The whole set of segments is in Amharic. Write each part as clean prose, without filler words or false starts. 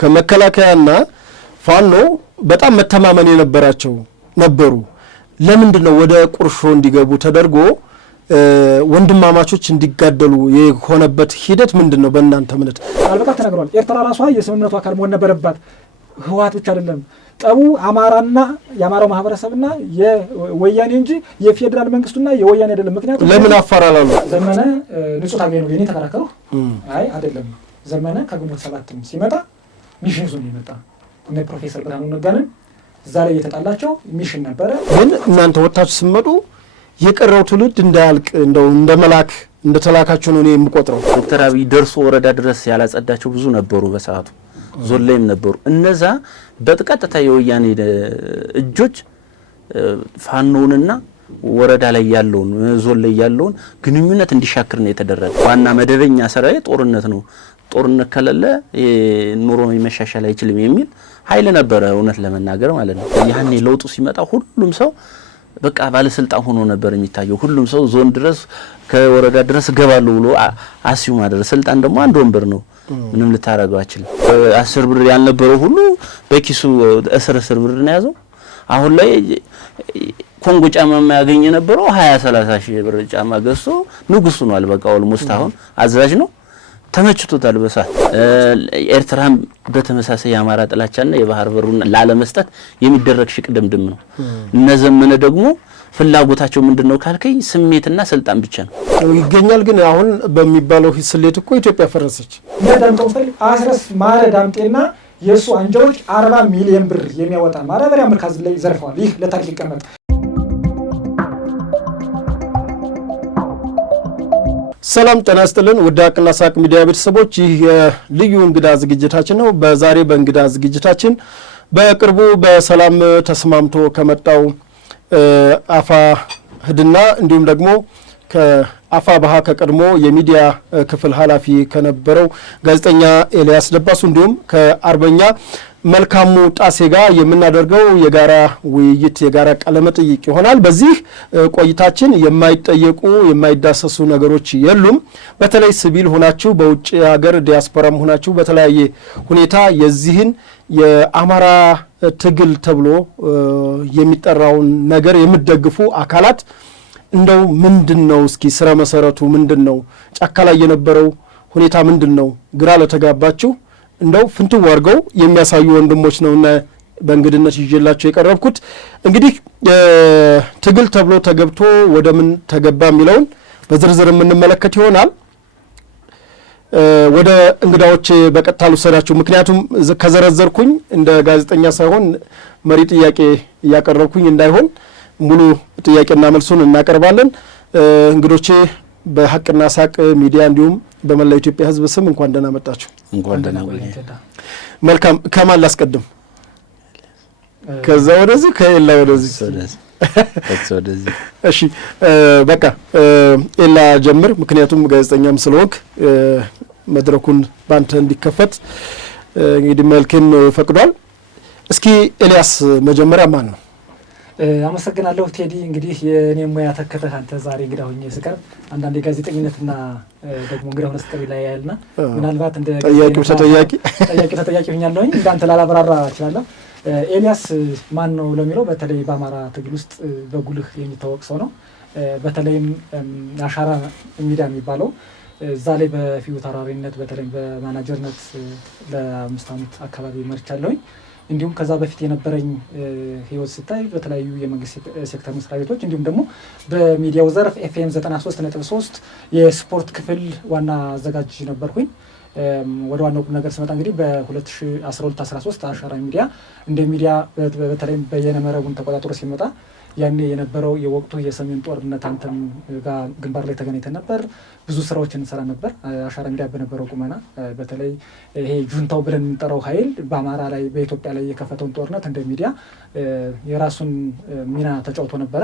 ከመከላከያና ፋኖ በጣም መተማመን የነበራቸው ነበሩ። ለምንድነው ወደ ቁርሾ እንዲገቡ ተደርጎ ወንድማማቾች እንዲጋደሉ የሆነበት ሂደት ምንድነው በእናንተ እምነት? አልበቃ ተናግሯል። ኤርትራ ራሷ የስምምነቱ አካል መሆን ነበረባት። ህወሓት ብቻ አይደለም ጠቡ አማራና የአማራው ማህበረሰብና የወያኔ እንጂ የፌደራል መንግስቱና የወያኔ አይደለም። ምክንያቱም ለምን አፈራላሉ? ዘመነ ንጹህ ታገኝ ነው የኔ ተከራከሩ። አይ አይደለም። ዘመነ ከግንቦት 7 ሲመጣ ሚሽን ዞን ይመጣ እነ ፕሮፌሰር ብርሃኑ ነጋንን እዛ ላይ የተጣላቸው ሚሽን ነበረ። ግን እናንተ ወጣችሁ ስመጡ የቀረው ትውልድ እንዳያልቅ እንደው እንደመላክ እንደተላካችሁ ነው የምቆጥረው። ዶክተር አብይ ደርሶ ወረዳ ድረስ ያላጸዳቸው ብዙ ነበሩ በሰዓቱ ዞን ላይም ነበሩ። እነዛ በቀጥታ የወያኔ እጆች ፋኖንና ወረዳ ላይ ያለውን ዞን ላይ ያለውን ግንኙነት እንዲሻክር ነው የተደረገ። ዋና መደበኛ ስራዬ ጦርነት ነው፣ ጦርነት ከሌለ ኑሮ መሻሻል አይችልም የሚል ኃይል ነበረ እውነት ለመናገር ማለት ነው። ያኔ ለውጡ ሲመጣ ሁሉም ሰው በቃ ባለስልጣን ሆኖ ነበር የሚታየው። ሁሉም ሰው ዞን ድረስ ከወረዳ ድረስ ገባሉ ብሎ አስዩ ማድረግ። ስልጣን ደግሞ አንድ ወንበር ነው፣ ምንም ልታረጋው አይችልም። 10 ብር ያልነበረው ሁሉ በኪሱ እስር ብር ነው ያዘው። አሁን ላይ ኮንጎ ጫማ የማያገኝ የነበረው 20-30 ሺህ ብር ጫማ ገዝቶ ንጉስ ሆኗል። በቃ ኦልሞስት አሁን አዛዥ ነው። ተመችቶታል። በሳት ኤርትራም በተመሳሳይ የአማራ ጥላቻና የባህር በሩን ላለመስጠት የሚደረግ ሽቅድምድም ነው። እነዘመነ ደግሞ ፍላጎታቸው ምንድነው ካልከኝ ስሜትና ስልጣን ብቻ ነው ይገኛል። ግን አሁን በሚባለው ስሌት እኮ ኢትዮጵያ ፈረሰች። እንደዳምጠው አስረስ ማረ ዳምጤና የሱ አንጃዎች 40 ሚሊዮን ብር የሚያወጣ ማዳበሪያ መርካዝ ላይ ዘርፈዋል። ይህ ለታሪክ ይቀመጥ። ሰላም ጤና ይስጥልን ውድ ሀቅና ሳቅ ሚዲያ ቤተሰቦች፣ ይህ የልዩ እንግዳ ዝግጅታችን ነው። በዛሬ በእንግዳ ዝግጅታችን በቅርቡ በሰላም ተስማምቶ ከመጣው አፋሕድና እንዲሁም ደግሞ ከአፋብኃ ከቀድሞ የሚዲያ ክፍል ኃላፊ ከነበረው ጋዜጠኛ ኤልያስ ደባሱ እንዲሁም ከአርበኛ መልካሙ ጣሴ ጋር የምናደርገው የጋራ ውይይት የጋራ ቃለመጠይቅ ይሆናል። በዚህ ቆይታችን የማይጠየቁ የማይዳሰሱ ነገሮች የሉም። በተለይ ሲቪል ሆናችሁ በውጭ ሀገር ዲያስፖራም ሆናችሁ በተለያየ ሁኔታ የዚህን የአማራ ትግል ተብሎ የሚጠራውን ነገር የምትደግፉ አካላት እንደው ምንድነው እስኪ ስራ መሰረቱ ምንድነው? ጫካ ላይ የነበረው ሁኔታ ምንድነው? ግራ ለተጋባችሁ እንደው ፍንትው አድርገው የሚያሳዩ ወንድሞች ነውና በእንግድነት ይዤላችሁ የቀረብኩት። እንግዲህ ትግል ተብሎ ተገብቶ ወደ ምን ተገባ የሚለውን በዝርዝር የምንመለከት ይሆናል። ወደ እንግዳዎች በቀጥታ ልውሰዳችሁ። ምክንያቱም ከዘረዘርኩኝ እንደ ጋዜጠኛ ሳይሆን መሪ ጥያቄ እያቀረብኩኝ እንዳይሆን ሙሉ ጥያቄና መልሱን እናቀርባለን። እንግዶቼ በሀቅና ሳቅ ሚዲያ እንዲሁም በመላው ኢትዮጵያ ሕዝብ ስም እንኳን ደህና መጣችሁ። እንኳን ደህና መልካም። ከማን ላስቀድም? ከዛ ወደዚህ ከኤላ ወደዚህ እሺ በቃ ኤላ ጀምር። ምክንያቱም ጋዜጠኛም ስለሆንክ መድረኩን ባንተ እንዲከፈት እንግዲህ መልክም ፈቅዷል። እስኪ ኤልያስ መጀመሪያ ማን ነው? አመሰግናለሁ ቴዲ። እንግዲህ የኔ ሙያ ተከተህ አንተ ዛሬ እንግዳ ሆኜ ስቀርብ አንዳንድ የጋዜጠኝነትና ደግሞ እንግዳ ሆነ ስቀርብ ላይ ያልና ምናልባት እንደ ተጠያቂ ሆኛለሁ። እንዳንተ ላላብራራ እችላለሁ። ኤልያስ ማን ነው ለሚለው በተለይ በአማራ ትግል ውስጥ በጉልህ የሚታወቅ ሰው ነው። በተለይም አሻራ ሚዲያ የሚባለው እዛ ላይ በፊው ተራሪነት በተለይ በማናጀርነት ለ5 ዓመት አካባቢ መርቻለሁኝ። እንዲሁም ከዛ በፊት የነበረኝ ህይወት ስታይ በተለያዩ የመንግስት ሴክተር መስሪያ ቤቶች እንዲሁም ደግሞ በሚዲያው ዘርፍ ኤፍኤም 93.3 የስፖርት ክፍል ዋና አዘጋጅ ነበርኩኝ። ወደ ዋናው ቁም ነገር ስመጣ እንግዲህ በ2012-13 አሻራ ሚዲያ እንደ ሚዲያ በተለይም በየነመረቡን ተቆጣጥሮ ሲመጣ ያኔ የነበረው የወቅቱ የሰሜን ጦርነት አንተም ጋር ግንባር ላይ ተገናኝተን ነበር። ብዙ ስራዎችን እንሰራ ነበር። አሻራ ሚዲያ በነበረው ቁመና በተለይ ይሄ ጁንታው ብለን የምንጠራው ኃይል በአማራ ላይ በኢትዮጵያ ላይ የከፈተውን ጦርነት እንደ ሚዲያ የራሱን ሚና ተጫውቶ ነበረ።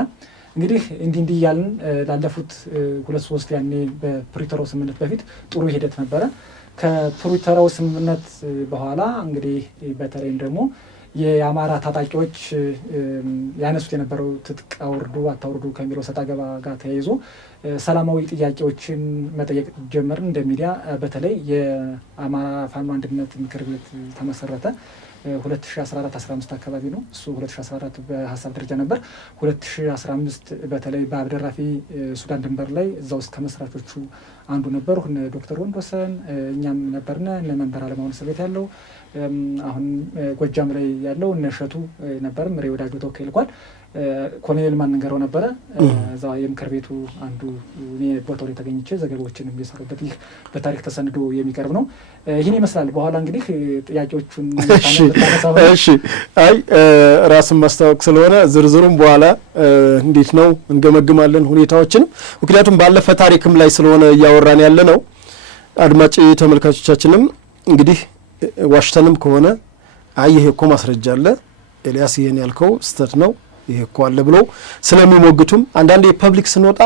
እንግዲህ እንዲህ እያልን ላለፉት 2-3 ያኔ በፕሪቶሪያው ስምምነት በፊት ጥሩ ሂደት ነበረ። ከፕሪቶሪያው ስምምነት በኋላ እንግዲህ በተለይም ደግሞ የአማራ ታጣቂዎች ያነሱት የነበረው ትጥቅ አውርዱ አታውርዱ ከሚለው ሰጣ ገባ ጋር ተያይዞ ሰላማዊ ጥያቄዎችን መጠየቅ ጀመርን እንደ ሚዲያ። በተለይ የአማራ ፋኖ አንድነት ምክር ቤት ተመሰረተ 2014-15 አካባቢ ነው። እሱ 2014 በሀሳብ ደረጃ ነበር። 2015 በተለይ በአብደራፊ ሱዳን ድንበር ላይ እዛ ውስጥ ከመስራቾቹ አንዱ ነበሩ ዶክተር ወንዶሰን፣ እኛም ነበርነ። እነ መንበር አለማውን እስር ቤት ያለው አሁን ጎጃም ላይ ያለው እነ እሸቱ ነበር። ምሬ ወዳጆ ተወካይ ልኳል። ኮሎኔል ማንንገረው ነበረ እዛ የምክር ቤቱ አንዱ። እኔ ቦታው ላይ ተገኝቼ ዘገባዎችን የሚሰሩበት ይህ በታሪክ ተሰንዶ የሚቀርብ ነው። ይህን ይመስላል። በኋላ እንግዲህ ጥያቄዎቹን አይ ራስን ማስታወቅ ስለሆነ ዝርዝሩም በኋላ እንዴት ነው እንገመግማለን ሁኔታዎችንም። ምክንያቱም ባለፈ ታሪክም ላይ ስለሆነ እያወራን ያለ ነው። አድማጭ ተመልካቾቻችንም እንግዲህ ዋሽተንም ከሆነ አይ ይሄ እኮ ማስረጃ አለ ኤልያስ ይሄን ያልከው ስተት ነው ይሄ እኮ አለ ብለው ስለሚሞግቱም አንዳንዴ ፐብሊክ ስንወጣ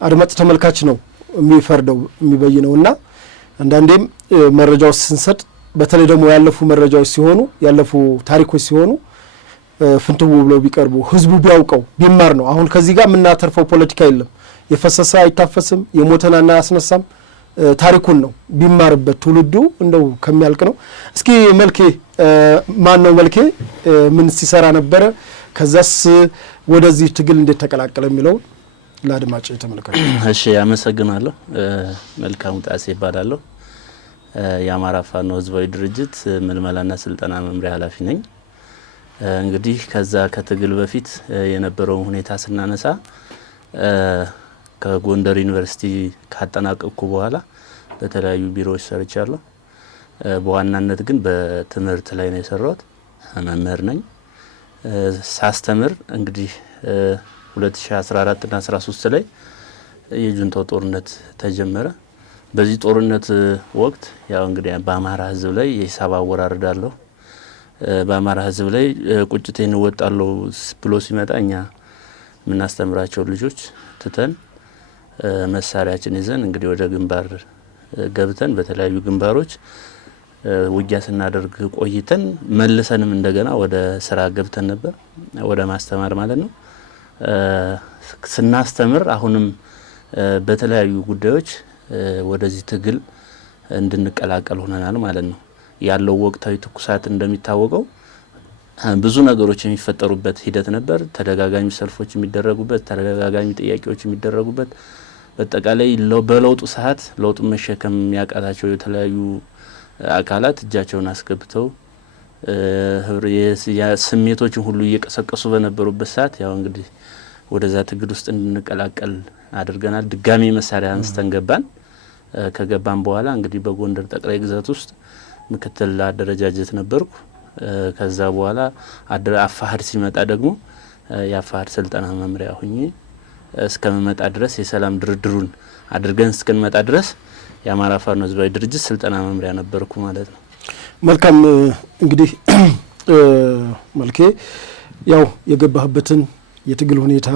አድማጭ ተመልካች ነው የሚፈርደው የሚበይነውና አንዳንዴም መረጃዎች ስንሰጥ በተለይ ደግሞ ያለፉ መረጃዎች ሲሆኑ ያለፉ ታሪኮች ሲሆኑ ፍንትው ብለው ቢቀርቡ ህዝቡ ቢያውቀው ቢማር ነው። አሁን ከዚህ ጋር የምናተርፈው ፖለቲካ የለም። የፈሰሰ አይታፈስም፣ የሞተናና አስነሳም ታሪኩን ነው ቢማርበት ትውልዱ እንደው ከሚያልቅ ነው። እስኪ መልኬ ማን ነው መልኬ ምን ሲሰራ ነበረ ከዛስ ወደዚህ ትግል እንዴት ተቀላቀለ የሚለው ለአድማጭ ተመልካች። እሺ አመሰግናለሁ። መልካሙ ጣሴ ይባላለሁ። የአማራ ፋኖ ህዝባዊ ድርጅት ምልመላና ስልጠና መምሪያ ኃላፊ ነኝ። እንግዲህ ከዛ ከትግል በፊት የነበረውን ሁኔታ ስናነሳ ከጎንደር ዩኒቨርሲቲ ካጠናቀቅኩ በኋላ በተለያዩ ቢሮዎች ሰርቻለሁ። በዋናነት ግን በትምህርት ላይ ነው የሰራሁት። መምህር ነኝ። ሳስተምር እንግዲህ 2014 እና 13 ላይ የጁንታው ጦርነት ተጀመረ። በዚህ ጦርነት ወቅት ያው እንግዲህ በአማራ ህዝብ ላይ የሂሳብ አወራርዳለሁ፣ በአማራ ህዝብ ላይ ቁጭቴን እወጣለሁ ብሎ ሲመጣ እኛ የምናስተምራቸው ልጆች ትተን መሳሪያችን ይዘን እንግዲህ ወደ ግንባር ገብተን በተለያዩ ግንባሮች ውጊያ ስናደርግ ቆይተን መልሰንም እንደገና ወደ ስራ ገብተን ነበር፣ ወደ ማስተማር ማለት ነው። ስናስተምር አሁንም በተለያዩ ጉዳዮች ወደዚህ ትግል እንድንቀላቀል ሆነናል ማለት ነው። ያለው ወቅታዊ ትኩሳት እንደሚታወቀው ብዙ ነገሮች የሚፈጠሩበት ሂደት ነበር። ተደጋጋሚ ሰልፎች የሚደረጉበት፣ ተደጋጋሚ ጥያቄዎች የሚደረጉበት፣ በአጠቃላይ በለውጡ ሰዓት ለውጡን መሸከም የሚያቃታቸው የተለያዩ አካላት እጃቸውን አስገብተው ስሜቶችን ሁሉ እየቀሰቀሱ በነበሩበት ሰዓት ያው እንግዲህ ወደዛ ትግል ውስጥ እንድንቀላቀል አድርገናል። ድጋሚ መሳሪያ አንስተን ገባን። ከገባን በኋላ እንግዲህ በጎንደር ጠቅላይ ግዛት ውስጥ ምክትል አደረጃጀት ነበርኩ። ከዛ በኋላ አፋሕድ ሲመጣ ደግሞ የአፋሕድ ስልጠና መምሪያ ሆኜ እስከመመጣ ድረስ የሰላም ድርድሩን አድርገን እስከመጣ ድረስ የአማራ ፋኖ ህዝባዊ ድርጅት ስልጠና መምሪያ ነበርኩ ማለት ነው። መልካም እንግዲህ መልኬ ያው የገባህበትን የትግል ሁኔታ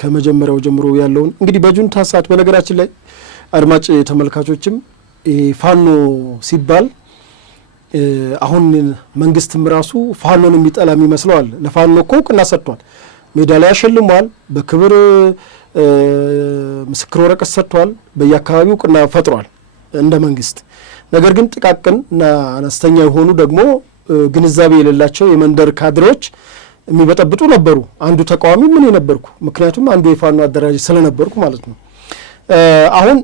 ከመጀመሪያው ጀምሮ ያለውን እንግዲህ በጁንታ ሰዓት በነገራችን ላይ አድማጭ ተመልካቾችም ፋኖ ሲባል አሁን መንግስትም ራሱ ፋኖን የሚጠላም ይመስለዋል። ለፋኖ እኮ እውቅና ሰጥቷል፣ ሜዳሊያ ያሸልሟል፣ በክብር ምስክር ወረቀት ሰጥቷል፣ በየአካባቢው እውቅና ፈጥሯል እንደ መንግስት። ነገር ግን ጥቃቅን እና አነስተኛ የሆኑ ደግሞ ግንዛቤ የሌላቸው የመንደር ካድሬዎች የሚበጠብጡ ነበሩ። አንዱ ተቃዋሚ ምን ነበርኩ፣ ምክንያቱም አንዱ የፋኖ አደራጅ ስለነበርኩ ማለት ነው። አሁን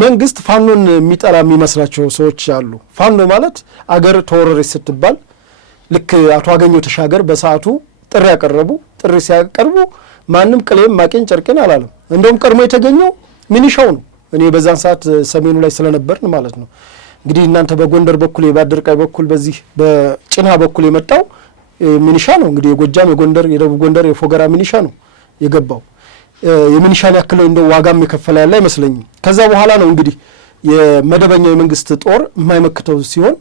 መንግስት ፋኖን የሚጠላ የሚመስላቸው ሰዎች አሉ። ፋኖ ማለት አገር ተወረረች ስትባል ልክ አቶ አገኘሁ ተሻገር በሰዓቱ ጥሪ ያቀረቡ፣ ጥሪ ሲያቀርቡ ማንም ቅሌም ማቄን ጨርቄን አላለም። እንደውም ቀድሞ የተገኘው ሚኒሻው ነው። እኔ በዛን ሰዓት ሰሜኑ ላይ ስለነበርን ማለት ነው። እንግዲህ እናንተ በጎንደር በኩል የባድርቃይ በኩል በዚህ በጭና በኩል የመጣው ሚኒሻ ነው። እንግዲህ የጎጃም፣ የጎንደር፣ የደቡብ ጎንደር የፎገራ ሚኒሻ ነው የገባው። የሚኒሻን ያክለው እንደው ዋጋም የከፈለ ያለ አይመስለኝም። ከዛ በኋላ ነው እንግዲህ የመደበኛው የመንግስት ጦር የማይመክተው ሲሆን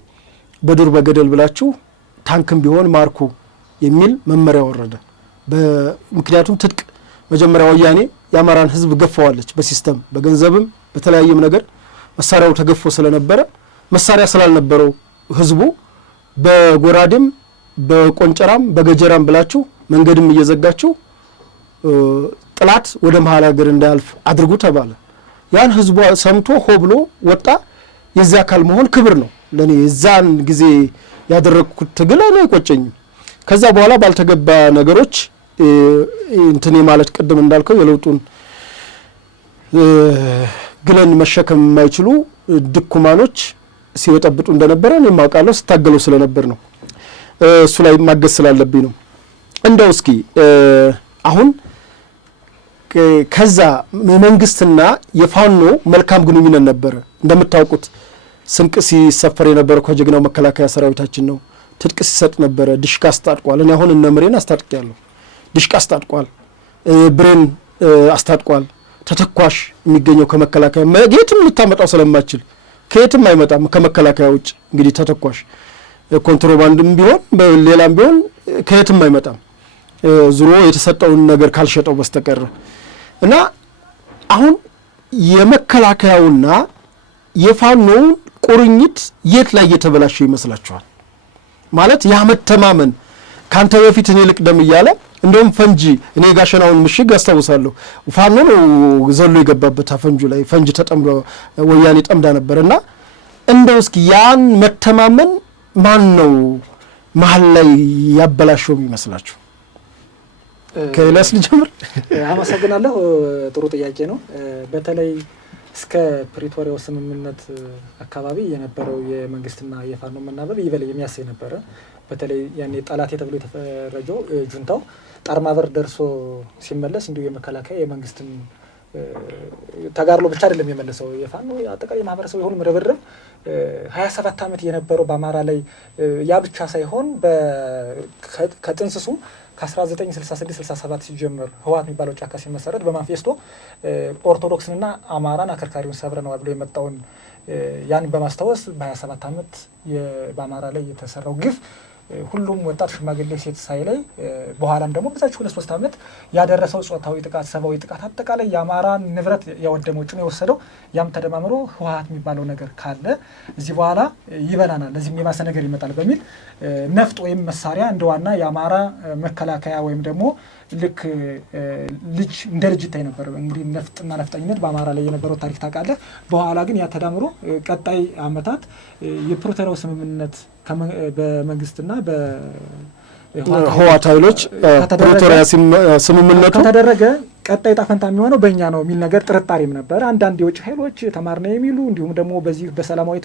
በዱር በገደል ብላችሁ ታንክም ቢሆን ማርኩ የሚል መመሪያ ወረደ። ምክንያቱም ትጥቅ መጀመሪያ ወያኔ የአማራን ህዝብ ገፋዋለች፣ በሲስተም በገንዘብም በተለያየም ነገር መሳሪያው ተገፎ ስለነበረ መሳሪያ ስላልነበረው ህዝቡ በጎራዴም በቆንጨራም በገጀራም ብላችሁ መንገድም እየዘጋችሁ ጥላት ወደ መሀል ሀገር እንዳያልፍ አድርጉ ተባለ። ያን ህዝቡ ሰምቶ ሆ ብሎ ወጣ። የዛ አካል መሆን ክብር ነው ለኔ። የዛን ጊዜ ያደረኩት ትግል እኔ አይቆጨኝም። ከዛ በኋላ ባልተገባ ነገሮች እንትኔ ማለት ቅድም እንዳልከው የለውጡን ግለን መሸከም የማይችሉ ድኩማኖች ሲወጠብጡ እንደነበረ እኔ ማውቃለሁ። ስታገለው ስለነበር ነው። እሱ ላይ ማገዝ ስላለብኝ ነው። እንደው እስኪ አሁን ከዛ የመንግስትና የፋኖ መልካም ግንኙነት ነበረ። እንደምታውቁት ስንቅ ሲሰፈር የነበረው ከጀግናው መከላከያ ሰራዊታችን ነው። ትጥቅ ሲሰጥ ነበረ። ድሽቃ አስታጥቋል። እኔ አሁን እነ ምሬን አስታጥቄያለሁ። ድሽቃ አስታጥቋል። ብሬን አስታጥቋል። ተተኳሽ የሚገኘው ከመከላከያ የትም ልታመጣው ስለማችል ከየትም አይመጣም ከመከላከያ ውጭ። እንግዲህ ተተኳሽ ኮንትሮባንድም ቢሆን ሌላም ቢሆን ከየትም አይመጣም ዙሮ የተሰጠውን ነገር ካልሸጠው በስተቀር እና አሁን የመከላከያውና የፋኖውን ቁርኝት የት ላይ የተበላሸው ይመስላችኋል? ማለት ያ መተማመን ካንተ በፊት እኔ ልቅደም እያለ እንደውም ፈንጂ እኔ ጋሸናውን ምሽግ አስታውሳለሁ። ፋኖ ነው ዘሎ የገባበት ፈንጁ ላይ ፈንጂ ተጠምዶ ወያኔ ጠምዳ ነበርና እንደው እስኪ ያን መተማመን ማን ነው መሀል ላይ ያበላሸው ይመስላችሁ? ከኤልያስ ልጀምር። አመሰግናለሁ። ጥሩ ጥያቄ ነው። በተለይ እስከ ፕሪቶሪያው ስምምነት አካባቢ የነበረው የመንግስትና የፋኖ መናበብ ይበል የሚያሳይ ነበረ። በተለይ ያኔ ጠላቴ ተብሎ የተፈረጀው ጁንታው ጣርማበር ደርሶ ሲመለስ እንዲሁ የመከላከያ የመንግስትን ተጋድሎ ብቻ አይደለም የመለሰው የፋኖ አጠቃላይ ማህበረሰብ የሆኑ መረበረብ 27 ዓመት የነበረው በአማራ ላይ ያ ብቻ ሳይሆን ከጥንስሱ ከ1966-67 ሲጀምር ህወሓት የሚባለው ጫካ ሲመሰረት በማንፌስቶ ኦርቶዶክስንና አማራን አከርካሪውን ሰብረነዋል ብሎ የመጣውን ያን በማስታወስ በ27 ዓመት በአማራ ላይ የተሰራው ግፍ ሁሉም ወጣት ሽማግሌ ሴት ሳይለይ በኋላም ደግሞ በዛች 2-3 ዓመት ያደረሰው ጾታዊ ጥቃት፣ ሰብአዊ ጥቃት አጠቃላይ የአማራን ንብረት ያወደመው ጭኖ የወሰደው ያም ተደማምሮ ህወሓት የሚባለው ነገር ካለ እዚህ በኋላ ይበላናል፣ ለዚህም የባሰ ነገር ይመጣል በሚል ነፍጥ ወይም መሳሪያ እንደ ዋና የአማራ መከላከያ ወይም ደግሞ ልክ ልጅ እንደ ልጅ ይታይ ነበር። እንግዲህ ነፍጥና ነፍጠኝነት በአማራ ላይ የነበረው ታሪክ ታውቃለህ። በኋላ ግን ያ ተዳምሮ ቀጣይ አመታት የፕሪቶሪያው ስምምነት በመንግስትና ህወሓት ኃይሎች ፕሪቶሪያ ስምምነቱ ከተደረገ ቀጣይ ጣፈንታ የሚሆነው በእኛ ነው የሚል ነገር ጥርጣሬም ነበር። አንዳንድ የውጭ ኃይሎች ተማርነ የሚሉ እንዲሁም ደግሞ በዚህ በሰላማዊ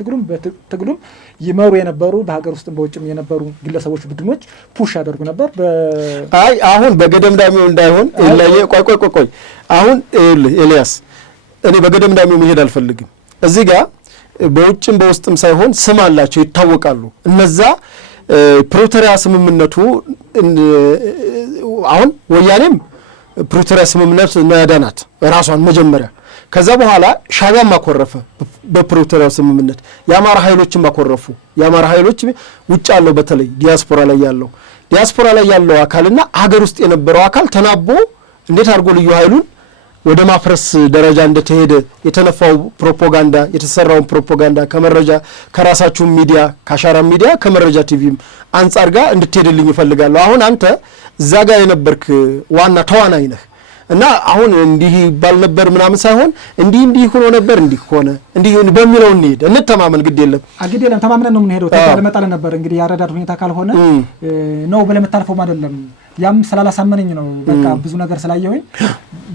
ትግሉም ይመሩ የነበሩ በሀገር ውስጥም በውጭም የነበሩ ግለሰቦች፣ ቡድኖች ፑሽ ያደርጉ ነበር። አሁን በገደምዳሚው እንዳይሆን ቆይ አሁን ኤልያስ እኔ በገደምዳሚው መሄድ አልፈልግም። እዚህ ጋር በውጭም በውስጥም ሳይሆን ስም አላቸው፣ ይታወቃሉ። እነዛ ፕሪቶሪያ ስምምነቱ አሁን ወያኔም ፕሪቶሪያ ስምምነት ነው ያዳናት ራሷን መጀመሪያ። ከዛ በኋላ ሻዕቢያም አኮረፈ በፕሪቶሪያ ስምምነት። የአማራ ኃይሎችም አኮረፉ። የአማራ ኃይሎች ውጭ ያለው በተለይ ዲያስፖራ ላይ ያለው አካልና ሀገር ውስጥ የነበረው አካል ተናቦ እንዴት አድርጎ ልዩ ኃይሉን ወደ ማፍረስ ደረጃ እንደተሄደ የተነፋው ፕሮፓጋንዳ የተሰራውን ፕሮፓጋንዳ ከመረጃ ከራሳችሁ ሚዲያ ከአሻራ ሚዲያ ከመረጃ ቲቪም አንጻር ጋር እንድትሄድልኝ ይፈልጋለሁ። አሁን አንተ እዛ ጋር የነበርክ ዋና ተዋናይ ነህ እና አሁን እንዲህ ይባል ነበር ምናምን ሳይሆን እንዲህ ሆኖ ነበር እንዲህ ሆነ እንዲህ በሚለው እንሄድ እንተማመን። ግድ የለም ተማምነን ነው የምንሄደው። ተቃለ መጣለ ነበር እንግዲህ ያረዳድ ሁኔታ ካልሆነ ነው ብለህ የምታልፈው አይደለም። ያም ስላላሳመነኝ ነው። በቃ ብዙ ነገር ስላየሁኝ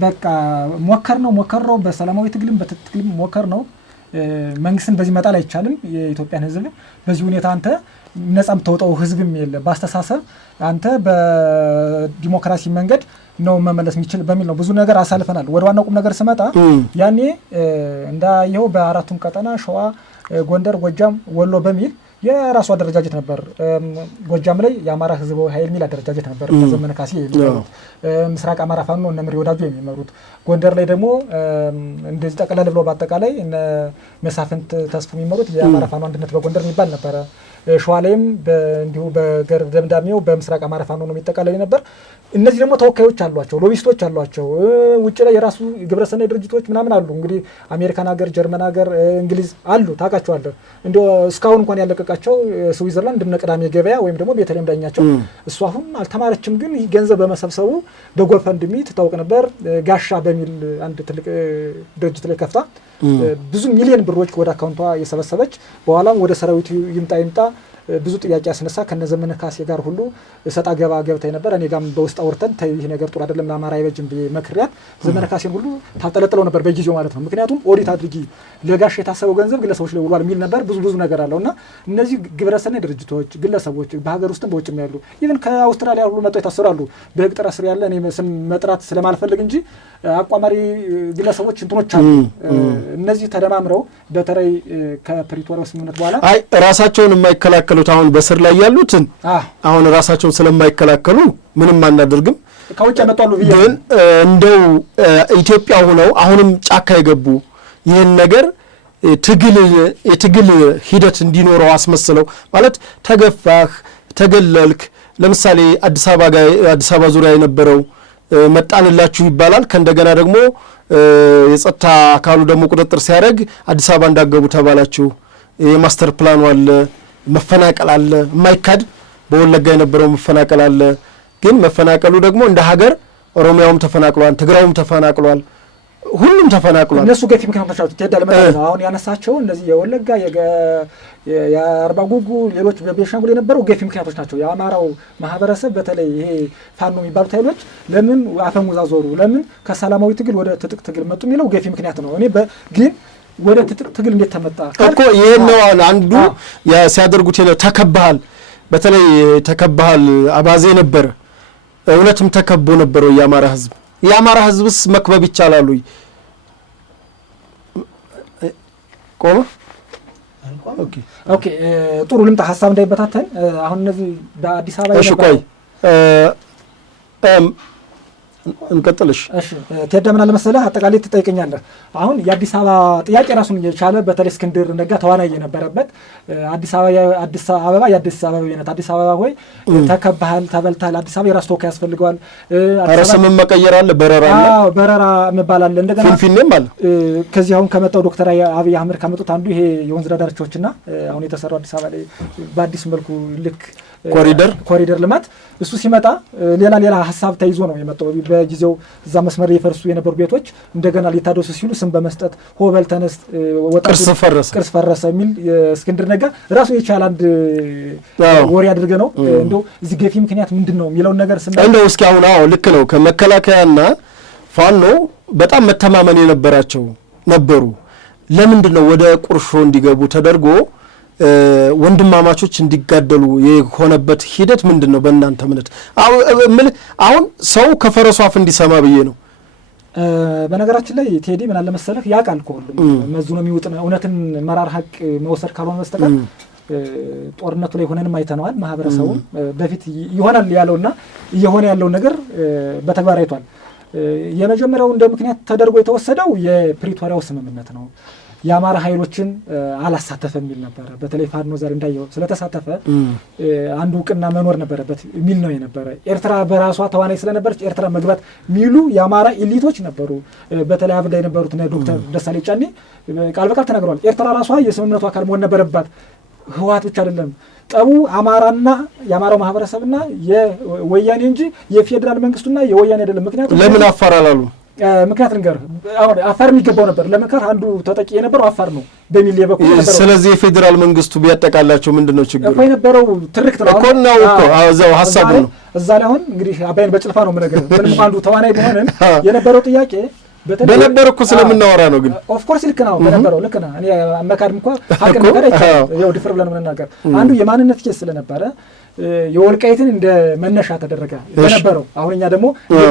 በቃ ሞከር ነው በሰላማዊ ትግልም በትግልም ሞከር ነው። መንግስትን በዚህ መጣል አይቻልም። የኢትዮጵያን ህዝብ በዚህ ሁኔታ አንተ ነጻም ተወጣው ህዝብም የለ ባስተሳሰብ አንተ በዲሞክራሲ መንገድ ነው መመለስ የሚችል በሚል ነው ብዙ ነገር አሳልፈናል። ወደ ዋናው ቁም ነገር ስመጣ ያኔ እንዳየው በአራቱም ቀጠና ሸዋ፣ ጎንደር፣ ጎጃም፣ ወሎ በሚል የራሱ አደረጃጀት ነበር። ጎጃም ላይ የአማራ ህዝባዊ ኃይል የሚል አደረጃጀት ነበር ዘመነ ካሴ የሚመሩት፣ ምስራቅ አማራ ፋኖ እነ ምሬ ወዳጆ የሚመሩት፣ ጎንደር ላይ ደግሞ እንደዚህ ጠቅላላ ብሎ በአጠቃላይ እነ መሳፍንት ተስፉ የሚመሩት የአማራ ፋኖ አንድነት በጎንደር የሚባል ነበረ። ሸዋ ላይም እንዲሁ በደምዳሜው በምስራቅ አማራ ፋኖ ነው የሚጠቃለል ነበር። እነዚህ ደግሞ ተወካዮች አሏቸው፣ ሎቢስቶች አሏቸው። ውጭ ላይ የራሱ ግብረሰናይ ድርጅቶች ምናምን አሉ። እንግዲህ አሜሪካን ሀገር፣ ጀርመን ሀገር፣ እንግሊዝ አሉ፣ ታውቃቸዋለህ። እንዲያው እስካሁን እንኳን ያለቀቃቸው ስዊዘርላንድ እነ ቅዳሜ ገበያ ወይም ደግሞ ቤተልሔም ዳኛቸው፣ እሱ አሁን አልተማረችም፣ ግን ገንዘብ በመሰብሰቡ በጎፈንድሚ ትታወቅ ነበር። ጋሻ በሚል አንድ ትልቅ ድርጅት ላይ ከፍታ ብዙ ሚሊዮን ብሮች ወደ አካውንቷ የሰበሰበች በኋላም ወደ ሰራዊቱ ይምጣ ብዙ ጥያቄ ያስነሳ ከነዘመነ ካሴ ጋር ሁሉ ሰጣ ገባ ገብታይ ነበር። እኔ ጋም በውስጥ አውርተን ይሄ ነገር ጥሩ አይደለም ለአማራ አይበጅም ብዬ መክሪያት ዘመነ ካሴን ሁሉ ታጠለጥለው ነበር በጊዜው ማለት ነው። ምክንያቱም ኦዲት አድርጊ ለጋሽ የታሰበው ገንዘብ ግለሰቦች ላይ ውሏል የሚል ነበር። ብዙ ነገር አለውና እነዚህ ግብረሰናይ ድርጅቶች ግለሰቦች በሀገር ውስጥም በውጭም ያሉ ኢቭን ከአውስትራሊያ ሁሉ መጥተው የታሰራሉ። በህግ ጥራ ስር ያለ እኔ ስም መጥራት ስለማልፈልግ እንጂ አቋማሪ ግለሰቦች እንትኖች አሉ። እነዚህ ተደማምረው በተለይ ከፕሪቶሪያው ስምምነት በኋላ አይ ራሳቸውን የማይከላከሉት አሁን በስር ላይ ያሉትን አሁን ራሳቸውን ስለማይከላከሉ ምንም አናደርግም ከውጭ ያመጣሉ ብዬ ግን እንደው ኢትዮጵያ ሆነው አሁንም ጫካ የገቡ ይህን ነገር የትግል ሂደት እንዲኖረው አስመስለው ማለት ተገፋህ ተገለልክ። ለምሳሌ አዲስ አበባ ዙሪያ የነበረው መጣንላችሁ ይባላል። ከእንደገና ደግሞ የጸጥታ አካሉ ደግሞ ቁጥጥር ሲያደርግ አዲስ አበባ እንዳገቡ ተባላችሁ። የማስተር ፕላኑ አለ፣ መፈናቀል አለ፣ የማይካድ በወለጋ የነበረው መፈናቀል አለ። ግን መፈናቀሉ ደግሞ እንደ ሀገር ኦሮሚያውም ተፈናቅሏል፣ ትግራዩም ተፈናቅሏል፣ ሁሉም ተፈናቅሏል። እነሱ ገፊ ምክንያቶች ናቸው። ትሄዳለህ ማለት ነው። አሁን ያነሳቸው እነዚህ የወለጋ የአርባ ጉጉ ሌሎች በቤንሻንጉል የነበረው ገፊ ምክንያቶች ናቸው። የአማራው ማህበረሰብ በተለይ ይሄ ፋኖ የሚባሉት ኃይሎች ለምን አፈሙዝ አዞሩ፣ ለምን ከሰላማዊ ትግል ወደ ትጥቅ ትግል መጡ የሚለው ገፊ ምክንያት ነው። እኔ ግን ወደ ትጥቅ ትግል እንዴት ተመጣ እኮ ይሄን ነው አንዱ ሲያደርጉት ተከባሃል። በተለይ ተከባሃል አባዜ ነበር። እውነትም ተከቦ ነበር የአማራ ህዝብስ መክበብ ይቻላል ወይ? ቆመ። ኦኬ ጥሩ ልምጣ ሀሳብ እንዳይበታተን። አሁን እነዚህ በአዲስ አበባ እሺ ቆይ እንቀጥልሽ። እሺ ቴዳ ምን አለ መሰለህ አጠቃላይ ትጠይቀኛለህ። አሁን የአዲስ አበባ ጥያቄ ራሱን የቻለ በተለይ እስክንድር ነጋ ተዋናይ የነበረበት አዲስ አበባ የአዲስ አበባ ሆይ ተከባሃል፣ ተበልታል። አዲስ አበባ የራስ ተወካይ ያስፈልገዋል። አረሰም መቀየር አለ፣ በረራ አለ፣ በረራ መባል አለ። እንደገና ፊንፊኔም አለ። ከዚህ አሁን ከመጣው ዶክተር አብይ አህመድ ካመጡት አንዱ ይሄ የወንዝ ዳርቻዎችና አሁን የተሰራው አዲስ አበባ ላይ በአዲስ መልኩ ልክ ኮሪደር ልማት እሱ ሲመጣ ሌላ ሀሳብ ተይዞ ነው የመጣው። በጊዜው እዛ መስመር የፈርሱ የነበሩ ቤቶች እንደገና ሊታደሱ ሲሉ ስም በመስጠት ሆበል ተነስ ቅርስ ፈረሰ የሚል እስክንድር ነጋ ራሱ የቻለ አንድ ወሬ አድርገ ነው እንደው እዚህ ገፊ ምክንያት ምንድን ነው የሚለውን ነገር ስናይ እንደው እስኪ አሁን ልክ ነው ከመከላከያና ፋኖ በጣም መተማመን የነበራቸው ነበሩ። ለምንድን ነው ወደ ቁርሾ እንዲገቡ ተደርጎ ወንድማማቾች እንዲጋደሉ የሆነበት ሂደት ምንድን ነው በእናንተ እምነት? አሁን ሰው ከፈረሱ አፍ እንዲሰማ ብዬ ነው። በነገራችን ላይ ቴዲ ምን አለ መሰለህ ያውቃል እኮ ሁሉም መዝኖ የሚውጥ እውነትን መራር ሀቅ መወሰድ ካልሆነ በስተቀር ጦርነቱ ላይ ሆነንም አይተነዋል። ማህበረሰቡ በፊት ይሆናል ያለውና እየሆነ ያለውን ነገር በተግባር አይቷል። የመጀመሪያው እንደ ምክንያት ተደርጎ የተወሰደው የፕሪቶሪያው ስምምነት ነው። የአማራ ኃይሎችን አላሳተፈ የሚል ነበረ። በተለይ ፋኖ ዘር እንዳየው ስለተሳተፈ አንዱ እውቅና መኖር ነበረበት የሚል ነው የነበረ። ኤርትራ በራሷ ተዋናይ ስለነበረች ኤርትራ መግባት የሚሉ የአማራ ኤሊቶች ነበሩ። በተለይ አብዳ የነበሩት ዶክተር ደሳለኝ ጫኔ ቃል በቃል ተናግረዋል። ኤርትራ ራሷ የስምምነቱ አካል መሆን ነበረባት። ህወሓት ብቻ አይደለም ጠቡ አማራና የአማራው ማህበረሰብና የወያኔ እንጂ የፌዴራል መንግስቱና የወያኔ አይደለም። ምክንያቱም ለምን አፋር አላሉ? ምክንያት ልንገርህ፣ አሁን አፋር የሚገባው ነበር ለመከር አንዱ ተጠቂ የነበረው አፋር ነው በሚል የበኩል ነበር። ስለዚህ የፌዴራል መንግስቱ ቢያጠቃላቸው ምንድነው ችግሩ? እኮ የነበረው ትርክት ነው እኮ እዛው ሀሳቡ ነው። እዛ ላይ አሁን እንግዲህ አባይን በጭልፋ ነው የምነግርህ። ምንም አንዱ ተዋናይ ቢሆንም የነበረው ጥያቄ በነበር እኮ ስለምናወራ ነው። ግን ኦፍ ኮርስ ልክ ነው በነበረው ልክ ነው። እኔ አመካድም እንኳን ሀቅ ነገር ያው ድፍር ብለን የምንናገር አንዱ የማንነት ኬስ ስለነበረ የወልቃይትን እንደ መነሻ ተደረገ በነበረው። አሁን እኛ ደግሞ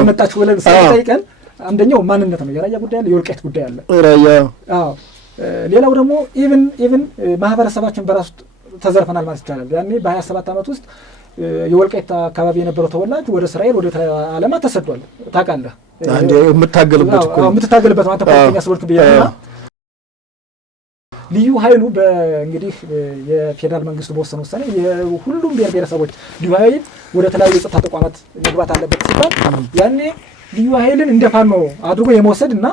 መጣችሁ ብለን ስለጠይቀን አንደኛው ማንነት ነው። የራያ ጉዳይ አለ፣ የወልቃይት ጉዳይ አለ። ሌላው ደግሞ ኢቭን ማህበረሰባችን በራሱ ተዘርፈናል ማለት ይቻላል። ያኔ በ27 ዓመት ውስጥ የወልቃይት አካባቢ የነበረው ተወላጅ ወደ እስራኤል ወደ ዓለማት ተሰዷል። ታውቃለህ? አንዴ የምታገልበት እኮ የምትታገልበት አንተ ፖለቲከኛ ስለሆንክ ብዬና ልዩ ኃይሉ እንግዲህ የፌዴራል መንግስቱ በወሰነ ውሳኔ የሁሉም ብሔር ብሔረሰቦች ልዩ ኃይል ወደ ተለያዩ የጸጥታ ተቋማት መግባት አለበት ሲባል ያኔ ልዩ ኃይልን እንደ ፋኖ አድርጎ የመውሰድ እና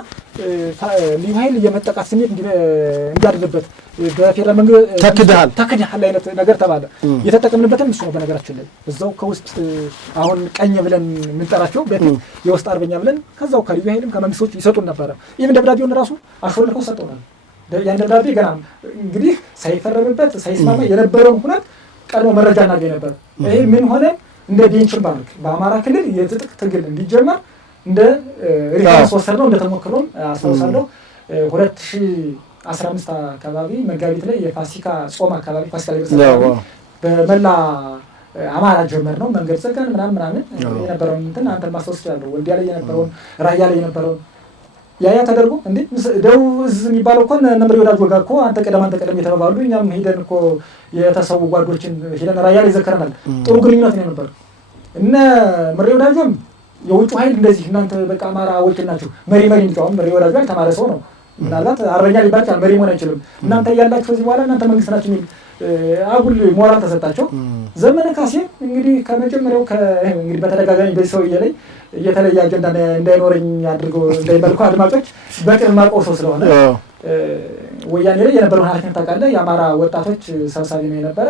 ልዩ ኃይል የመጠቃት ስሜት እንዲያድርበት በፌዴራል መንግስት ተክድሃል አይነት ነገር ተባለ። የተጠቀምንበትም እሱ ነው። በነገራችን ላይ እዛው ከውስጥ አሁን ቀኝ ብለን የምንጠራቸው በፊት የውስጥ አርበኛ ብለን ከዛው ከልዩ ኃይልም ከመንግስቶች ይሰጡን ነበረ። ይህም ደብዳቤውን ራሱ አሾልከው ሰጠውናል። ያን ደብዳቤ ገና እንግዲህ ሳይፈረምበት ሳይስማማ የነበረውን ሁነት ቀድሞ መረጃ እናገኝ ነበር። ይሄ ምን ሆነ? እንደ ቤንችን ባንክ በአማራ ክልል የትጥቅ ትግል እንዲጀመር እንደ ሪፈረንስ ወሰድነው። እንደ ተሞክሮም አስታውሳለሁ 2015 አካባቢ መጋቢት ላይ የፋሲካ ጾም አካባቢ ፋሲካ ላይ በመላ አማራ ጀመር ነው። መንገድ ዘጋን ምናምን የነበረውን እንትን አንተን ማስታወስ ይችላለሁ። ወልዲያ ላይ የነበረውን ራያ ላይ የነበረውን ያ ተደርጎ እንዴ ደቡብ እዝ የሚባለው እኮ ነምሬ ወዳጅ ወጋ እኮ አንተ ቀደም የተባሉ እኛም ሄደን እኮ የተሰዉ ጓዶችን ሄደን ራያ ላይ ዘከረናል። ጥሩ ግንኙነት ነው ነበር። እነ ምሬ ወዳጆም የውጭ ኃይል እንደዚህ እናንተ በቃ አማራ ወኪል ናችሁ መሪ እንጫወም ምሬ ወዳጆ ያልተማረ ሰው ነው። ምናልባት አርበኛ ሊባል ይችላል፣ መሪ መሆን አይችልም። እናንተ ያላችሁ እዚህ በኋላ እናንተ መንግስት ናችሁ የሚል አጉል ሞራል ተሰጣቸው። ዘመነ ካሴ እንግዲህ ከመጀመሪያው እንግዲህ በተደጋጋሚ በዚህ ሰውዬ ላይ የተለየ አጀንዳ እንዳይኖረኝ አድርገው እንዳይመልኩ አድማጮች በቅርብ ማውቀው ሰው ስለሆነ ወያኔ ላይ የነበረውን ኃላፊነት ታውቃለህ። የአማራ ወጣቶች ሰብሳቢ ነው የነበረ።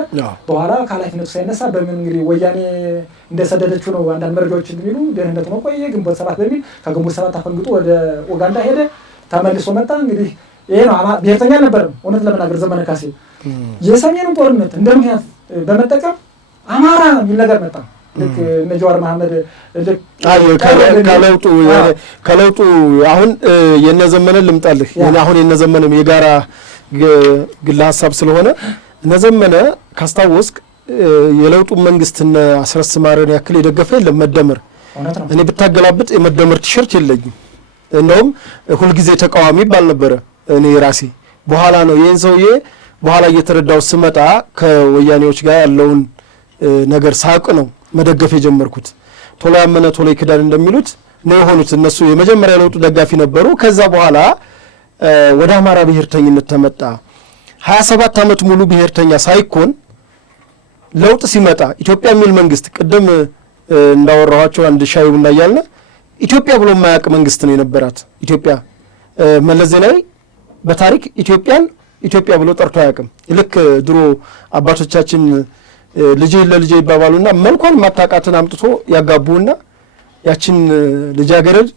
በኋላ ከኃላፊነቱ ሳይነሳ በምን እንግዲህ ወያኔ እንደሰደደችው ነው አንዳንድ መረጃዎች የሚሉ ደህንነቱ ነው ቆየ ግንቦት 7 በሚል ከግንቦት 7 አፈንግጦ ወደ ኡጋንዳ ሄደ። ተመልሶ መጣ። እንግዲህ ይሄ ነው ብሔርተኛ አልነበረም። እውነት ለመናገር ዘመነ ካሴ የሰሜኑን ጦርነት እንደ ምክንያት በመጠቀም አማራ የሚል ነገር መጣ። ልክ እነ ጀዋር መሐመድ ልክ ከለውጡ አሁን የነዘመነ ልምጣልህ አሁን የነዘመነ የጋራ ግለ ሀሳብ ስለሆነ እነዘመነ ካስታወስክ የለውጡ መንግስትና አስረስ ማረን ያክል የደገፈ የለም። መደመር እኔ ብታገላብጥ የመደመር ቲሸርት የለኝም። እንደውም ሁልጊዜ ተቃዋሚ ባል ነበረ እኔ ራሴ። በኋላ ነው ይሄን ሰውዬ በኋላ እየተረዳው ስመጣ ከወያኔዎች ጋር ያለውን ነገር ሳቅ ነው መደገፍ የጀመርኩት። ቶሎ ያመነ ቶሎ ይክዳል እንደሚሉት ነው የሆኑት። እነሱ የመጀመሪያ ለውጡ ደጋፊ ነበሩ። ከዛ በኋላ ወደ አማራ ብሔርተኝነት ተመጣ። 27 ዓመት ሙሉ ብሔርተኛ ሳይኮን ለውጥ ሲመጣ ኢትዮጵያ የሚል መንግስት ቅድም እንዳወራኋቸው አንድ ሻይ ቡና እያልን ኢትዮጵያ ብሎ የማያውቅ መንግስት ነው የነበራት ኢትዮጵያ። መለስ ዜናዊ በታሪክ ኢትዮጵያን ኢትዮጵያ ብሎ ጠርቶ አያውቅም። ልክ ድሮ አባቶቻችን ልጄ ለልጄ ይባባሉና መልኳን ማታቃትን አምጥቶ ያጋቡና ያችን ልጃገረድ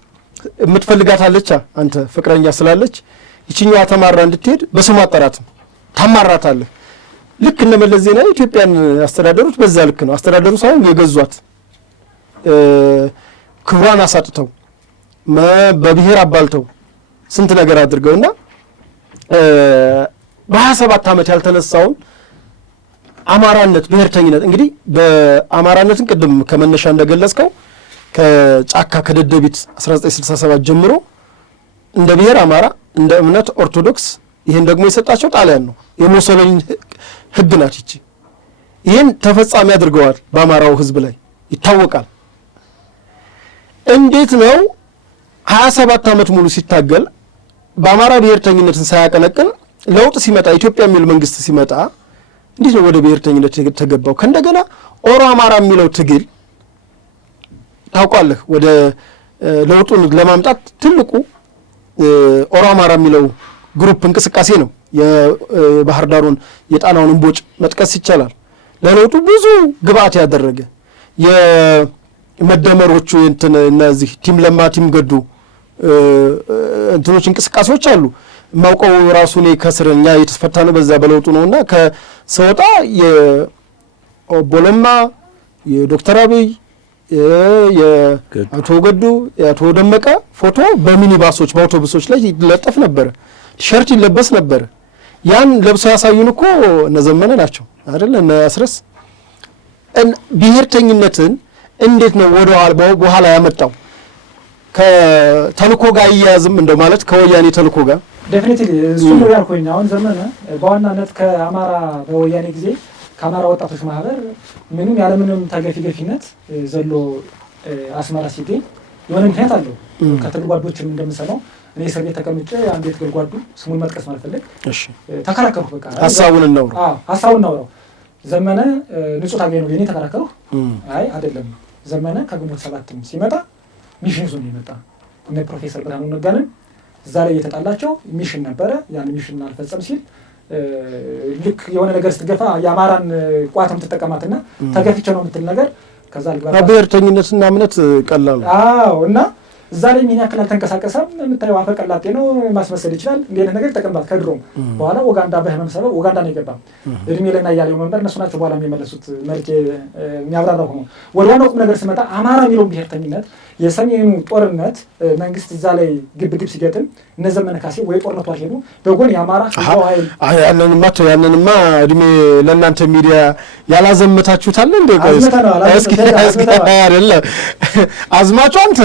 የምትፈልጋታለች አንተ ፍቅረኛ ስላለች ይችኛዋ ተማራ እንድትሄድ በስሟ አጠራትም ታማራታለህ። ልክ እነ መለስ ዜናዊ ኢትዮጵያን አስተዳደሩት በዛ ልክ ነው። አስተዳደሩ ሳይሆን የገዟት ክብሯን አሳጥተው በብሔር አባልተው ስንት ነገር አድርገውና በ27 ዓመት ያልተነሳውን አማራነት ብሔርተኝነት እንግዲህ በአማራነትን ቅድም ከመነሻ እንደገለጽከው ከጫካ ከደደቢት 1967 ጀምሮ እንደ ብሔር አማራ እንደ እምነት ኦርቶዶክስ ይሄን ደግሞ የሰጣቸው ጣሊያን ነው። የሙሶሊኒ ህግ ናት ይቺ። ይሄን ተፈጻሚ አድርገዋል በአማራው ህዝብ ላይ ይታወቃል። እንዴት ነው 27 ዓመት ሙሉ ሲታገል በአማራ ብሔርተኝነትን ሳያቀነቅን ለውጥ ሲመጣ ኢትዮጵያ የሚል መንግስት ሲመጣ እንዴት ነው ወደ ብሔርተኝነት ተገባው? ከእንደገና ኦሮ አማራ የሚለው ትግል ታውቃለህ ወደ ለውጡን ለማምጣት ትልቁ ኦሮ አማራ የሚለው ግሩፕ እንቅስቃሴ ነው። የባህር ዳሩን የጣናውን እንቦጭ መጥቀስ ይቻላል። ለለውጡ ብዙ ግብአት ያደረገ የመደመሮቹ እነዚህ ቲም ለማ ቲም ገዱ እንትኖች እንቅስቃሴዎች አሉ። ማውቀው ራሱ እኔ ከስረኛ የተፈታነው በዛ በለውጡ ነውና ከሰወጣ የቦለማ የዶክተር አብይ የአቶ ገዱ የአቶ ደመቀ ፎቶ በሚኒባሶች በአውቶቡሶች ላይ ይለጠፍ ነበር፣ ቲሸርት ይለበስ ነበር። ያን ለብሰው ያሳዩን እኮ እነዘመነ ናቸው አይደል? እነ አስረስ ብሔርተኝነትን እንዴት ነው ወደ በኋላ ያመጣው? ከተልኮ ጋር ይያዝም እንደው ማለት ከወያኔ ተልኮ ጋር ዴፊኒቲሊ እሱ ነው ያልኩኝ። አሁን ዘመነ በዋናነት ከአማራ በወያኔ ጊዜ ከአማራ ወጣቶች ማህበር ምንም ያለምንም ተገፊነት ዘሎ አስመራ ሲገኝ የሆነ ምክንያት አለው። ከትግል ጓዶችም እንደምሰማው እኔ እስር ቤት ተቀምጬ አንድ ቤት ጓዱ ስሙን መጥቀስ ማልፈልግ እሺ ተከራከርኩ። በቃ ሐሳቡን እናውራው ሐሳቡን እናውራው። ዘመነ ንጹህ ታገኝ ነው የኔ ተከራከርኩ። አይ አይደለም ዘመነ ከግንቦት 7 ሲመጣ ሚሽን ዞን ይመጣ እነ ፕሮፌሰር ብርሃኑ ነጋንን እዛ ላይ የተጣላቸው ሚሽን ነበረ። ያን ሚሽን አልፈጸም ሲል ልክ የሆነ ነገር ስትገፋ የአማራን ቋትም ትጠቀማትና ተገፍቼ ነው የምትል ነገር ከዛ ልግባ ብሔርተኝነትና እምነት ቀላል እና እዛ ላይ ምን ያክል አልተንቀሳቀሰም። የምታየው አፈቀላጤ ነው ማስመሰል ይችላል። እንዴ ነገር ይጠቀምባት ከድሮም በኋላ ኡጋንዳ በህመም ሰበብ ኡጋንዳ ነው የገባ እድሜ ላይ እና ያለው መንበር እነሱ ናቸው በኋላ የሚመለሱት መልክ የሚያብራራው ሆኖ ወደ ዋናው ቁም ነገር ስመጣ አማራ የሚለው ብሔርተኝነት የሰሜኑ ጦርነት መንግስት እዛ ላይ ግብግብ ሲገጥም እነ ዘመነ ካሴ ወይ ጦርነቱ አልሄዱ በጎን የአማራ ኃይል ያንንማ እድሜ ለእናንተ ሚዲያ ያላዘመታችሁታል እንዴ? እስኪ አይደለ አዝማቹ አንተ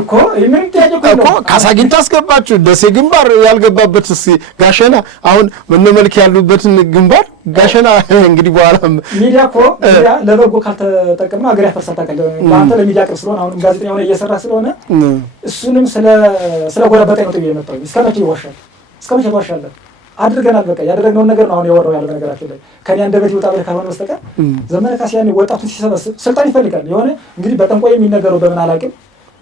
እኮ ምን ታየቁ ካሳጊንታ አስገባችሁ ደሴ ግንባር ያልገባበት እስኪ ጋሸና አሁን ምን መልክ ያሉበትን ግንባር ጋሸና እንግዲህ በኋላ ሚዲያ እኮ ሚዲያ ለበጎ ካልተጠቀምና አገር ያፈርሳል። ታውቃለህ አንተ ለሚዲያ ቅርብ ስለሆነ አሁን ጋዜጠኛ ሆነ እየሰራ ስለሆነ እሱንም ስለ ጎረበጠ ነው የመጣው። እስከመቼ ይዋሻል? እስከመቼ ይዋሻል? አድርገናል። በቃ ያደረግነውን ነገር ነው አሁን ያወራው ያለው ነገራችን ላይ ከኔ አንደበት ይወጣ ብለህ ካልሆነ በስተቀር ዘመነ ካሴ ያኔ ወጣቱን ሲሰበስብ ስልጣን ይፈልጋል። የሆነ እንግዲህ በጠንቋይ የሚነገረው በምን አላውቅም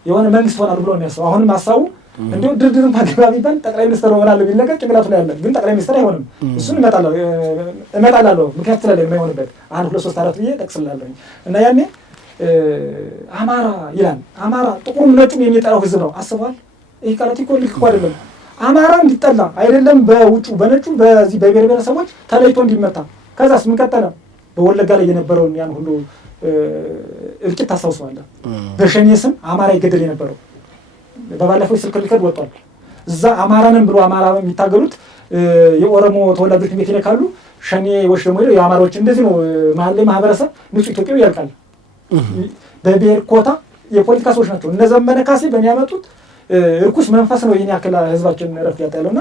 የሆነ መንግስት ሆናል ብሎ ነው ያሰው። አሁንም ሐሳቡ እንዴው ድርድርን ታገባ ቢባል ጠቅላይ ሚኒስትር ሆናል ቢል ነገር ጭንቅላቱ ላይ ያለ ግን ጠቅላይ ሚኒስትር አይሆንም። እሱን እመጣላለሁ ምክንያት ስለሌለ የማይሆንበት 1 2 3 4 ብዬ ጠቅስላለሁ። እና ያኔ አማራ ይላል። አማራ ጥቁሩም ነጩም የሚጠራው ህዝብ ነው። አስቧል። ይሄ ቃላት እኮ ልክ እኮ አይደለም። አማራ እንዲጠላ አይደለም በውጩ በነጩ በዚህ በብሔር ብሔረሰቦች ተለይቶ እንዲመታ ከዛስ ምን ቀጠለ? በወለጋ ላይ የነበረውን ያን ሁሉ እልቂት ታስታውሳለህ? በሸኔ ስም አማራ ይገደል የነበረው በባለፈው ስልክ ልከድ ወጣል። እዛ አማራንም ብሎ አማራ የሚታገሉት የኦሮሞ ተወላጆች ቤት ላይ ካሉ ሸኔዎች ደግሞ የአማራዎች እንደዚህ ነው መሀል ላይ ማህበረሰብ ንጹህ ኢትዮጵያዊ ያልቃል። በብሔር ኮታ የፖለቲካ ሰዎች ናቸው። እነ ዘመነ ካሴ በሚያመጡት እርኩስ መንፈስ ነው ይሄን ያክል ህዝባችን ረፍት ያጣለውና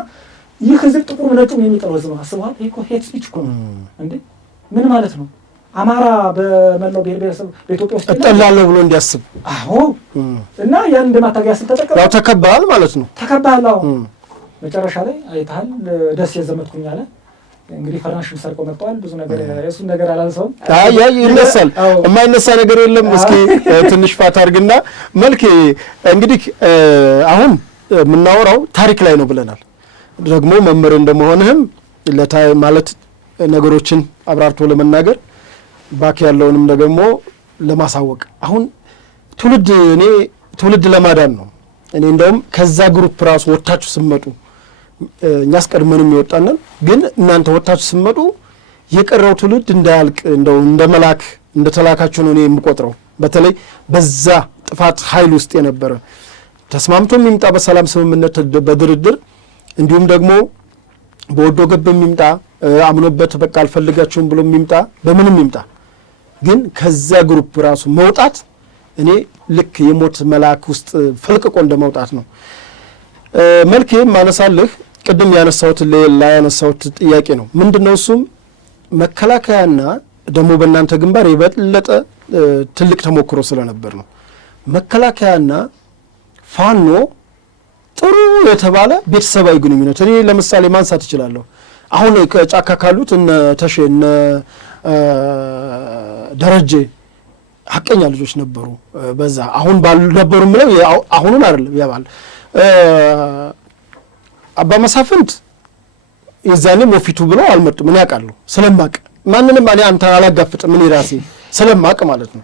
ይህ ህዝብ ጥቁር ነጩም የሚጠላው ህዝብ ነው። አስበዋል? ይሄ እኮ ሄት ስፒች እኮ ነው እንዴ! ምን ማለት ነው? አማራ በመላው ብሔር ብሔረሰብ በኢትዮጵያ ውስጥ እጠላለሁ ብሎ እንዲያስብ። አዎ። እና ያን እንደማታገያ ስለተጠቀመ ያው ተከባል ማለት ነው። ተከባል። አዎ። መጨረሻ ላይ አይታል ደስ የዘመትኩኝ አለ። እንግዲህ ፈራንሽን ሰርቆ መጥቷል። ብዙ ነገር እሱን ነገር አላንሰውም። አይ ይነሳል። የማይነሳ ነገር የለም። እስኪ ትንሽ ፋታ አድርግና መልክ እንግዲህ አሁን የምናወራው ታሪክ ላይ ነው ብለናል። ደግሞ መምህር እንደመሆንህም ማለት ነገሮችን አብራርቶ ለመናገር ባክ ያለውንም ደግሞ ለማሳወቅ አሁን ትውልድ ለማዳን ነው። እኔ እንደውም ከዛ ግሩፕ ራሱ ወጣችሁ ስመጡ እኛስ ቀድመንም ይወጣናል፣ ግን እናንተ ወጣችሁ ስመጡ የቀረው ትውልድ እንዳያልቅ እንደው እንደ መልአክ እንደተላካችሁ ነው እኔ የምቆጥረው። በተለይ በዛ ጥፋት ኃይል ውስጥ የነበረ ተስማምቶ የሚምጣ በሰላም ስምምነት በድርድር እንዲሁም ደግሞ በወዶ ገብ የሚምጣ አምኖበት በቃ አልፈልጋችሁም ብሎ የሚምጣ በምንም ይምጣ፣ ግን ከዛ ግሩፕ ራሱ መውጣት እኔ ልክ የሞት መልአክ ውስጥ ፈልቅቆ እንደመውጣት ነው። መልክ ማነሳልህ ቅድም ያነሳሁት ላይ ያነሳሁት ጥያቄ ነው። ምንድነው እሱም መከላከያና ደግሞ በእናንተ ግንባር የበለጠ ትልቅ ተሞክሮ ስለነበር ነው። መከላከያና ፋኖ ጥሩ የተባለ ቤተሰባዊ ግንኙነት እኔ ለምሳሌ ማንሳት እችላለሁ። አሁን ከጫካ ካሉት እነ ተሼ እነ ደረጀ ሐቀኛ ልጆች ነበሩ። በዛ አሁን ባልነበሩ ምለው አሁኑን አይደለም ያባል አባ መሳፍንት የዛኔም ወፊቱ ብለው አልመጡም። ምን ያውቃሉ ስለማቅ ማንንም እኔ አንተ አላጋፍጥም እኔ ራሴ ስለማቅ ማለት ነው።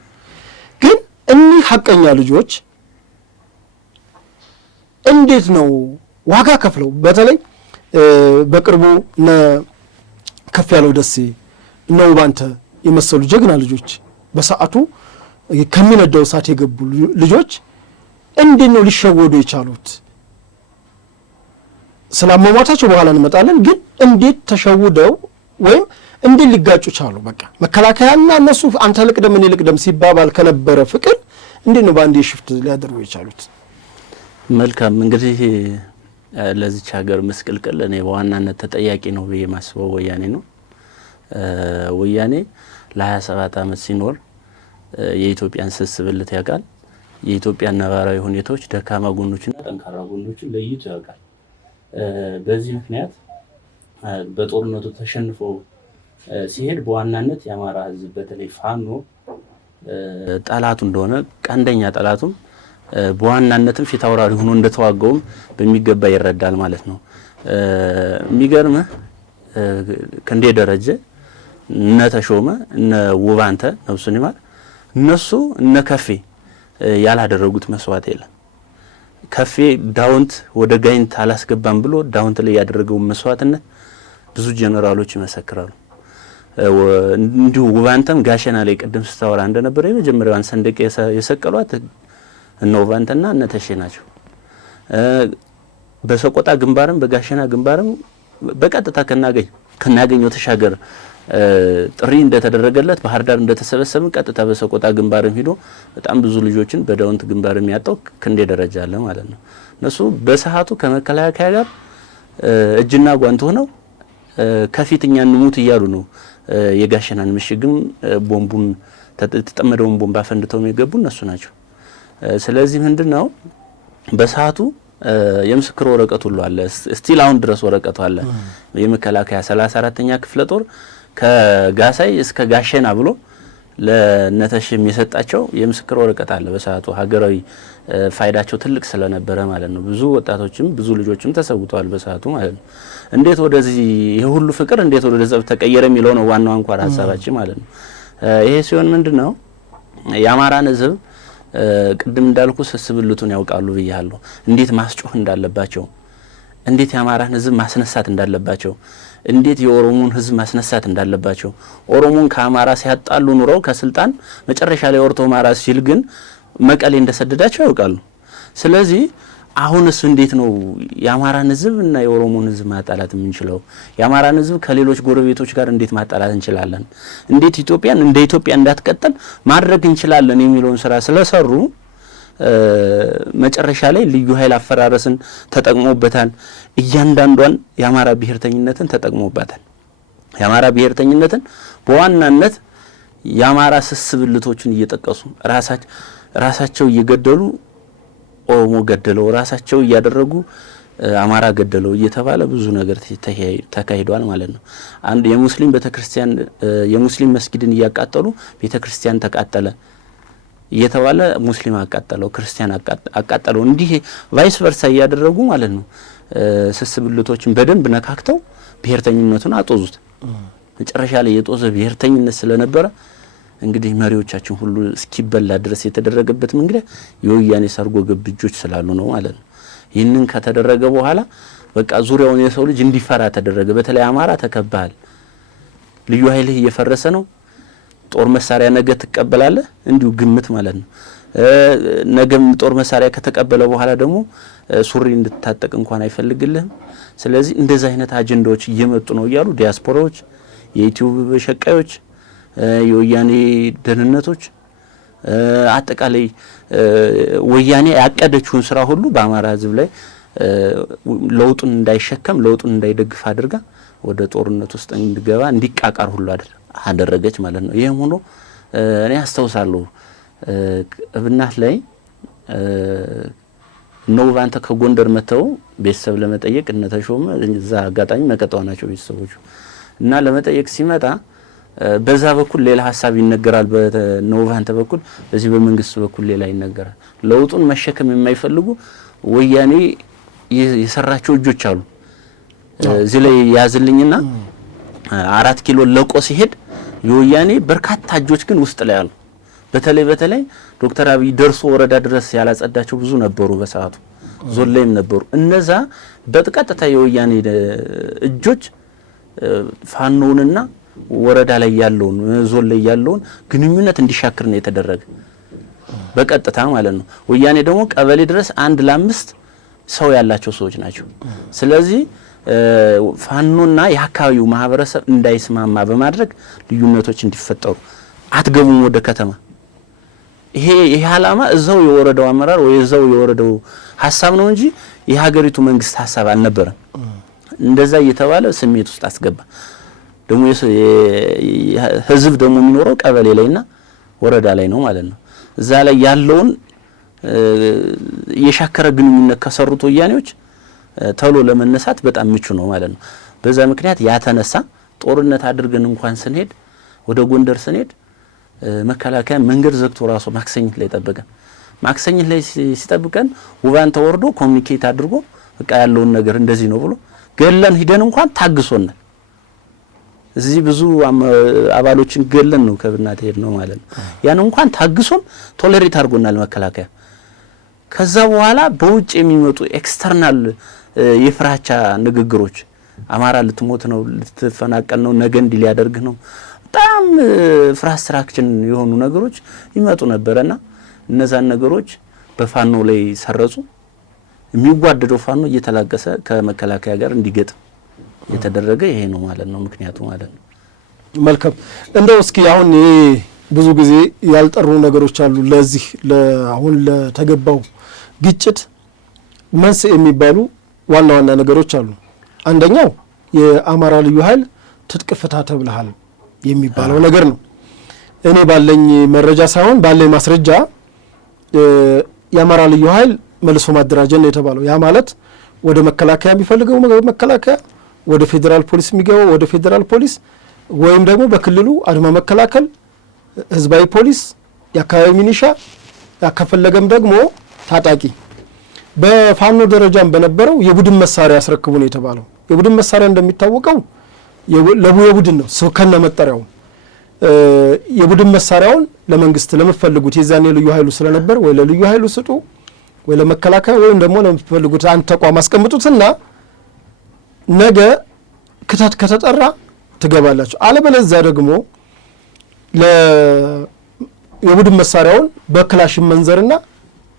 ግን እኒህ ሐቀኛ ልጆች እንዴት ነው ዋጋ ከፍለው በተለይ በቅርቡ ከፍ ያለው ደሴ ነው ባንተ የመሰሉ ጀግና ልጆች በሰዓቱ ከሚነደው እሳት የገቡ ልጆች እንዴት ነው ሊሸወዱ የቻሉት? ስላመሟታቸው በኋላ እንመጣለን። ግን እንዴት ተሸውደው ወይም እንዴት ሊጋጩ ቻሉ? በቃ መከላከያና እነሱ አንተ ልቅደም እኔ ልቅደም ሲባባል ከነበረ ፍቅር እንዴት ነው በአንዴ ሽፍት ሊያደርጉ የቻሉት? መልካም እንግዲህ ለዚች ሀገር ምስቅልቅል እኔ በዋናነት ተጠያቂ ነው ብዬ ማስበው ወያኔ ነው። ወያኔ ለ27 ዓመት ሲኖር የኢትዮጵያን ስስብልት ያውቃል። የኢትዮጵያ ነባራዊ ሁኔታዎች ደካማ ጎኖችና ጠንካራ ጎኖችን ለይቶ ያውቃል። በዚህ ምክንያት በጦርነቱ ተሸንፎ ሲሄድ በዋናነት የአማራ ህዝብ በተለይ ፋኖ ጠላቱ እንደሆነ ቀንደኛ ጠላቱም በዋናነትም ፊት አውራሪ ሆኖ እንደተዋጋውም በሚገባ ይረዳል ማለት ነው። የሚገርምህ ክንዴ ደረጀ እነ ተሾመ እነ ውባንተ ነብሱን ይማር እነሱ እነ ከፌ ያላደረጉት መስዋዕት የለም። ከፌ ዳውንት ወደ ጋይንት አላስገባም ብሎ ዳውንት ላይ ያደረገው መስዋዕትነት ብዙ ጀነራሎች ይመሰክራሉ። እንዲሁ ውባንተም ጋሸና ላይ ቅድም ስታወራ እንደነበረ የመጀመሪያዋን ሰንደቅ የሰቀሏት እነ ውባንተና እነ ተሼ ናቸው። በሰቆጣ ግንባርም በጋሸና ግንባርም በቀጥታ ከናገኘው ተሻገር ጥሪ እንደተደረገለት ባህር ዳር እንደተሰበሰብን ቀጥታ በሰቆጣ ግንባርም ሄዶ በጣም ብዙ ልጆችን በዳውንት ግንባርም ያጣው ክንዴ ደረጃ አለ ማለት ነው። እነሱ በሰዓቱ ከመከላከያ ጋር እጅና ጓንት ሆነው ከፊትኛ እንሙት እያሉ ነው የጋሸናን ምሽግም ቦምቡን ተጠመደውን ቦምብ አፈንድተው የሚገቡ እነሱ ናቸው። ስለዚህ ምንድነው በሰዓቱ የምስክር ወረቀት ሁሉ አለ። ስቲል አሁን ድረስ ወረቀቱ አለ። የመከላከያ 34ኛ ክፍለ ጦር ከጋሳይ እስከ ጋሸና ብሎ ለነተሽም የሰጣቸው የምስክር ወረቀት አለ። በሰዓቱ ሀገራዊ ፋይዳቸው ትልቅ ስለነበረ ማለት ነው። ብዙ ወጣቶችም ብዙ ልጆችም ተሰውተዋል በሰዓቱ ማለት ነው። እንዴት ወደዚህ ይሄ ሁሉ ፍቅር እንዴት ወደ ዘብ ተቀየረ የሚለው ነው ዋናው አንኳር ሐሳባችን ማለት ነው። ይሄ ሲሆን ምንድነው የአማራን ህዝብ ቅድም እንዳልኩ ስስብልቱን ያውቃሉ ብያለሁ። እንዴት ማስጮህ እንዳለባቸው፣ እንዴት የአማራን ህዝብ ማስነሳት እንዳለባቸው፣ እንዴት የኦሮሞን ህዝብ ማስነሳት እንዳለባቸው። ኦሮሞን ከአማራ ሲያጣሉ ኑረው ከስልጣን መጨረሻ ላይ ኦርቶ አማራ ሲል ግን መቀሌ እንደሰደዳቸው ያውቃሉ። ስለዚህ አሁንስ እንዴት ነው የአማራን ህዝብ እና የኦሮሞን ህዝብ ማጣላት የምንችለው? የአማራን ህዝብ ከሌሎች ጎረቤቶች ጋር እንዴት ማጣላት እንችላለን? እንዴት ኢትዮጵያን እንደ ኢትዮጵያ እንዳትቀጥል ማድረግ እንችላለን የሚለውን ስራ ስለሰሩ መጨረሻ ላይ ልዩ ኃይል አፈራረስን ተጠቅሞበታል። እያንዳንዷን የአማራ ብሔርተኝነትን ተጠቅሞበታል። የአማራ ብሔርተኝነትን በዋናነት የአማራ ስስብልቶችን እየጠቀሱ ራሳቸው እየገደሉ ኦሮሞ ገደለው፣ ራሳቸው እያደረጉ አማራ ገደለው እየተባለ ብዙ ነገር ተካሂዷል ማለት ነው። አንድ የሙስሊም ቤተክርስቲያን የሙስሊም መስጊድን እያቃጠሉ ቤተክርስቲያን ተቃጠለ እየተባለ ሙስሊም አቃጠለው፣ ክርስቲያን አቃጠለው፣ እንዲህ ቫይስ ቨርሳ እያደረጉ ማለት ነው። ስስብልቶችን በደንብ ነካክተው ብሔርተኝነቱን አጦዙት። መጨረሻ ላይ የጦዘ ብሔርተኝነት ስለነበረ እንግዲህ መሪዎቻችን ሁሉ እስኪበላ ድረስ የተደረገበት መንገድ የወያኔ ሰርጎ ገብ እጆች ስላሉ ነው ማለት ነው። ይህንን ከተደረገ በኋላ በቃ ዙሪያውን የሰው ልጅ እንዲፈራ ተደረገ። በተለይ አማራ ተከባል፣ ልዩ ኃይልህ እየፈረሰ ነው፣ ጦር መሳሪያ ነገ ትቀበላለህ፣ እንዲሁ ግምት ማለት ነው። ነገም ጦር መሳሪያ ከተቀበለ በኋላ ደግሞ ሱሪ እንድታጠቅ እንኳን አይፈልግልህም። ስለዚህ እንደዚህ አይነት አጀንዳዎች እየመጡ ነው እያሉ ዲያስፖራዎች፣ የዩቲዩብ ሸቃዮች፣ የወያኔ ደህንነቶች አጠቃላይ ወያኔ ያቀደችውን ስራ ሁሉ በአማራ ህዝብ ላይ ለውጡን እንዳይሸከም ለውጡን እንዳይደግፍ አድርጋ ወደ ጦርነት ውስጥ እንዲገባ እንዲቃቃር ሁሉ አደረገች ማለት ነው። ይሄም ሆኖ እኔ አስተውሳለሁ እብናት ላይ ነው ባንተ ከጎንደር መተው ቤተሰብ ለመጠየቅ እነ ተሾመ እዛ አጋጣሚ መቀጣው ናቸው ቤተሰቦቹ እና ለመጠየቅ ሲመጣ በዛ በኩል ሌላ ሐሳብ ይነገራል፣ በኖቫንተ በኩል በዚህ በመንግስት በኩል ሌላ ይነገራል። ለውጡን መሸከም የማይፈልጉ ወያኔ የሰራቸው እጆች አሉ። እዚህ ላይ ያዝልኝና 4 ኪሎ ለቆ ሲሄድ የወያኔ በርካታ እጆች ግን ውስጥ ላይ አሉ። በተለይ ዶክተር አብይ ደርሶ ወረዳ ድረስ ያላጸዳቸው ብዙ ነበሩ፣ በሰዓቱ ዞን ላይም ነበሩ። እነዛ በቀጥታ የወያኔ እጆች ፋኖውንና ወረዳ ላይ ያለውን ዞን ላይ ያለውን ግንኙነት እንዲሻክር ነው የተደረገ በቀጥታ ማለት ነው። ወያኔ ደግሞ ቀበሌ ድረስ 1 ለ5 ሰው ያላቸው ሰዎች ናቸው። ስለዚህ ፋኖና የአካባቢው ማህበረሰብ እንዳይስማማ በማድረግ ልዩነቶች እንዲፈጠሩ አትገቡም ወደ ከተማ። ይሄ ዓላማ እዛው የወረዳው አመራር ወይ እዛው የወረዳው ሐሳብ ነው እንጂ የሀገሪቱ መንግስት ሐሳብ አልነበረም። እንደዛ እየተባለ ስሜት ውስጥ አስገባ። ደግሞ ህዝብ ደግሞ የሚኖረው ቀበሌ ላይና ወረዳ ላይ ነው ማለት ነው። እዛ ላይ ያለውን የሻከረ ግንኙነት ከሰሩት ወያኔዎች ተሎ ለመነሳት በጣም ምቹ ነው ማለት ነው። በዛ ምክንያት ያተነሳ ጦርነት አድርገን እንኳን ስንሄድ ወደ ጎንደር ስንሄድ መከላከያ መንገድ ዘግቶ ራሱ ማክሰኝት ላይ ጠበቀን። ማክሰኝት ላይ ሲጠብቀን ውባን ተወርዶ ኮሙኒኬት አድርጎ በቃ ያለውን ነገር እንደዚህ ነው ብሎ ገለን ሂደን እንኳን ታግሶናል። እዚህ ብዙ አባሎችን ገለን ነው ከብናት ሄድ ነው ማለት ነው። ያን እንኳን ታግሶን ቶለሬት አድርጎናል መከላከያ። ከዛ በኋላ በውጭ የሚመጡ ኤክስተርናል የፍራቻ ንግግሮች አማራ ልትሞት ነው፣ ልትፈናቀል ነው፣ ነገ እንዲህ ሊያደርግ ነው፣ በጣም ፍራስትራክሽን የሆኑ ነገሮች ይመጡ ነበርና እነዛን ነገሮች በፋኖ ላይ ሰረጹ። የሚጓደደው ፋኖ እየተላቀሰ ከመከላከያ ጋር እንዲገጥም የተደረገ ይሄ ነው ማለት ነው ምክንያቱ ማለት ነው። መልካም እንደው እስኪ አሁን ብዙ ጊዜ ያልጠሩ ነገሮች አሉ ለዚህ አሁን ለተገባው ግጭት መንስኤ የሚባሉ ዋና ዋና ነገሮች አሉ። አንደኛው የአማራ ልዩ ኃይል ትጥቅ ፍታ ተብለሃል የሚባለው ነገር ነው። እኔ ባለኝ መረጃ ሳይሆን ባለኝ ማስረጃ የአማራ ልዩ ኃይል መልሶ ማደራጀት ነው የተባለው። ያ ማለት ወደ መከላከያ የሚፈልገው መከላከያ፣ ወደ ፌዴራል ፖሊስ የሚገባው ወደ ፌዴራል ፖሊስ፣ ወይም ደግሞ በክልሉ አድማ መከላከል፣ ህዝባዊ ፖሊስ፣ የአካባቢ ሚኒሻ፣ ያከፈለገም ደግሞ ታጣቂ። በፋኖ ደረጃም በነበረው የቡድን መሳሪያ ያስረክቡ ነው የተባለው። የቡድን መሳሪያ እንደሚታወቀው የቡድን ነው ከነ መጠሪያው። የቡድን መሳሪያውን ለመንግስት ለምትፈልጉት የዛኔ ልዩ ኃይሉ ስለነበር ወይ ለልዩ ኃይሉ ስጡ ወይ ለመከላከያ ወይም ደግሞ ለምትፈልጉት አንድ ተቋም አስቀምጡትና ነገ ክተት ከተጠራ ትገባላችሁ። አለበለዚያ ደግሞ የቡድን መሳሪያውን በክላሽ መንዘርና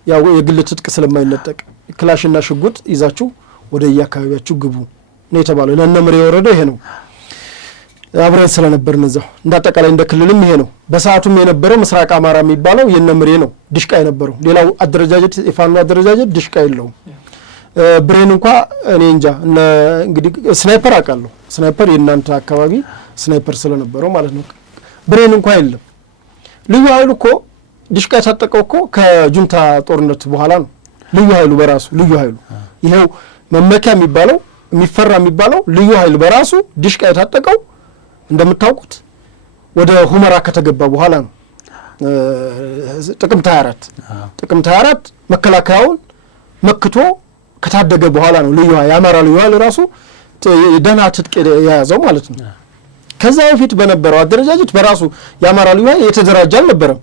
ያው የግል ትጥቅ ስለማይነጠቅ ክላሽና ሽጉጥ ይዛችሁ ወደ የአካባቢያችሁ ግቡ ነው የተባለው። ለነምሬ የወረደ ይሄ ነው። አብረን ስለነበርን እዛው እንዳጠቃላይ እንደ ክልልም ይሄ ነው። በሰዓቱም የነበረው ምስራቅ አማራ የሚባለው የነምሬ ነው ድሽቃ የነበረው። ሌላው አደረጃጀት የፋኖ አደረጃጀት ድሽቃ የለውም። ብሬን እንኳን እኔ እንጃ እንግዲህ ስናይፐር አውቃለሁ። ስናይፐር የእናንተ አካባቢ ስናይፐር ስለነበረው ማለት ነው። ብሬን እንኳን የለም። ልዩ ኃይሉ እኮ ድሽቃ የታጠቀው እኮ ከጁንታ ጦርነት በኋላ ነው። ልዩ ኃይሉ በራሱ ልዩ ኃይሉ ይሄው መመኪያ የሚባለው የሚፈራ የሚባለው ልዩ ኃይል በራሱ ድሽቃ የታጠቀው እንደምታውቁት ወደ ሁመራ ከተገባ በኋላ ነው። ጥቅምት 24 መከላከያውን መክቶ ከታደገ በኋላ ነው ልዩ ኃይል የአማራ ልዩ ኃይል ራሱ ደህና ትጥቅ የያዘው ማለት ነው። ከዛ በፊት በነበረው አደረጃጀት በራሱ የአማራ ልዩ ኃይል የተደራጀ አልነበረም።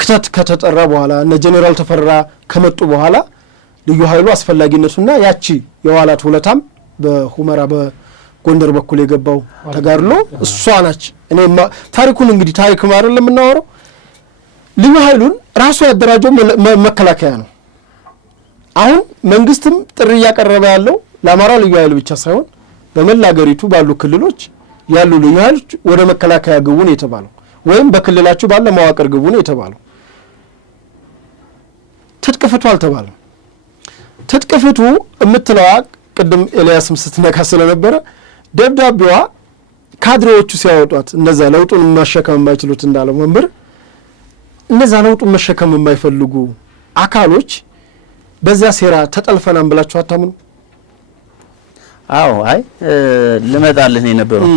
ክተት ከተጠራ በኋላ እነ ጄኔራል ተፈራ ከመጡ በኋላ ልዩ ኃይሉ አስፈላጊነቱና ያቺ የዋላት ሁለታም በሁመራ በጎንደር በኩል የገባው ተጋድሎ እሷ ናች። እኔ ታሪኩን እንግዲህ ታሪክ ማለት ለምናወራው ልዩ ኃይሉን ራሱ ያደራጀው መከላከያ ነው። አሁን መንግስትም ጥሪ እያቀረበ ያለው ለአማራ ልዩ ኃይል ብቻ ሳይሆን በመላ ሀገሪቱ ባሉ ክልሎች ያሉ ልዩ ኃይሎች ወደ መከላከያ ግቡ ነው የተባለው፣ ወይም በክልላችሁ ባለ መዋቅር ግቡ ነው የተባለው። ትጥቅ ፍቱ አልተባለም። ትጥቅ ፍቱ የምትለዋ ቅድም ኤልያስም ስትነካ ስለነበረ ደብዳቤዋ ካድሬዎቹ ሲያወጧት እነዛ ለውጡን መሸከም የማይችሉት እንዳለው መንበር እነዛ ለውጡን መሸከም የማይፈልጉ አካሎች በዛ ሴራ ተጠልፈናን ብላችሁ አታምኑ? አዎ አይ ልመጣልህ ነው የነበረው።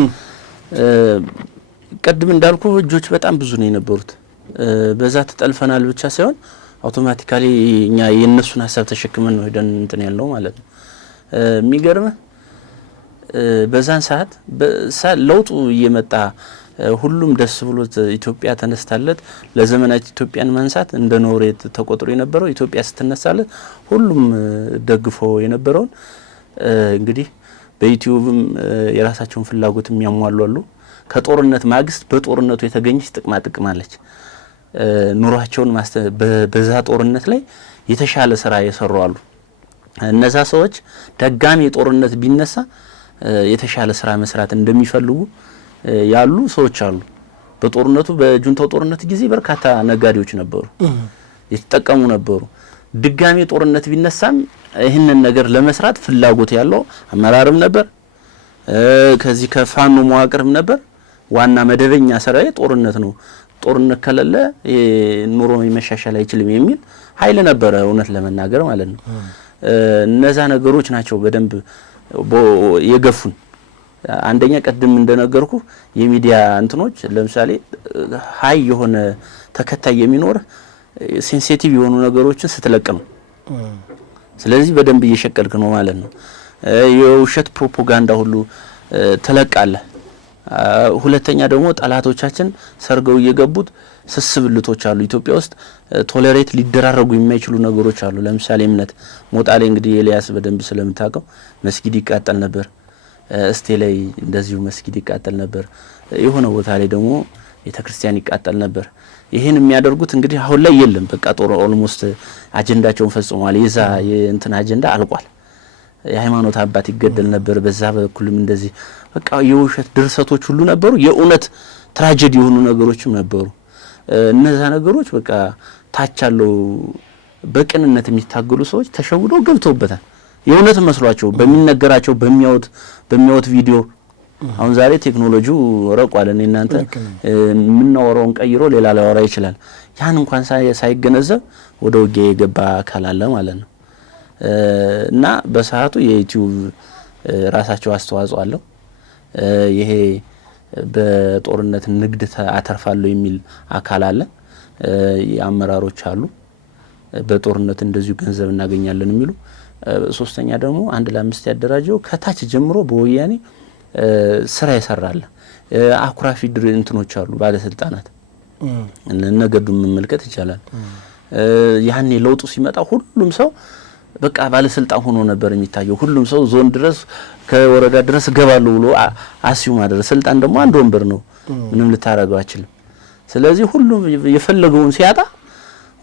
ቀድም እንዳልኩ እጆች በጣም ብዙ ነው የነበሩት። በዛ ተጠልፈናል ብቻ ሳይሆን አውቶማቲካሊ እኛ የነሱን ሐሳብ ተሸክመን ነው ሄደን እንትን ያለው ማለት ነው። የሚገርምህ በዛን ሰዓት ለውጡ እየመጣ ሁሉም ደስ ብሎት ኢትዮጵያ ተነስታለት ለዘመናት ኢትዮጵያን ማንሳት እንደ ኖሬት ተቆጥሮ የነበረው ኢትዮጵያ ስትነሳለት ሁሉም ደግፎ የነበረውን እንግዲህ በዩቲዩብም የራሳቸውን ፍላጎት የሚያሟሉ አሉ። ከጦርነት ማግስት በጦርነቱ የተገኘች ጥቅም አለች። ኑሯቸውን በዛ ጦርነት ላይ የተሻለ ስራ የሰሩ አሉ። እነዛ ሰዎች ደጋሚ ጦርነት ቢነሳ የተሻለ ስራ መስራት እንደሚፈልጉ ያሉ ሰዎች አሉ። በጦርነቱ በጁንታው ጦርነት ጊዜ በርካታ ነጋዴዎች ነበሩ፣ የተጠቀሙ ነበሩ። ድጋሚ ጦርነት ቢነሳም ይህንን ነገር ለመስራት ፍላጎት ያለው አመራርም ነበር፣ ከዚህ ከፋኖ መዋቅርም ነበር። ዋና መደበኛ ስራዬ ጦርነት ነው፣ ጦርነት ከሌለ ኑሮ መሻሻል አይችልም የሚል ኃይል ነበረ እውነት ለመናገር ማለት ነው። እነዛ ነገሮች ናቸው በደንብ የገፉን። አንደኛ ቀድም እንደነገርኩ የሚዲያ እንትኖች ለምሳሌ ሀይ የሆነ ተከታይ የሚኖር ሴንሲቲቭ የሆኑ ነገሮችን ስትለቅ ነው። ስለዚህ በደንብ እየሸቀልክ ነው ማለት ነው። የውሸት ፕሮፓጋንዳ ሁሉ ተለቃለ። ሁለተኛ ደግሞ ጠላቶቻችን ሰርገው እየገቡት ስስብልቶች አሉ ኢትዮጵያ ውስጥ ቶለሬት ሊደራረጉ የማይችሉ ነገሮች አሉ። ለምሳሌ እምነት ሞጣ ላይ እንግዲህ ኤልያስ በደንብ ስለምታውቀው መስጊድ ይቃጠል ነበር። እስቴ ላይ እንደዚሁ መስጊድ ይቃጠል ነበር። የሆነ ቦታ ላይ ደግሞ ቤተክርስቲያን ይቃጠል ነበር። ይሄን የሚያደርጉት እንግዲህ አሁን ላይ የለም። በቃ ጦር ኦልሞስት አጀንዳቸውን ፈጽሟል። የዛ የእንትን አጀንዳ አልቋል። የሃይማኖት አባት ይገደል ነበር። በዛ በኩልም እንደዚህ በቃ የውሸት ድርሰቶች ሁሉ ነበሩ። የእውነት ትራጀዲ የሆኑ ነገሮችም ነበሩ። እነዛ ነገሮች በቃ ታች ያለው በቅንነት የሚታገሉ ሰዎች ተሸውደው ገብተውበታል። የእውነት መስሏቸው በሚነገራቸው በሚያዩት ቪዲዮ። አሁን ዛሬ ቴክኖሎጂው ረቋል። እኔ እናንተ የምናወራውን ቀይሮ ሌላ ሊያወራ ይችላል። ያን እንኳን ሳይገነዘብ ወደ ውጊያ የገባ አካል አለ ማለት ነው። እና በሰዓቱ የዩቲዩብ ራሳቸው አስተዋጽኦ አለው። ይሄ በጦርነት ንግድ አተርፋለሁ የሚል አካል አለ። የአመራሮች አሉ በጦርነት እንደዚሁ ገንዘብ እናገኛለን የሚሉ። ሶስተኛ ደግሞ 1 ለ5 ያደራጀው ከታች ጀምሮ በወያኔ ስራ ይሰራል። አኩራፊ እንትኖች አሉ ባለስልጣናት እነገዱን መመልከት ይቻላል። ያኔ ለውጡ ሲመጣ ሁሉም ሰው በቃ ባለስልጣን ሆኖ ነበር የሚታየው። ሁሉም ሰው ዞን ድረስ ከወረዳ ድረስ ገባሉ ብሎ አስዩ ማድረግ። ስልጣን ደግሞ አንድ ወንበር ነው፣ ምንም ልታረጋው አይችልም። ስለዚህ ሁሉም የፈለገውን ሲያጣ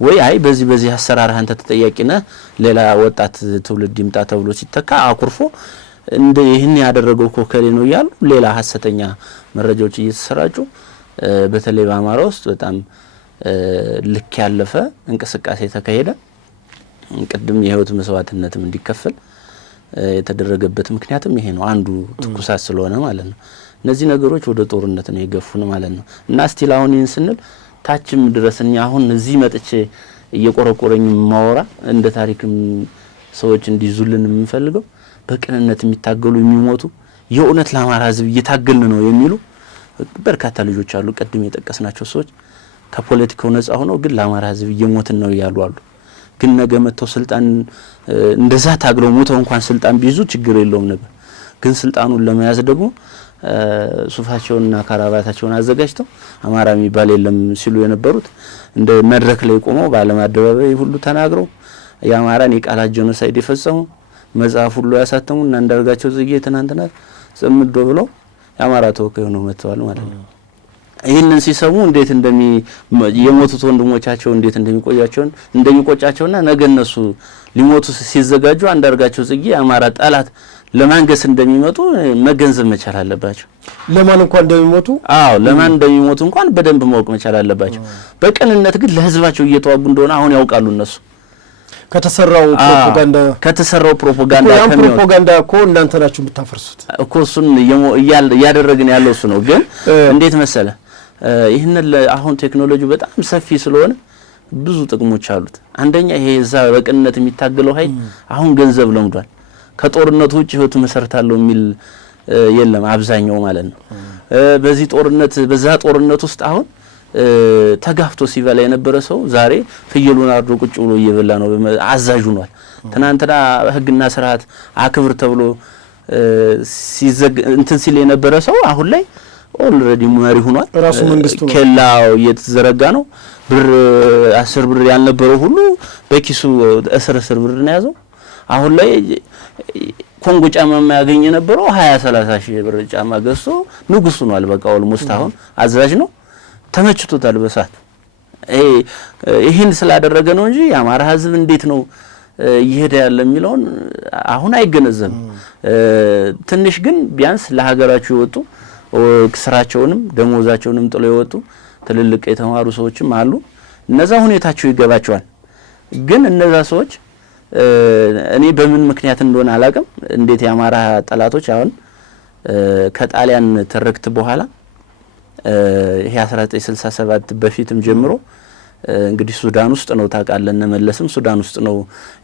ወይ አይ በዚህ አሰራር አንተ ተጠያቂ ነህ ሌላ ወጣት ትውልድ ይምጣ ተብሎ ሲተካ አኩርፎ እንደ ይህን ያደረገው ኮከሌ ነው ያሉ ሌላ ሐሰተኛ መረጃዎች እየተሰራጩ በተለይ በአማራ ውስጥ በጣም ልክ ያለፈ እንቅስቃሴ ተካሄደ። ቅድም የህይወት መስዋዕትነትም እንዲከፈል የተደረገበት ምክንያትም ይሄ ነው። አንዱ ትኩሳት ስለሆነ ማለት ነው። እነዚህ ነገሮች ወደ ጦርነት ነው የገፉን ማለት ነው። እና ስቲል አሁን ይህን ስንል ታችም ድረስኛ አሁን እዚህ መጥቼ እየቆረቆረኝ ማወራ እንደ ታሪክም ሰዎች እንዲዙልን የምንፈልገው በቅንነት የሚታገሉ የሚሞቱ የእውነት ለአማራ ህዝብ እየታገልን ነው የሚሉ በርካታ ልጆች አሉ። ቀድም የጠቀስናቸው ሰዎች ከፖለቲካው ነፃ ሆነው ግን ለአማራ ህዝብ እየሞትን ነው ያሉ አሉ። ግን ነገ መተው ስልጣን እንደዛ ታግለው ሞተው እንኳን ስልጣን ቢይዙ ችግር የለውም ነበር። ግን ስልጣኑን ለመያዝ ደግሞ ሱፋቸውንና ካራባታቸውን አዘጋጅተው አማራ የሚባል የለም ሲሉ የነበሩት እንደ መድረክ ላይ ቆመው በዓለም አደባባይ ሁሉ ተናግረው የአማራን የቃላት ጄኖሳይድ የፈጸሙ መጽሐፍ ሁሉ ያሳተሙና አንዳርጋቸው ጽጌ ትናንትና ጽምዶ ብለው የአማራ ተወካይ ሆነው መጥተዋል ማለት ነው። ይህንን ሲሰሙ እንዴት የሞቱት ወንድሞቻቸው እንዴት እንደሚቆጫቸውና ነገ እነሱ ሊሞቱ ሲዘጋጁ አንዳርጋቸው ጽጌ የአማራ ጠላት ለማንገስ እንደሚመጡ መገንዘብ መቻል አለባቸው። ለማን እንኳን እንደሚሞቱ ለማን እንደሚሞቱ እንኳን በደንብ ማወቅ መቻል አለባቸው። በቅንነት ግን ለህዝባቸው እየተዋጉ እንደሆነ አሁን ያውቃሉ እነሱ። ከተሰራው ፕሮፓጋንዳ ያን ፕሮፓጋንዳ እኮ እናንተ ናችሁ የምታፈርሱት እኮ። እሱን እያደረግን ያለው እሱ ነው። ግን እንዴት መሰለ ይሄን አሁን ቴክኖሎጂ በጣም ሰፊ ስለሆነ ብዙ ጥቅሞች አሉት። አንደኛ ይሄ እዛ በቅንነት የሚታገለው ኃይል አሁን ገንዘብ ለምዷል። ከጦርነቱ ውጭ ህይወት መሰረታለው የሚል የለም አብዛኛው ማለት ነው። በዛ ጦርነት ውስጥ አሁን ተጋፍቶ ሲበላ የነበረ ሰው ዛሬ ፍየሉን አርዶ ቁጭ ብሎ እየበላ ነው። አዛዥ ሆኗል። ትናንትና ህግና ስርዓት አክብር ተብሎ ሲል የነበረ ሰው አሁን ላይ ኦልሬዲ መሪ ሆኗል። ራሱ መንግስቱ ኬላው እየተዘረጋ ነው። ብር 10 ብር ያልነበረው ሁሉ በኪሱ እስር ብር ነው ያዘው። አሁን ላይ ኮንጎ ጫማ ማያገኝ የነበረው 20-30 ሺህ ብር ጫማ ገዝቶ ንጉስ ሆኗል። በቃ ኦልሞስት አሁን አዛዥ ነው። ተመችቶታል በሳት ይሄን ስላደረገ ነው እንጂ የአማራ ህዝብ እንዴት ነው እየሄደ ያለ የሚለውን አሁን አይገነዘብም። ትንሽ ግን ቢያንስ ለሀገራቸው ይወጡ ስራቸውንም ደሞዛቸውንም ጥሎ ይወጡ ትልልቅ የተማሩ ሰዎችም አሉ። እነዛ ሁኔታቸው ይገባቸዋል። ግን እነዛ ሰዎች እኔ በምን ምክንያት እንደሆነ አላውቅም እንዴት የአማራ ጠላቶች አሁን ከጣሊያን ትርክት በኋላ ይሄ 1967 በፊትም ጀምሮ እንግዲህ ሱዳን ውስጥ ነው ታውቃለህ። መለስም ሱዳን ውስጥ ነው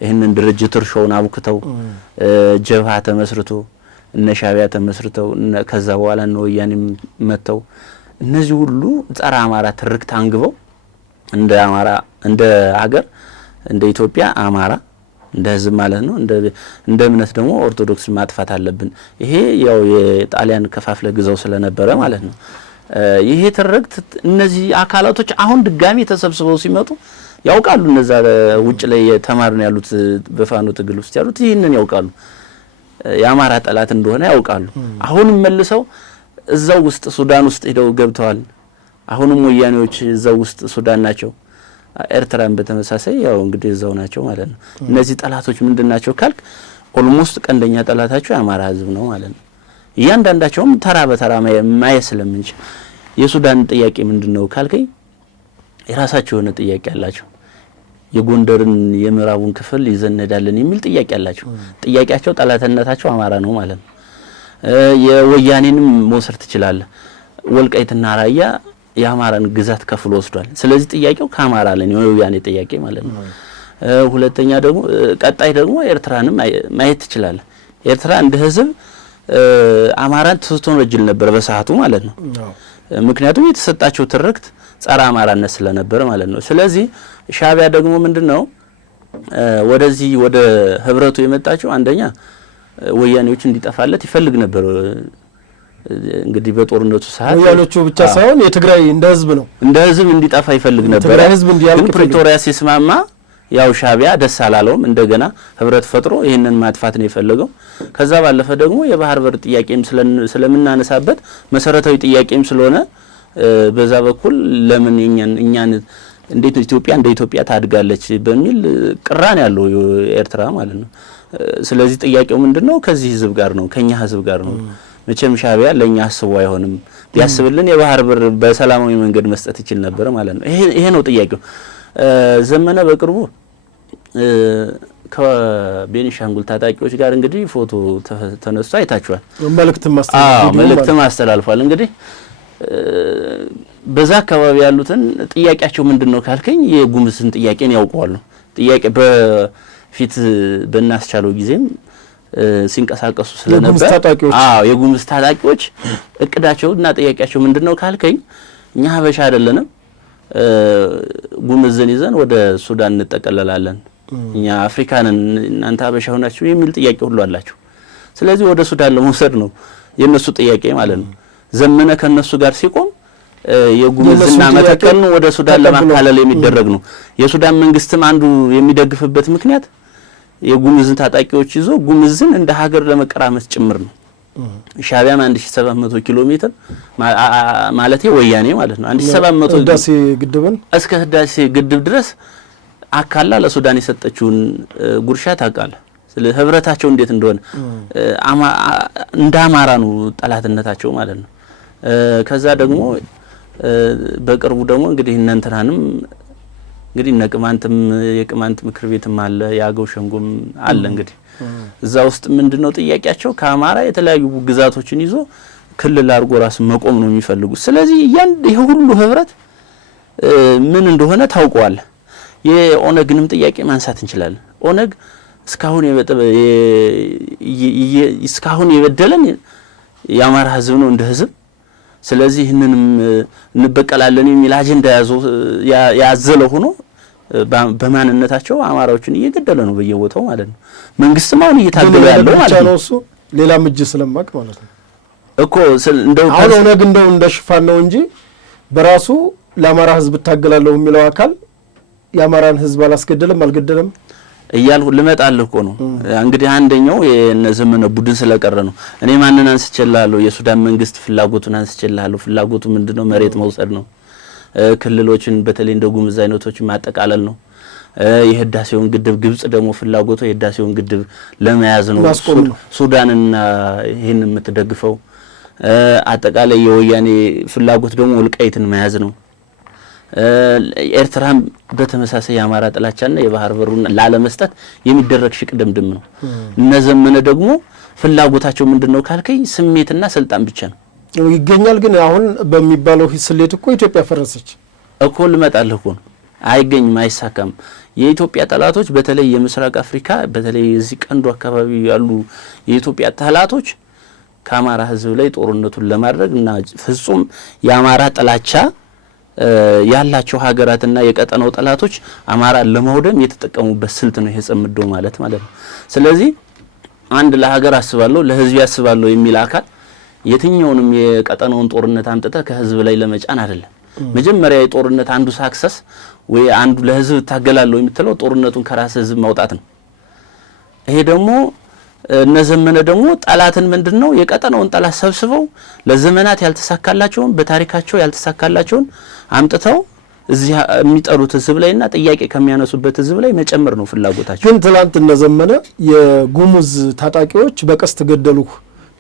ይህንን ድርጅት እርሾውን አብክተው ጀብሃ ተመስርቶ እነ ሻዕቢያ ተመስርተው ከዛ በኋላ ነው ወያኔም መተው እነዚህ ሁሉ ጸረ አማራ ትርክት አንግበው እንደ አማራ እንደ ሀገር እንደ ኢትዮጵያ አማራ እንደ ህዝብ ማለት ነው እንደ እምነት ደግሞ ኦርቶዶክስ ማጥፋት አለብን። ይሄ ያው የጣሊያን ከፋፍለ ግዛው ስለነበረ ማለት ነው። ይሄ ትርክት እነዚህ አካላቶች አሁን ድጋሚ ተሰብስበው ሲመጡ ያውቃሉ። እነዛ ውጭ ላይ ተማርን ያሉት በፋኖ ትግል ውስጥ ያሉት ይሄንን ያውቃሉ። የአማራ ጠላት እንደሆነ ያውቃሉ። አሁንም መልሰው እዛው ውስጥ ሱዳን ውስጥ ሄደው ገብተዋል። አሁንም ወያኔዎች እዛው ውስጥ ሱዳን ናቸው። ኤርትራን በተመሳሳይ ያው እንግዲህ እዛው ናቸው ማለት ነው። እነዚህ ጠላቶች ምንድናቸው ካልክ ኦልሞስት ቀንደኛ ጠላታቸው የአማራ ህዝብ ነው ማለት ነው። እያንዳንዳቸውም ተራ በተራ ማየት ስለምንችል የሱዳን ጥያቄ ምንድነው ካልከኝ የራሳቸው የሆነ ጥያቄ አላቸው። የጎንደርን የምዕራቡን ክፍል ይዘነዳለን የሚል ጥያቄ አላቸው። ጥያቄያቸው ጠላትነታቸው አማራ ነው ማለት ነው። የወያኔንም መውሰድ ትችላለህ። ወልቃይትና ራያ የአማራን ግዛት ከፍሎ ወስዷል። ስለዚህ ጥያቄው ከአማራ ላይ ነው የወያኔ ጥያቄ ማለት ነው። ሁለተኛ ደግሞ ቀጣይ ደግሞ ኤርትራንም ማየት ትችላለህ። ኤርትራ እንደ ህዝብ አማራን ስትወነጅል ነበር በሰዓቱ ማለት ነው። ምክንያቱም የተሰጣቸው ትርክት ጸረ አማራነት ስለነበር ማለት ነው። ስለዚህ ሻዕቢያ ደግሞ ምንድነው ወደዚህ ወደ ህብረቱ የመጣቸው አንደኛ ወያኔዎች እንዲጠፋለት ይፈልግ ነበር። እንግዲህ በጦርነቱ ሰዓት ወያኔዎቹ ብቻ ሳይሆን የትግራይ እንደ ህዝብ እንዲጠፋ ይፈልግ ነበር። ትግራይ ህዝብ እንዲያልቅ ፕሪቶሪያ ሲስማማ ያው ሻዕቢያ ደስ አላለውም። እንደገና ህብረት ፈጥሮ ይሄንን ማጥፋት ነው የፈለገው። ከዛ ባለፈ ደግሞ የባህር በር ጥያቄም ስለምናነሳበት መሰረታዊ ጥያቄም ስለሆነ በዛ በኩል ለምን እኛን እንዴት ኢትዮጵያ እንደ ኢትዮጵያ ታድጋለች በሚል ቅራኔ ያለው ኤርትራ ማለት ነው። ስለዚህ ጥያቄው ምንድነው ከዚህ ህዝብ ጋር ነው ከኛ ህዝብ ጋር ነው። መቼም ሻዕቢያ ለኛ አስቦ አይሆንም። ቢያስብልን የባህር በር በሰላማዊ መንገድ መስጠት ይችል ነበር ማለት ነው። ይሄ ነው ጥያቄው። ዘመነ በቅርቡ ከቤኒሻንጉል ታጣቂዎች ጋር እንግዲህ ፎቶ ተነስቶ አይታችኋል። መልእክትም አስተላልፏል። እንግዲህ በዛ አካባቢ ያሉትን ጥያቄያቸው ምንድነው ካልከኝ የጉምዝን ጥያቄን ያውቀዋል። ጥያቄ በፊት በእናስቻለው ጊዜም ሲንቀሳቀሱ ስለነበር የጉምዝ ታጣቂዎች እቅዳቸውና ጥያቄያቸው ምንድነው ካልከኝ እኛ ሀበሻ አይደለንም ጉምዝን ይዘን ወደ ሱዳን እንጠቀለላለን፣ እኛ አፍሪካንን እናንተ ሀበሻ ሆናችሁ የሚል ጥያቄ ሁሉ አላቸው። ስለዚህ ወደ ሱዳን ለመውሰድ ነው የነሱ ጥያቄ ማለት ነው። ዘመነ ከነሱ ጋር ሲቆም የጉምዝና መተከል ነው ወደ ሱዳን ለማካለል የሚደረግ ነው። የሱዳን መንግስትም አንዱ የሚደግፍበት ምክንያት የጉምዝን ታጣቂዎች ይዞ ጉምዝን እንደ ሀገር ለመቀራመስ ጭምር ነው። ሻዕቢያም 1700 ኪሎ ሜትር ማለት ወያኔ ማለት ነው 1700 ህዳሴ ግድብን እስከ ህዳሴ ግድብ ድረስ አካላ ለሱዳን የሰጠችውን ጉርሻ ታውቃለህ። ስለ ህብረታቸው እንዴት እንደሆነ እንደ አማራ ነው ጠላትነታቸው ማለት ነው። ከዛ ደግሞ በቅርቡ ደግሞ እንግዲህ እነንተናንም እንግዲህ ነቅማንትም የቅማንት ምክር ቤትም አለ የአገው ሸንጎም አለ። እንግዲህ እዛ ውስጥ ምንድነው ጥያቄያቸው ከአማራ የተለያዩ ግዛቶችን ይዞ ክልል አድርጎ ራስ መቆም ነው የሚፈልጉት። ስለዚህ ይሄ ሁሉ ህብረት ምን እንደሆነ ታውቀዋል። የኦነግንም ጥያቄ ማንሳት እንችላለን። ኦነግ እስካሁን የበደለን የአማራ ህዝብ ነው እንደ ህዝብ። ስለዚህ ይህንንም እንበቀላለን የሚል አጀንዳ ያዘለ ሆኖ በማንነታቸው አማራዎችን እየገደለ ነው በየቦታው ማለት ነው። መንግስትም አሁን እየታገለ ያለው ማለት ነው። እሱ ሌላም እጅ ስለማቅ ማለት ነው እኮ እንደው ኦነግ እንደው እንደሽፋን ነው እንጂ በራሱ ለአማራ ህዝብ ታገላለሁ የሚለው አካል የአማራን ህዝብ አልገደለም እያልሁ ልመጣልህ እኮ ነው። እንግዲህ አንደኛው የነዘመነ ቡድን ስለቀረ ነው። እኔ ማንነን አንስቼልሃለሁ፣ የሱዳን መንግስት ፍላጎቱን አንስቼልሃለሁ። ፍላጎቱ ምንድነው? መሬት መውሰድ ነው። ክልሎችን በተለይ እንደ ጉምዝ አይነቶችን ማጠቃለል ነው። የህዳሴውን ግድብ ግብጽ ደግሞ ፍላጎቱ የህዳሴውን ግድብ ለመያዝ ነው። ሱዳንና ይሄን የምትደግፈው አጠቃላይ የወያኔ ፍላጎት ደግሞ ወልቃይትን መያዝ ነው። ኤርትራም በተመሳሳይ የአማራ ጥላቻና የባህር በሩን ላለመስጠት የሚደረግ ሽቅድምድም ነው። እነዘመነ ደግሞ ፍላጎታቸው ምንድነው ካልከኝ ስሜትና ስልጣን ብቻ ነው። ይገኛል። ግን አሁን በሚባለው ስሌት እኮ ኢትዮጵያ ፈረሰች እኮ ልመጣልህ እኮ ነው። አይገኝም፣ አይሳካም። የኢትዮጵያ ጠላቶች በተለይ የምስራቅ አፍሪካ በተለይ እዚህ ቀንዱ አካባቢ ያሉ የኢትዮጵያ ጠላቶች ከአማራ ህዝብ ላይ ጦርነቱን ለማድረግ እና ፍጹም የአማራ ጥላቻ ያላቸው ሀገራትና የቀጠናው ጠላቶች አማራ ለማውደም የተጠቀሙበት ስልት ነው ይሄ ጽምዶ ማለት ነው። ስለዚህ አንድ ለሀገር አስባለሁ ለህዝብ ያስባለሁ የሚል አካል የትኛውንም የቀጠናውን ጦርነት አምጥተ ከህዝብ ላይ ለመጫን አይደለም። መጀመሪያ የጦርነት አንዱ ሳክሰስ ወይ አንዱ ለህዝብ ታገላለሁ የምትለው ጦርነቱን ከራስ ህዝብ ማውጣት ነው። ይሄ ደግሞ እነዘመነ ደግሞ ጠላትን ምንድነው የቀጠናውን ጠላት ሰብስበው ለዘመናት ያልተሳካላቸውን በታሪካቸው ያልተሳካላቸውን አምጥተው እዚህ የሚጠሩት ህዝብ ላይና ጥያቄ ከሚያነሱበት ህዝብ ላይ መጨመር ነው ፍላጎታቸው። ግን ትላንት እነዘመነ የጉሙዝ ታጣቂዎች በቀስት ገደሉ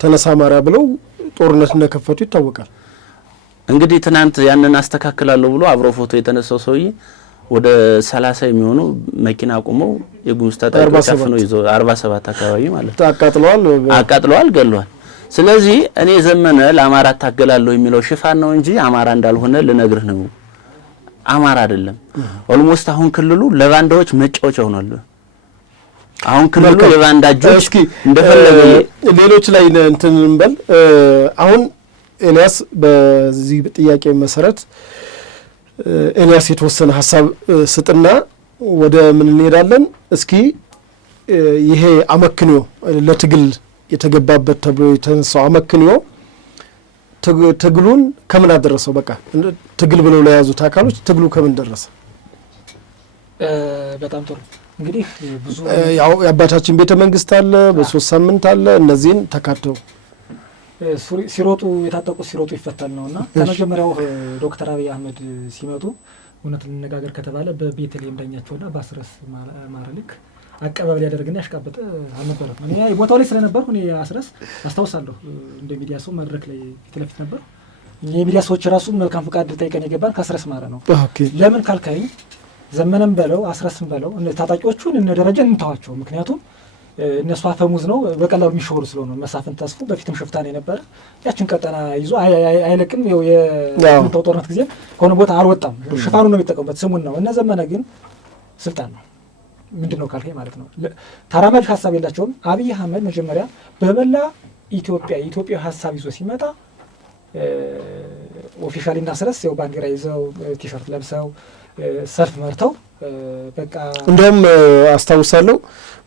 ተነሳ አማራ ብለው ጦርነት እንደከፈቱ ይታወቃል። እንግዲህ ትናንት ያንን አስተካክላለሁ ብሎ አብሮ ፎቶ የተነሳው ሰውዬ ወደ 30 የሚሆኑ መኪና ቆመው የጉሙዝ ታጣቂዎች አፍነው ይዘው 47 አካባቢ ማለት አቃጥለዋል ገለዋል። ስለዚህ እኔ ዘመነ ለአማራ ታገላለሁ የሚለው ሽፋን ነው እንጂ አማራ እንዳልሆነ ልነግርህ ነው። አማራ አይደለም። ኦልሞስት አሁን ክልሉ ለባንዳዎች መጫወቻ ሆኗል። አሁን ክልሉ የባንዳጆች እንደፈለገ ሌሎች ላይ እንትን እንበል። አሁን ኤልያስ በዚህ ጥያቄ መሰረት ኤልያስ የተወሰነ ሐሳብ ስጥና ወደ ምን እንሄዳለን? እስኪ ይሄ አመክንዮ ለትግል የተገባበት ተብሎ የተነሳው አመክንዮ ትግሉን ከምን አደረሰው? በቃ ትግል ብለው ለያዙት አካሎች ትግሉ ከምን ደረሰ? በጣም ጥሩ። እንግዲህ ብዙ ያው የአባታችን ቤተ መንግስት አለ፣ በ3 ሳምንት አለ። እነዚህን ተካተው ሲሮጡ የታጠቁት ሲሮጡ ይፈታል ነውና ከመጀመሪያው ዶክተር አብይ አህመድ ሲመጡ እውነት ልነጋገር ከተባለ በቤተልሔም ዳኛቸውና በአስረስ ማረልክ አቀባበል ያደርግና ያሽቃበጠ አልነበረም። እኔ ቦታው ላይ ስለነበርኩ እኔ አስረስ አስታውሳለሁ። እንደ ሚዲያ ሰው መድረክ ላይ ፊት ለፊት ነበር። የሚዲያ ሰዎች ራሱ መልካም ፈቃድ ጠይቀን የገባን ከአስረስ ማረ ነው። ለምን ካልካኝ ዘመነም በለው አስረስም በለው ታጣቂዎቹን እነ ደረጃን እንተዋቸው። ምክንያቱም እነሱ አፈሙዝ ነው በቀላሉ የሚሾሩ ስለሆነ መሳፍንት ተስፉ በፊትም ሽፍታን የነበረ ያችን ቀጠና ይዞ አይለቅም። የምንተው ጦርነት ጊዜ ከሆነ ቦታ አልወጣም። ሽፋኑ ነው የሚጠቀሙበት ስሙን ነው። እነ ዘመነ ግን ስልጣን ነው ምንድን ነው ካልከኝ ማለት ነው ተራማጅ ሀሳብ የላቸውም። አብይ አህመድ መጀመሪያ በመላ ኢትዮጵያ ሀሳብ ይዞ ሲመጣ ኦፊሻሊ እናስረስ ያው ባንዲራ ይዘው ቲሸርት ለብሰው ሰልፍ መርተው በቃ እንደውም አስታውሳለሁ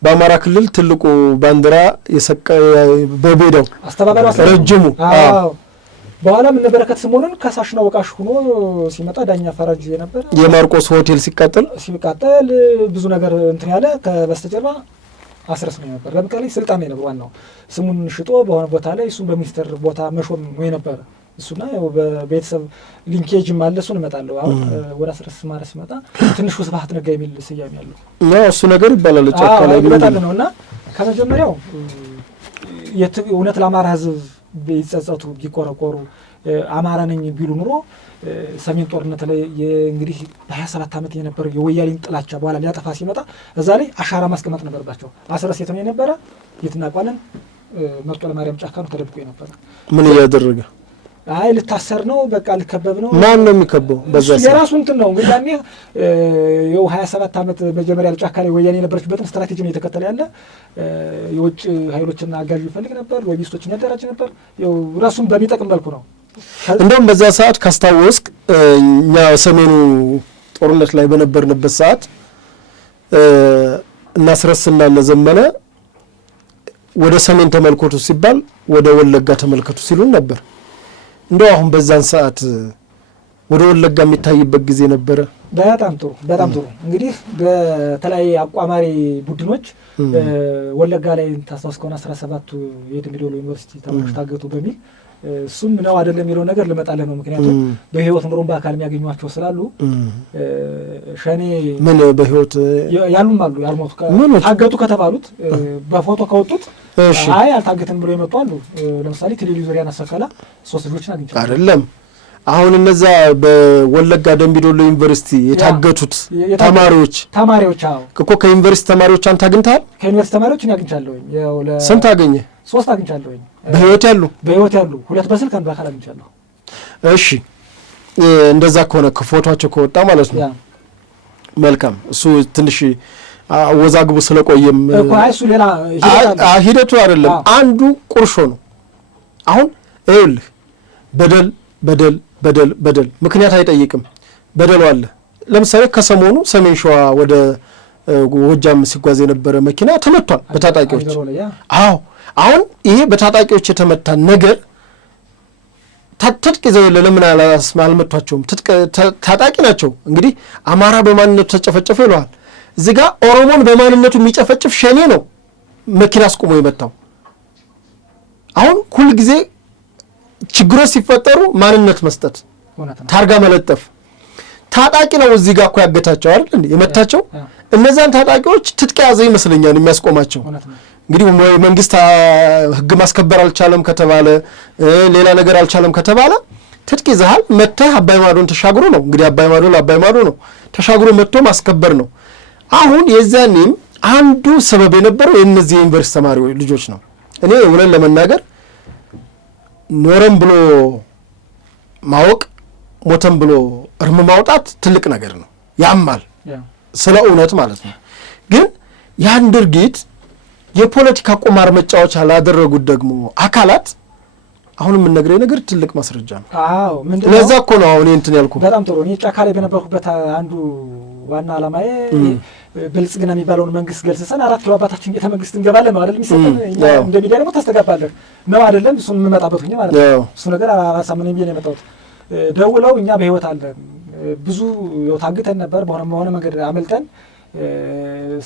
በአማራ ክልል ትልቁ ባንዲራ በቤዳው አስተባባሪ ረጅሙ በኋላ ምን በረከት ስምኦንን ከሳሽና ወቃሽ ሆኖ ሲመጣ ዳኛ ፈራጅ የነበረ የማርቆስ ሆቴል ሲቃጠል ብዙ ነገር እንትን ያለ ከበስተጀርባ አስረስ ነው ነበር። ለምሳሌ ስልጣን ነው ዋናው ስሙን ሽጦ በሆነ ቦታ ላይ እሱን በሚኒስተር ቦታ መሾም ነው የነበረ። እሱና ያው በቤተሰብ ሊንኬጅ ማለት እሱን እመጣለሁ። አሁን ወደ አስረስ ማረስ ሲመጣ ትንሹ ስብሐት ነጋ የሚል ስያሜ ያለው ነው እሱ ነገር ይባላል። ጫካላይ ነውና ከመጀመሪያው እውነት ለአማራ ህዝብ ቢጸጸቱ ቢቆረቆሩ አማራ ነኝ ቢሉ ኑሮ ሰሜን ጦርነት ላይ እንግዲህ በ27 ዓመት የነበረው የወያኔን ጥላቻ በኋላ ሊያጠፋ ሲመጣ እዛ ላይ አሻራ ማስቀመጥ ነበርባቸው። አስረስ የት ነው የነበረ? የትናቋለን መርጦ ለማርያም ጫካ ነው ተደብቆ የነበረ። ምን እያደረገ ልታሰር ነው በቃ ልከበብ ነው። ማን ነው የሚከበው? በዛ የራሱ እንትን ነው እንግዲህ ያኔ የው 27 ዓመት መጀመሪያ ጫካ ላይ ወያኔ የነበረችበትን ስትራቴጂ ነው የተከተለ ያለ። የውጭ ኃይሎችና አጋዥ ይፈልግ ነበር፣ ሎቢስቶችን ያደራጅ ነበር። ያው ራሱን በሚጠቅም መልኩ ነው። እንደውም በዛ ሰዓት ካስታወስክ እኛ ሰሜኑ ጦርነት ላይ በነበርንበት ሰዓት እናስረስና እነዘመነ ወደ ሰሜን ተመልከቱ ሲባል ወደ ወለጋ ተመልከቱ ሲሉን ነበር። እንደው አሁን በዛን ሰዓት ወደ ወለጋ የሚታይበት ጊዜ ነበረ። በጣም ጥሩ እንግዲህ በተለያየ አቋማሪ ቡድኖች ወለጋ ላይ ታስታውስ ከሆነ 17ቱ የደምቢዶሎ ዩኒቨርሲቲ ተማሪዎች ታገቱ በሚል እሱም ነው አይደለም የሚለው ነገር ልመጣለ ነው። ምክንያቱም በህይወት ምሮም በአካል የሚያገኟቸው ስላሉ ሸኔ ምን በህይወት ያሉም አሉ ያልሞቱ ታገቱ ከተባሉት በፎቶ ከወጡት አልታገተም ብሎ የመጡ አሉ። ለምሳሌ ቴሌቪዥን አሰከላ 3 ልጆችን አግኝቻለሁ። አይደለም አሁን እነዛ በወለጋ ደምቢዶሎ ዩኒቨርሲቲ የታገቱት ተማሪዎች እኮ ከዩኒቨርሲቲ ተማሪዎች አንተ አግኝተሃል? ከዩኒቨርሲቲ ተማሪዎች እኔ አግኝቻለሁ። ስንት አገኘ? 3 አግኝቻለሁ። በህይወት ያሉ 2 በስልክ አንዱ በአካል አግኝቻለሁ። እሺ እንደዛ ከሆነ ፎቶአቸው ከወጣ ማለት ነው መልካም። እሱ ትንሽ አወዛግቡ ስለቆየም እኮ እሱ ሌላ ሂደቱ አይደለም፣ አንዱ ቁርሾ ነው። አሁን ይኸውልህ በደል ምክንያት አይጠይቅም። በደሉ አለ። ለምሳሌ ከሰሞኑ ሰሜን ሸዋ ወደ ጎጃም ሲጓዝ የነበረ መኪና ተመቷል በታጣቂዎች። አዎ አሁን ይሄ በታጣቂዎች የተመታ ነገር ትጥቅ ይዘው ለምን አልመቷቸውም? ታጣቂ ናቸው። እንግዲህ አማራ በማንነቱ ተጨፈጨፈ ይለዋል። እዚህ ጋር ኦሮሞን በማንነቱ የሚጨፈጭፍ ሸኔ ነው መኪና አስቆሞ የመታው። አሁን ሁልጊዜ ችግሮች ሲፈጠሩ ማንነት መስጠት፣ ታርጋ መለጠፍ። ታጣቂ ነው እዚህ ጋር እኮ ያገታቸው አይደል እንዴ የመታቸው። እነዛን ታጣቂዎች ትጥቅ ያዘ ይመስለኛል የሚያስቆማቸው። እንግዲህ መንግስት ህግ ማስከበር አልቻለም ከተባለ ሌላ ነገር አልቻለም ከተባለ ትጥቅ ይዘሃል መተህ አባይ ማዶን ተሻግሮ ነው እንግዲህ አባይ ማዶ ነው ተሻግሮ መጥቶ ማስከበር ነው። አሁን የዛኔም አንዱ ሰበብ የነበረው የእነዚህ ዩኒቨርሲቲ ተማሪዎች ልጆች ነው። እኔ እውነት ለመናገር ኖረም ብሎ ማወቅ ሞተም ብሎ እርም ማውጣት ትልቅ ነገር ነው፣ ያማል ስለ እውነት ማለት ነው። ግን ያን ድርጊት የፖለቲካ ቁማር መጫወቻ ላደረጉት ደግሞ አካላት አሁን የምንነግረው ነገር ትልቅ ማስረጃ ነው። አዎ ምንድነው? ለዛ እኮ ነው አሁን እንትን ያልኩት። በጣም ጥሩ። እኔ ጫካ ላይ በነበርኩበት አንዱ ዋና ዓላማዬ ብልጽግና የሚባለውን መንግስት ገልጽሰን 4 ኪሎ አባታችን ቤተ መንግስት እንገባለን ነው አይደል የሚሰጠን። እኛ እንደ ሚዲያ ደግሞ ታስተጋባለህ ነው አይደለም። እሱን የምመጣበት ሁኜ ማለት ነው። እሱ ነገር አላሳመነኝ ብዬ ነው የመጣሁት። ደውለው እኛ በህይወት አለን ብዙ ታግተን ነበር በሆነ መንገድ አመልጠን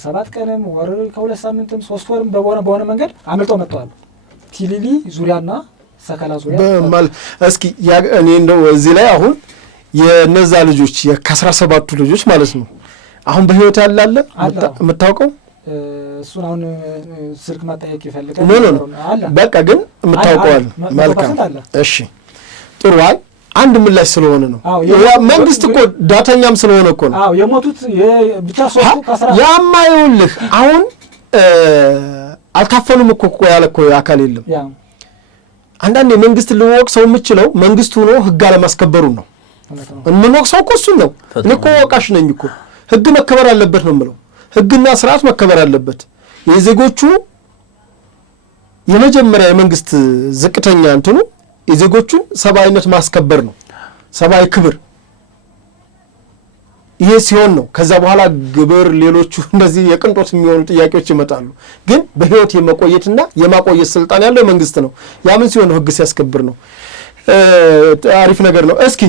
7 ቀንም ወር ከ2 ሳምንትም 3 ወርም በሆነ መንገድ አመልጠው መጥተዋል። ቲሊሊ ዙሪያና ሰከላ ዙሪያ በማል እስኪ እኔ እንደው እዚህ ላይ አሁን የነዛ ልጆች ከ17ቱ ልጆች ማለት ነው አሁን በህይወት ያላለ የምታውቀው እሱን አሁን ስልክ ማጠያየቅ ይፈልጋል። ኖ በቃ ግን የምታውቀው አለ። መልካም እሺ ጥሩ። አይ አንድ ምላሽ ስለሆነ ነው። መንግስት እኮ ዳተኛም ስለሆነ እኮ ነው። አዎ የሞቱት ብቻ ሶስቱ ከ10 ያማ ይኸውልህ አሁን አልታፈኑም እኮ ያለ እኮ አካል የለም። አንዳንዴ መንግስት ልወቅ ሰው የምችለው መንግስት ሆኖ ህግ አለማስከበሩ ነው። እንወቅ ሰው እኮ እሱን ነው። እኔ እኮ ወቃሽ ነኝ እኮ። ህግ መከበር አለበት ነው የምለው። ህግና ስርዓት መከበር አለበት። የዜጎቹ የመጀመሪያ የመንግስት ዝቅተኛ እንትኑ የዜጎቹን ሰብአዊነት ማስከበር ነው። ሰብአዊ ክብር ይሄ ሲሆን ነው ከዛ በኋላ ግብር ሌሎቹ እንደዚህ የቅንጦት የሚሆኑ ጥያቄዎች ይመጣሉ። ግን በህይወት የመቆየትና የማቆየት ስልጣን ያለው መንግስት ነው። ያ ምን ሲሆን ነው? ህግ ሲያስከብር ነው። አሪፍ ነገር ነው። እስኪ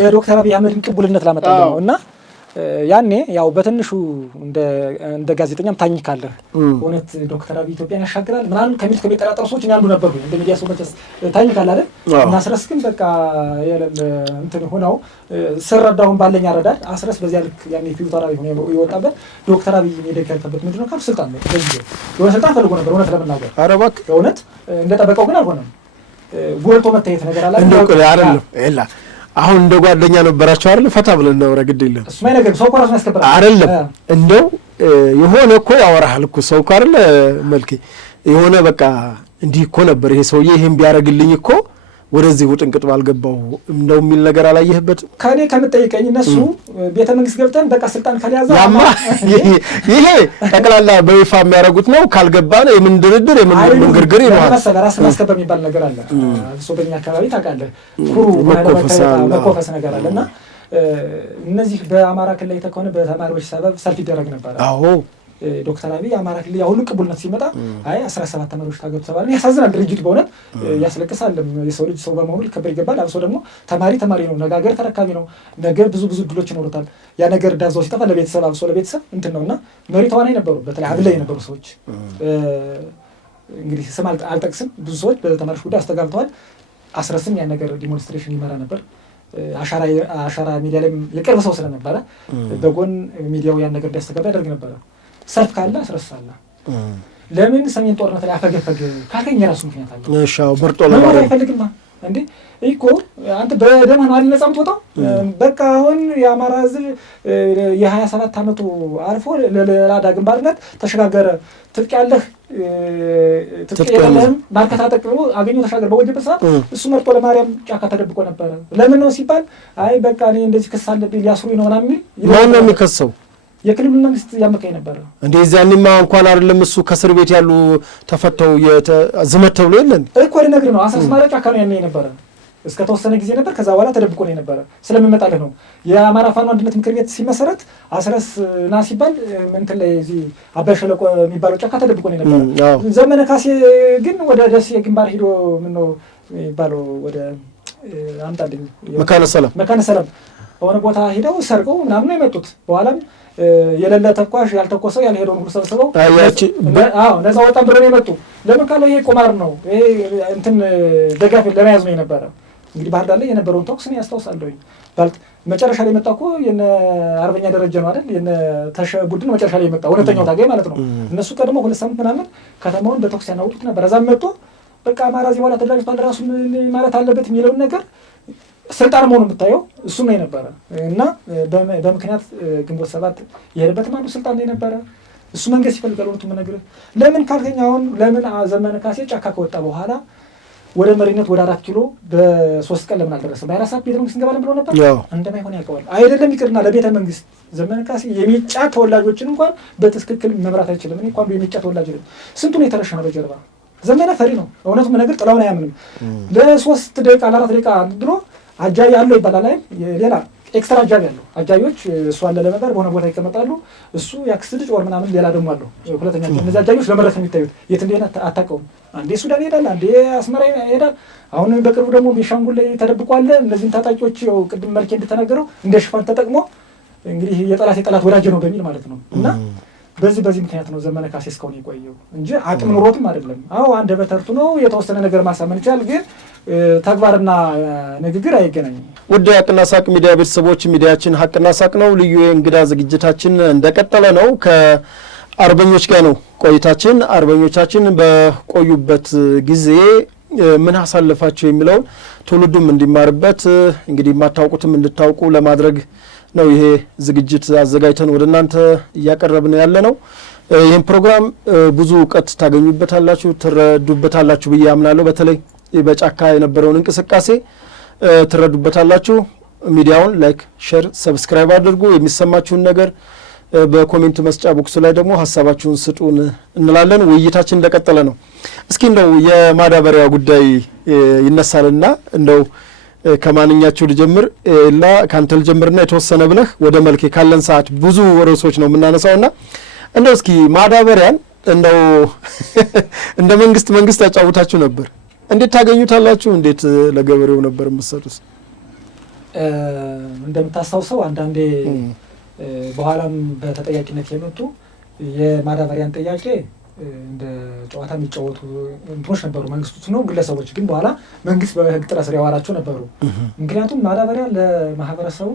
የዶክተር አብይ አህመድን ቅቡልነት ላመጣ ነው እና ያኔ ያው በትንሹ እንደ ጋዜጠኛም ታኝካለህ። እውነት ዶክተር አብይ ኢትዮጵያን ያሻግራል ምናምን ከሚጠራጠሩ ሰዎች እኔ አንዱ ነበርኩ። እንደ ሚዲያ ሰው መቼስ ታኝካለህ አይደል? እና አስረስ ግን በቃ የለለ እንትን ሆነው ስረዳውን ባለኝ አረዳድ አስረስ በዚያ ልክ ያኔ ፊውተራዊ ሆነ ይወጣበት ዶክተር አብይ የደከልከበት ምንድነው ካሉ ስልጣን ነው። በዚህ የሆነ ስልጣን ፈልጎ ነበር እውነት ለመናገር። ኧረ እባክህ እውነት እንደጠበቀው ግን አልሆነም። ጎልቶ መታየት ነገር አለ እንደው አይደለም ኤላ አሁን እንደ ጓደኛ ነበራቸው አይደል? ፈታ ብለን ነው ረግድ የለም እሱ ማይ ነገር ሰው እኮ ራሱን ያስከብራል አይደለም? እንደው የሆነ እኮ ያወራሃል እኮ ሰው እኮ አይደል? መልኬ የሆነ በቃ እንዲህ እኮ ነበር ይሄ ሰውዬ ይሄን ቢያደርግልኝ እኮ ወደዚህ ውጥንቅጥ ባልገባው እንደው የሚል ነገር አላየህበትም? ከኔ ከምትጠይቀኝ እነሱ ቤተ መንግስት ገብተን በቃ ስልጣን ካልያዘ ያማ ይሄ ጠቅላላ በይፋ የሚያደርጉት ነው። ካልገባን የምን ድርድር የምን መንገርገር ይሆናል። ራስን ማስከበር የሚባል ነገር አለ። እሱ በእኛ አካባቢ ታውቃለህ ኩሩ መኮፈስ ነገር አለና እነዚህ በአማራ ክልል የተከሆነ በተማሪዎች ሰበብ ሰልፍ ይደረግ ነበር። አዎ ዶክተር አብይ አማራ ክልል ያሁሉ ቅቡልነት ሲመጣ አይ 17 ተማሪዎች ታገዱ ተባለ። ያሳዝናል። ድርጅቱ በእውነት ያስለቅሳል። የሰው ልጅ ሰው በመሆኑ ሊከበር ይገባል። አብሶ ደግሞ ተማሪ ነው፣ ነገ ሀገር ተረካቢ ነው። ነገ ብዙ እድሎች ይኖሩታል። ያ ነገር ዳዛው ሲጠፋ ለቤተሰብ አብሶ ለቤተሰብ እንትን ነውና መሪ ተዋናይ ነበሩ። በተለይ አብላይ የነበሩ ሰዎች እንግዲህ ስም አልጠቅስም፣ ብዙ ሰዎች በተማሪዎች ጉዳይ አስተጋብተዋል። አስረስም ያን ነገር ዲሞንስትሬሽን ይመራ ነበር። አሻራ ሚዲያ ላይ የቅርብ ሰው ስለነበረ በጎን ሚዲያው ያን ነገር እንዲያስተጋባ ያደርግ ነበረ። ሰልፍ ካለ አስረሳለ። ለምን ሰሜን ጦርነት ላይ አፈገፈገ ካልከኝ የራሱ ምክንያት አለ። እሺ በርጦ ለማለት አይፈልግማ እንዴ እኮ አንተ በደም ነው ነፃ የምትወጣው። በቃ አሁን የአማራ ሕዝብ የ27 ዓመቱ አልፎ ለላዳ ግንባርነት ተሸጋገረ። ትጥቅ ያለህ ትጥቀየለም ማርከታ ጠቅሞ አገኘው ተሻገር በወጀበት ሰዓት እሱ መርጦ ለማርያም ጫካ ተደብቆ ነበር። ለምን ነው ሲባል አይ በቃ እኔ እንደዚህ ክስ አለብኝ ሊያስሩኝ ነው ምናምን የሚል ማን ነው የሚከሰው? የክልሉ መንግስት ያመካኝ ነበር። እንደዚህ ያንማ እንኳን አይደለም እሱ ከእስር ቤት ያሉ ተፈተው ዝመት ተብሎ የለን እኮ ልነግርህ ነው። አስማራ ጫካ ነው ያኔ ነበረ እስከ ተወሰነ ጊዜ ነበር። ከዛ በኋላ ተደብቆ ነው የነበረ። ስለምመጣልህ ነው የአማራ ፋኖ አንድነት ምክር ቤት ሲመሰረት አስረስ ና ሲባል እንትን ላይ እዚህ አባይ ሸለቆ የሚባለው ጫካ ተደብቆ ነው የነበረ። ዘመነ ካሴ ግን ወደ ደሴ ግንባር ሄዶ ምን ነው የሚባለው ወደ አምጣልኝ መካነ ሰላም በሆነ ቦታ ሄደው ሰርቀው ምናምን ነው የመጡት። በኋላም የሌለ ተኳሽ ያልተኮሰው ያልሄደውን ሁሉ ሰብስበው ነፃ ወጣን ብለው ነው የመጡ። ለምን ካለው ይሄ ቁማር ነው፣ ይሄ እንትን ደጋፊ ለመያዝ ነው የነበረ። እንግዲህ ባህር ዳር ላይ የነበረውን ተኩስ እኔ ያስታውሳለሁኝ። መጨረሻ ላይ የመጣ እኮ የነ አርበኛ ደረጀ ነው አይደል? የነ ተሸ ቡድን መጨረሻ ላይ የመጣ እውነተኛው ታጋይ ማለት ነው። እነሱ ቀድሞ 2 ሳምንት ምናምን ከተማውን በተኩስ ያናውጡት ነበር። እዛም መጥቶ በቃ አማራ እዚህ በኋላ ተደራጅቷል ራሱ ማለት አለበት የሚለውን ነገር ስልጣን መሆኑ የምታየው እሱ ነው የነበረ እና በምክንያት ግንቦት 7 የሄደበትም አንዱ ስልጣን ነው የነበረ። እሱ መንግስት ይፈልጋል። ወንቱ ምነግርህ ለምን ካልከኝ አሁን ለምን ዘመነ ካሴ ጫካ ከወጣ በኋላ ወደ መሪነት ወደ 4 ኪሎ በ3 ቀን ለምን አልደረሰም? በ24 ሰዓት ቤተ መንግስት እንገባለን ብሎ ነበር። እንደማይሆን ያውቀዋል። አይደለም ይቅርና ለቤተ መንግስት ዘመነ ካሴ የሚጫ ተወላጆችን እንኳን በትክክል መምራት አይችልም። እኔ እንኳን የሚጫ ተወላጅ ነኝ። ስንቱን የተረሸነው በጀርባ ዘመነ ፈሪ ነው። እውነቱ ምነግርህ ጥላውን አያምንም። ለ3 ደቂቃ ለ4 ደቂቃ ብሎ አጃቢ ያለው ይባላል አይደል? ሌላ ኤክስትራ አጃቢ ያለው አጃቢዎች እሱ አለ ለነበር በሆነ ቦታ ይቀመጣሉ። እሱ ያክስት ልጅ ወር ምናምን ሌላ ደግሞ አለው ሁለተኛ። እነዚህ አጃቢዎች ለመድረስ የሚታዩት የት እንደሆነ አታውቀውም። አንዴ ሱዳን ይሄዳል፣ አንዴ አስመራ ይሄዳል። አሁን በቅርቡ ደግሞ ቤንሻንጉል ላይ ተደብቋል። እነዚህን ታጣቂዎች ያው ቅድም መልኬ እንደተናገረው እንደ ሽፋን ተጠቅሞ እንግዲህ የጠላት ወዳጅ ነው በሚል ማለት ነው። እና በዚህ ምክንያት ነው ዘመነ ካሴ እስካሁን የቆየው እንጂ አቅም ኑሮትም አይደለም። አዎ አንደበተርቱ ነው የተወሰነ ነገር ማሳመን ይችላል፣ ግን ተግባርና ንግግር አይገናኝም። ውድ ሀቅና ሳቅ ሚዲያ ቤተሰቦች፣ ሚዲያችን ሀቅና ሳቅ ነው። ልዩ የእንግዳ ዝግጅታችን እንደቀጠለ ነው። ከአርበኞች ጋር ነው ቆይታችን። አርበኞቻችን በቆዩበት ጊዜ ምን አሳለፋቸው የሚለውን ትውልዱም እንዲማርበት እንግዲህ የማታውቁትም እንድታውቁ ለማድረግ ነው ይሄ ዝግጅት አዘጋጅተን ወደ እናንተ እያቀረብን ያለ ነው። ይህን ፕሮግራም ብዙ እውቀት ታገኙበታላችሁ፣ ትረዱበታላችሁ ብዬ አምናለሁ። በተለይ በጫካ የነበረውን እንቅስቃሴ ትረዱበታላችሁ። ሚዲያውን ላይክ፣ ሼር፣ ሰብስክራይብ አድርጉ። የሚሰማችሁን ነገር በኮሜንት መስጫ ቦክሱ ላይ ደግሞ ሀሳባችሁን ስጡን እንላለን። ውይይታችን እንደቀጠለ ነው። እስኪ እንደው የማዳበሪያ ጉዳይ ይነሳልና እንደው ከማንኛችሁ ልጀምር እና ካንተ ልጀምርና የተወሰነ ብለህ ወደ መልኬ ካለን ሰዓት ብዙ ርዕሶች ነው የምናነሳውና እንደው እስኪ ማዳበሪያን እንደው እንደ መንግስት ያጫውታችሁ ነበር። እንዴት ታገኙታላችሁ? እንዴት ለገበሬው ነበር የምትሰጡት? እንደምታስታውሰው አንዳንዴ በኋላም በተጠያቂነት የመጡ የማዳበሪያን ጥያቄ እንደ ጨዋታ የሚጫወቱ እንትኖች ነበሩ። መንግስቱ ነው ግለሰቦች ግን በኋላ መንግስት በህግ ጥላ ስር ያዋላቸው ነበሩ። ምክንያቱም ማዳበሪያ ለማህበረሰቡ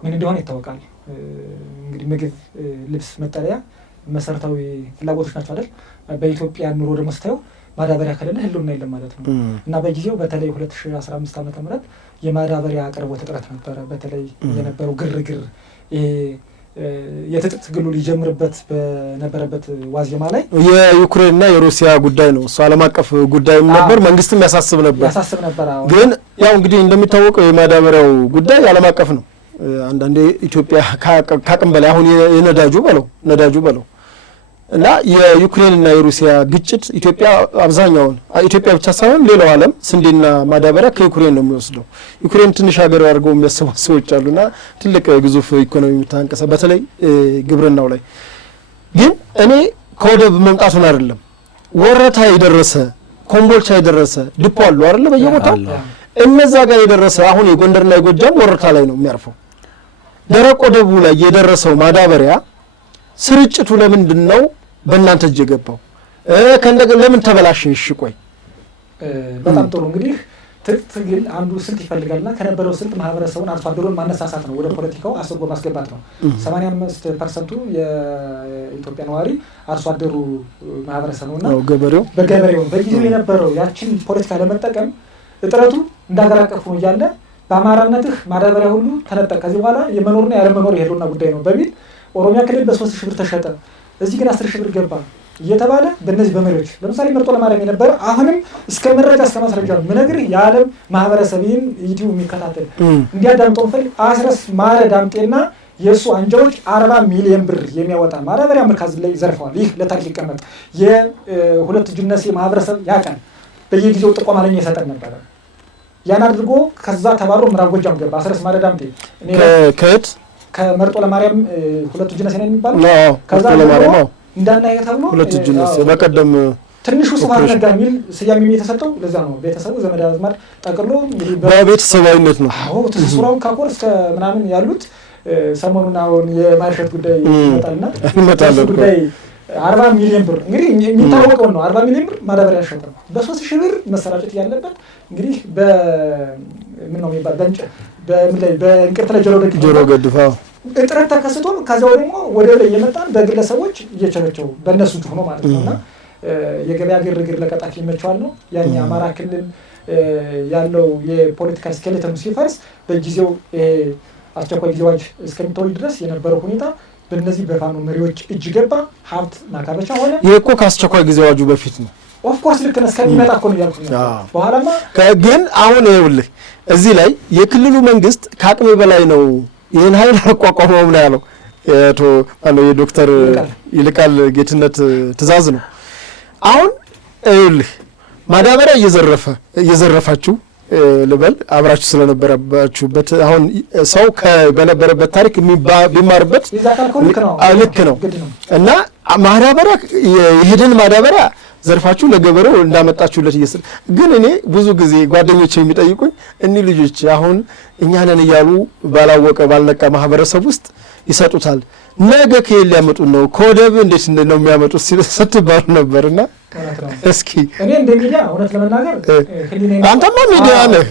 ምን እንደሆነ ይታወቃል። እንግዲህ ምግብ፣ ልብስ፣ መጠለያ መሰረታዊ ፍላጎቶች ናቸው አይደል? በኢትዮጵያ ኑሮ ደግሞ ስታየው ማዳበሪያ ከሌለ ህልውና የለም ማለት ነው። እና በጊዜው በተለይ 2015 ዓ.ም የማዳበሪያ አቅርቦት እጥረት ነበረ። በተለይ የነበረው ግርግር የትጥቅ ትግሉ ሊጀምርበት በነበረበት ዋዜማ ላይ የዩክሬንና የሩሲያ ጉዳይ ነው። እሱ ዓለም አቀፍ ጉዳይም ነበር፣ መንግስትም ያሳስብ ነበር። ግን ያው እንግዲህ እንደሚታወቀው የማዳበሪያው ጉዳይ ዓለም አቀፍ ነው። አንዳንዴ ኢትዮጵያ ካቅም በላይ አሁን የነዳጁ በለው እና የዩክሬንና የሩሲያ ግጭት ኢትዮጵያ አብዛኛውን ኢትዮጵያ ብቻ ሳይሆን ሌላው ዓለም ስንዴና ማዳበሪያ ከዩክሬን ነው የሚወስደው። ዩክሬን ትንሽ ሀገር አድርገው የሚያስቡ ሰዎች አሉና ትልቅ ግዙፍ ኢኮኖሚ ታንቀሳ በተለይ ግብርናው ላይ ግን እኔ ከወደብ መምጣቱን አይደለም ወረታ የደረሰ ኮምቦልቻ የደረሰ ድፖ አሉ አይደለ በየቦታው እነዛ ጋር የደረሰ አሁን የጎንደርና የጎጃም ወረታ ላይ ነው የሚያርፈው። ደረቅ ወደቡ ላይ የደረሰው ማዳበሪያ ስርጭቱ ለምንድን ነው በእናንተ እጅ የገባው? ከእንደገና ለምን ተበላሸ? እሺ ቆይ በጣም ጥሩ እንግዲህ ትግል አንዱ ስልት ይፈልጋልና ከነበረው ስልት ማህበረሰቡን አርሶ አደሩን ማነሳሳት ነው፣ ወደ ፖለቲካው አስርጎ ማስገባት ነው። 85% የኢትዮጵያ ነዋሪ አርሶ አደሩ ማህበረሰብ ነውና ገበሬው በጊዜው የነበረው ያችን ፖለቲካ ለመጠቀም እጥረቱ እንዳገር አቀፍ ነው እያለ በአማራነትህ ማዳበሪያ ሁሉ ተነጠቅ፣ ከዚህ በኋላ የመኖርና ያለመኖር የህልውና ጉዳይ ነው በሚል ኦሮሚያ ክልል በ3,000 ብር ተሸጠ። እዚህ ግን 10,000 ብር ገባ። እየተባለ በእነዚህ በመሪዎች ለምሳሌ መርጦ ለማርያም የነበረ አሁንም እስከ መረጃ እስከ ማስረጃ ምነግርህ የዓለም ማህበረሰብ ይህን ዩቲዩብ የሚከታተል እንዲያዳምጠው ፈልግ አስረስ ማረ ዳምጤና የእሱ አንጃዎች 40 ሚሊዮን ብር የሚያወጣ ማዳበሪያ መርካዝ ላይ ዘርፈዋል። ይህ ለታሪክ ይቀመጥ። የሁለት እጅነሴ ማህበረሰብ ያውቃል። በየጊዜው ጥቆማ ለኛ ይሰጠን ነበረ። ያን አድርጎ ከዛ ተባሮ ምዕራብ ጎጃም ገባ። አስረስ ማረ ዳምጤ ከየት ከመርጦ ለማርያም ሁለት እጅነሴ ነው የሚባለው። ከዛ ለማርያም እንዳናየ ተብሎ ሁለት እጅነሴ በቀደም ትንሹ ስብሐት ነጋ የሚል ስያሜ የተሰጠው ለዛ ነው። ቤተሰቡ ዘመድ አዝማድ ጠቅሎ እንግዲህ በቤተሰባዊነት ነው። አዎ ትስስራው ካቆር እስከ ምናምን ያሉት ሰሞኑን አሁን የማርሸት ጉዳይ ይመጣልና ጉዳይ 40 ሚሊዮን ብር እንግዲህ የሚታወቀው ነው። 40 ሚሊዮን ብር ማዳበሪያ ሸጠ ነው። በ3000 ብር መሰራጨት ያለበት እንግዲህ ምን ነው የሚባል በእንቅርት ላይ ጆሮ ገድፋ እጥረት ተከስቶ ከዛው ደግሞ ወደ ላይ የመጣን በግለሰቦች እየቸረቸው በእነሱ ሆኖ ማለት ነውና የገበያ ግርግር ለቀጣፊ ይመቸዋል ነው። ያን የአማራ ክልል ያለው የፖለቲካል ስኬሌተን ሲፈርስ በጊዜው አስቸኳይ ጊዜ አዋጅ እስከሚተወይ ድረስ የነበረው ሁኔታ በእነዚህ በፋኖ መሪዎች እጅ ገባ። ሀብት ማካበቻ ሆነ። ይሄ እኮ ከአስቸኳይ ጊዜ አዋጁ በፊት ነው። ኦፍ ኮርስ ልክ ነህ። እስከሚመጣ እኮ ነው ያልኩት። በኋላማ ግን አሁን ይኸውልህ እዚህ ላይ የክልሉ መንግስት ከአቅሜ በላይ ነው ይህን ኃይል አቋቋመው ነው ያለው የዶክተር ይልቃል ጌትነት ትእዛዝ ነው። አሁን ይኸውልህ ማዳበሪያ እየዘረፋችሁ ልበል አብራችሁ ስለነበረባችሁበት አሁን ሰው በነበረበት ታሪክ ቢማርበት ልክ ነው እና ማዳበሪያ የሄደን ማዳበሪያ ዘርፋችሁ ለገበሬው እንዳመጣችሁለት ግን እኔ ብዙ ጊዜ ጓደኞቼ የሚጠይቁኝ እኒህ ልጆች አሁን እኛ ነን እያሉ ባላወቀ ባልነቃ ማህበረሰብ ውስጥ ይሰጡታል። ነገ ከየት ሊያመጡት ነው? ከወደብ እንዴት ነው የሚያመጡት ስትባሉ ነበርና እስኪ እኔ እንደ ሚዲያ እውነት ለመናገር አንተማ ሚዲያ ነህ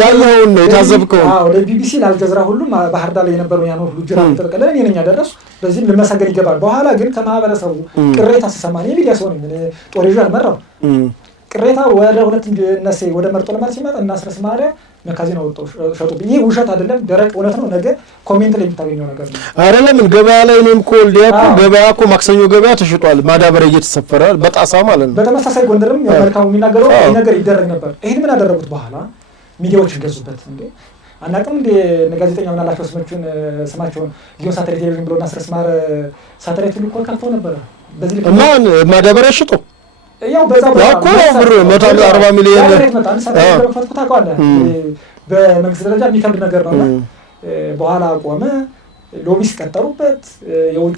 ያለውን ነው የታዘብከው። አዎ ለቢቢሲ ለአልጀዝራ ሁሉ ባህር ዳር ላይ የነበረው ያን ሁሉ ጅራ ተጠቅለለ እኔ ነኝ ያደረሱ። በዚህም ልመሰገን ይገባል። በኋላ ግን ከማህበረሰቡ ቅሬታ ሲሰማኝ ሚዲያ ሰው ነኝ እኔ ጦር ይዤ አልመራው ቅሬታ ወደ ሁለት እነሴ ወደ መርጦ ለማለት ሲመጣ እና አስረስ ማርያም መካዚና ወጣው ሸጡብኝ። ይሄ ውሸት አይደለም፣ ደረቅ እውነት ነው። ነገ ኮሜንት ላይ የምታገኘው ነገር ነው። አረ ለምን ገበያ ላይ እኔም እኮ ወልዲያ እኮ ገበያ እኮ ማክሰኞ ገበያ ተሽጧል። ማዳበሪያ እየተሰፈረ በጣሳ ማለት ነው። በተመሳሳይ ጎንደርም መልካሙ የሚናገረው ይሄ ነገር ይደረግ ነበር። ይሄን ምን አደረጉት? በኋላ ሚዲያዎች ገዙበት። እንዴ አናውቅም እንደ ጋዜጠኛ ምን አላቸው ስማቸውን ጊዮን ሳተላይት ቴሌቪዥን ብሎና አስረስ ማር ሳተላይት ሁሉ እኮ ከፍተው ነበር። በዚህ ልክ ማን ማዳበሪያ ሽጦ ያው በዛው እኮ ብር 140 ሚሊዮን በመንግስት ደረጃ የሚከብድ ነገር ነውና በኋላ ቆመ። ሎቢስ ቀጠሩበት። የውጭ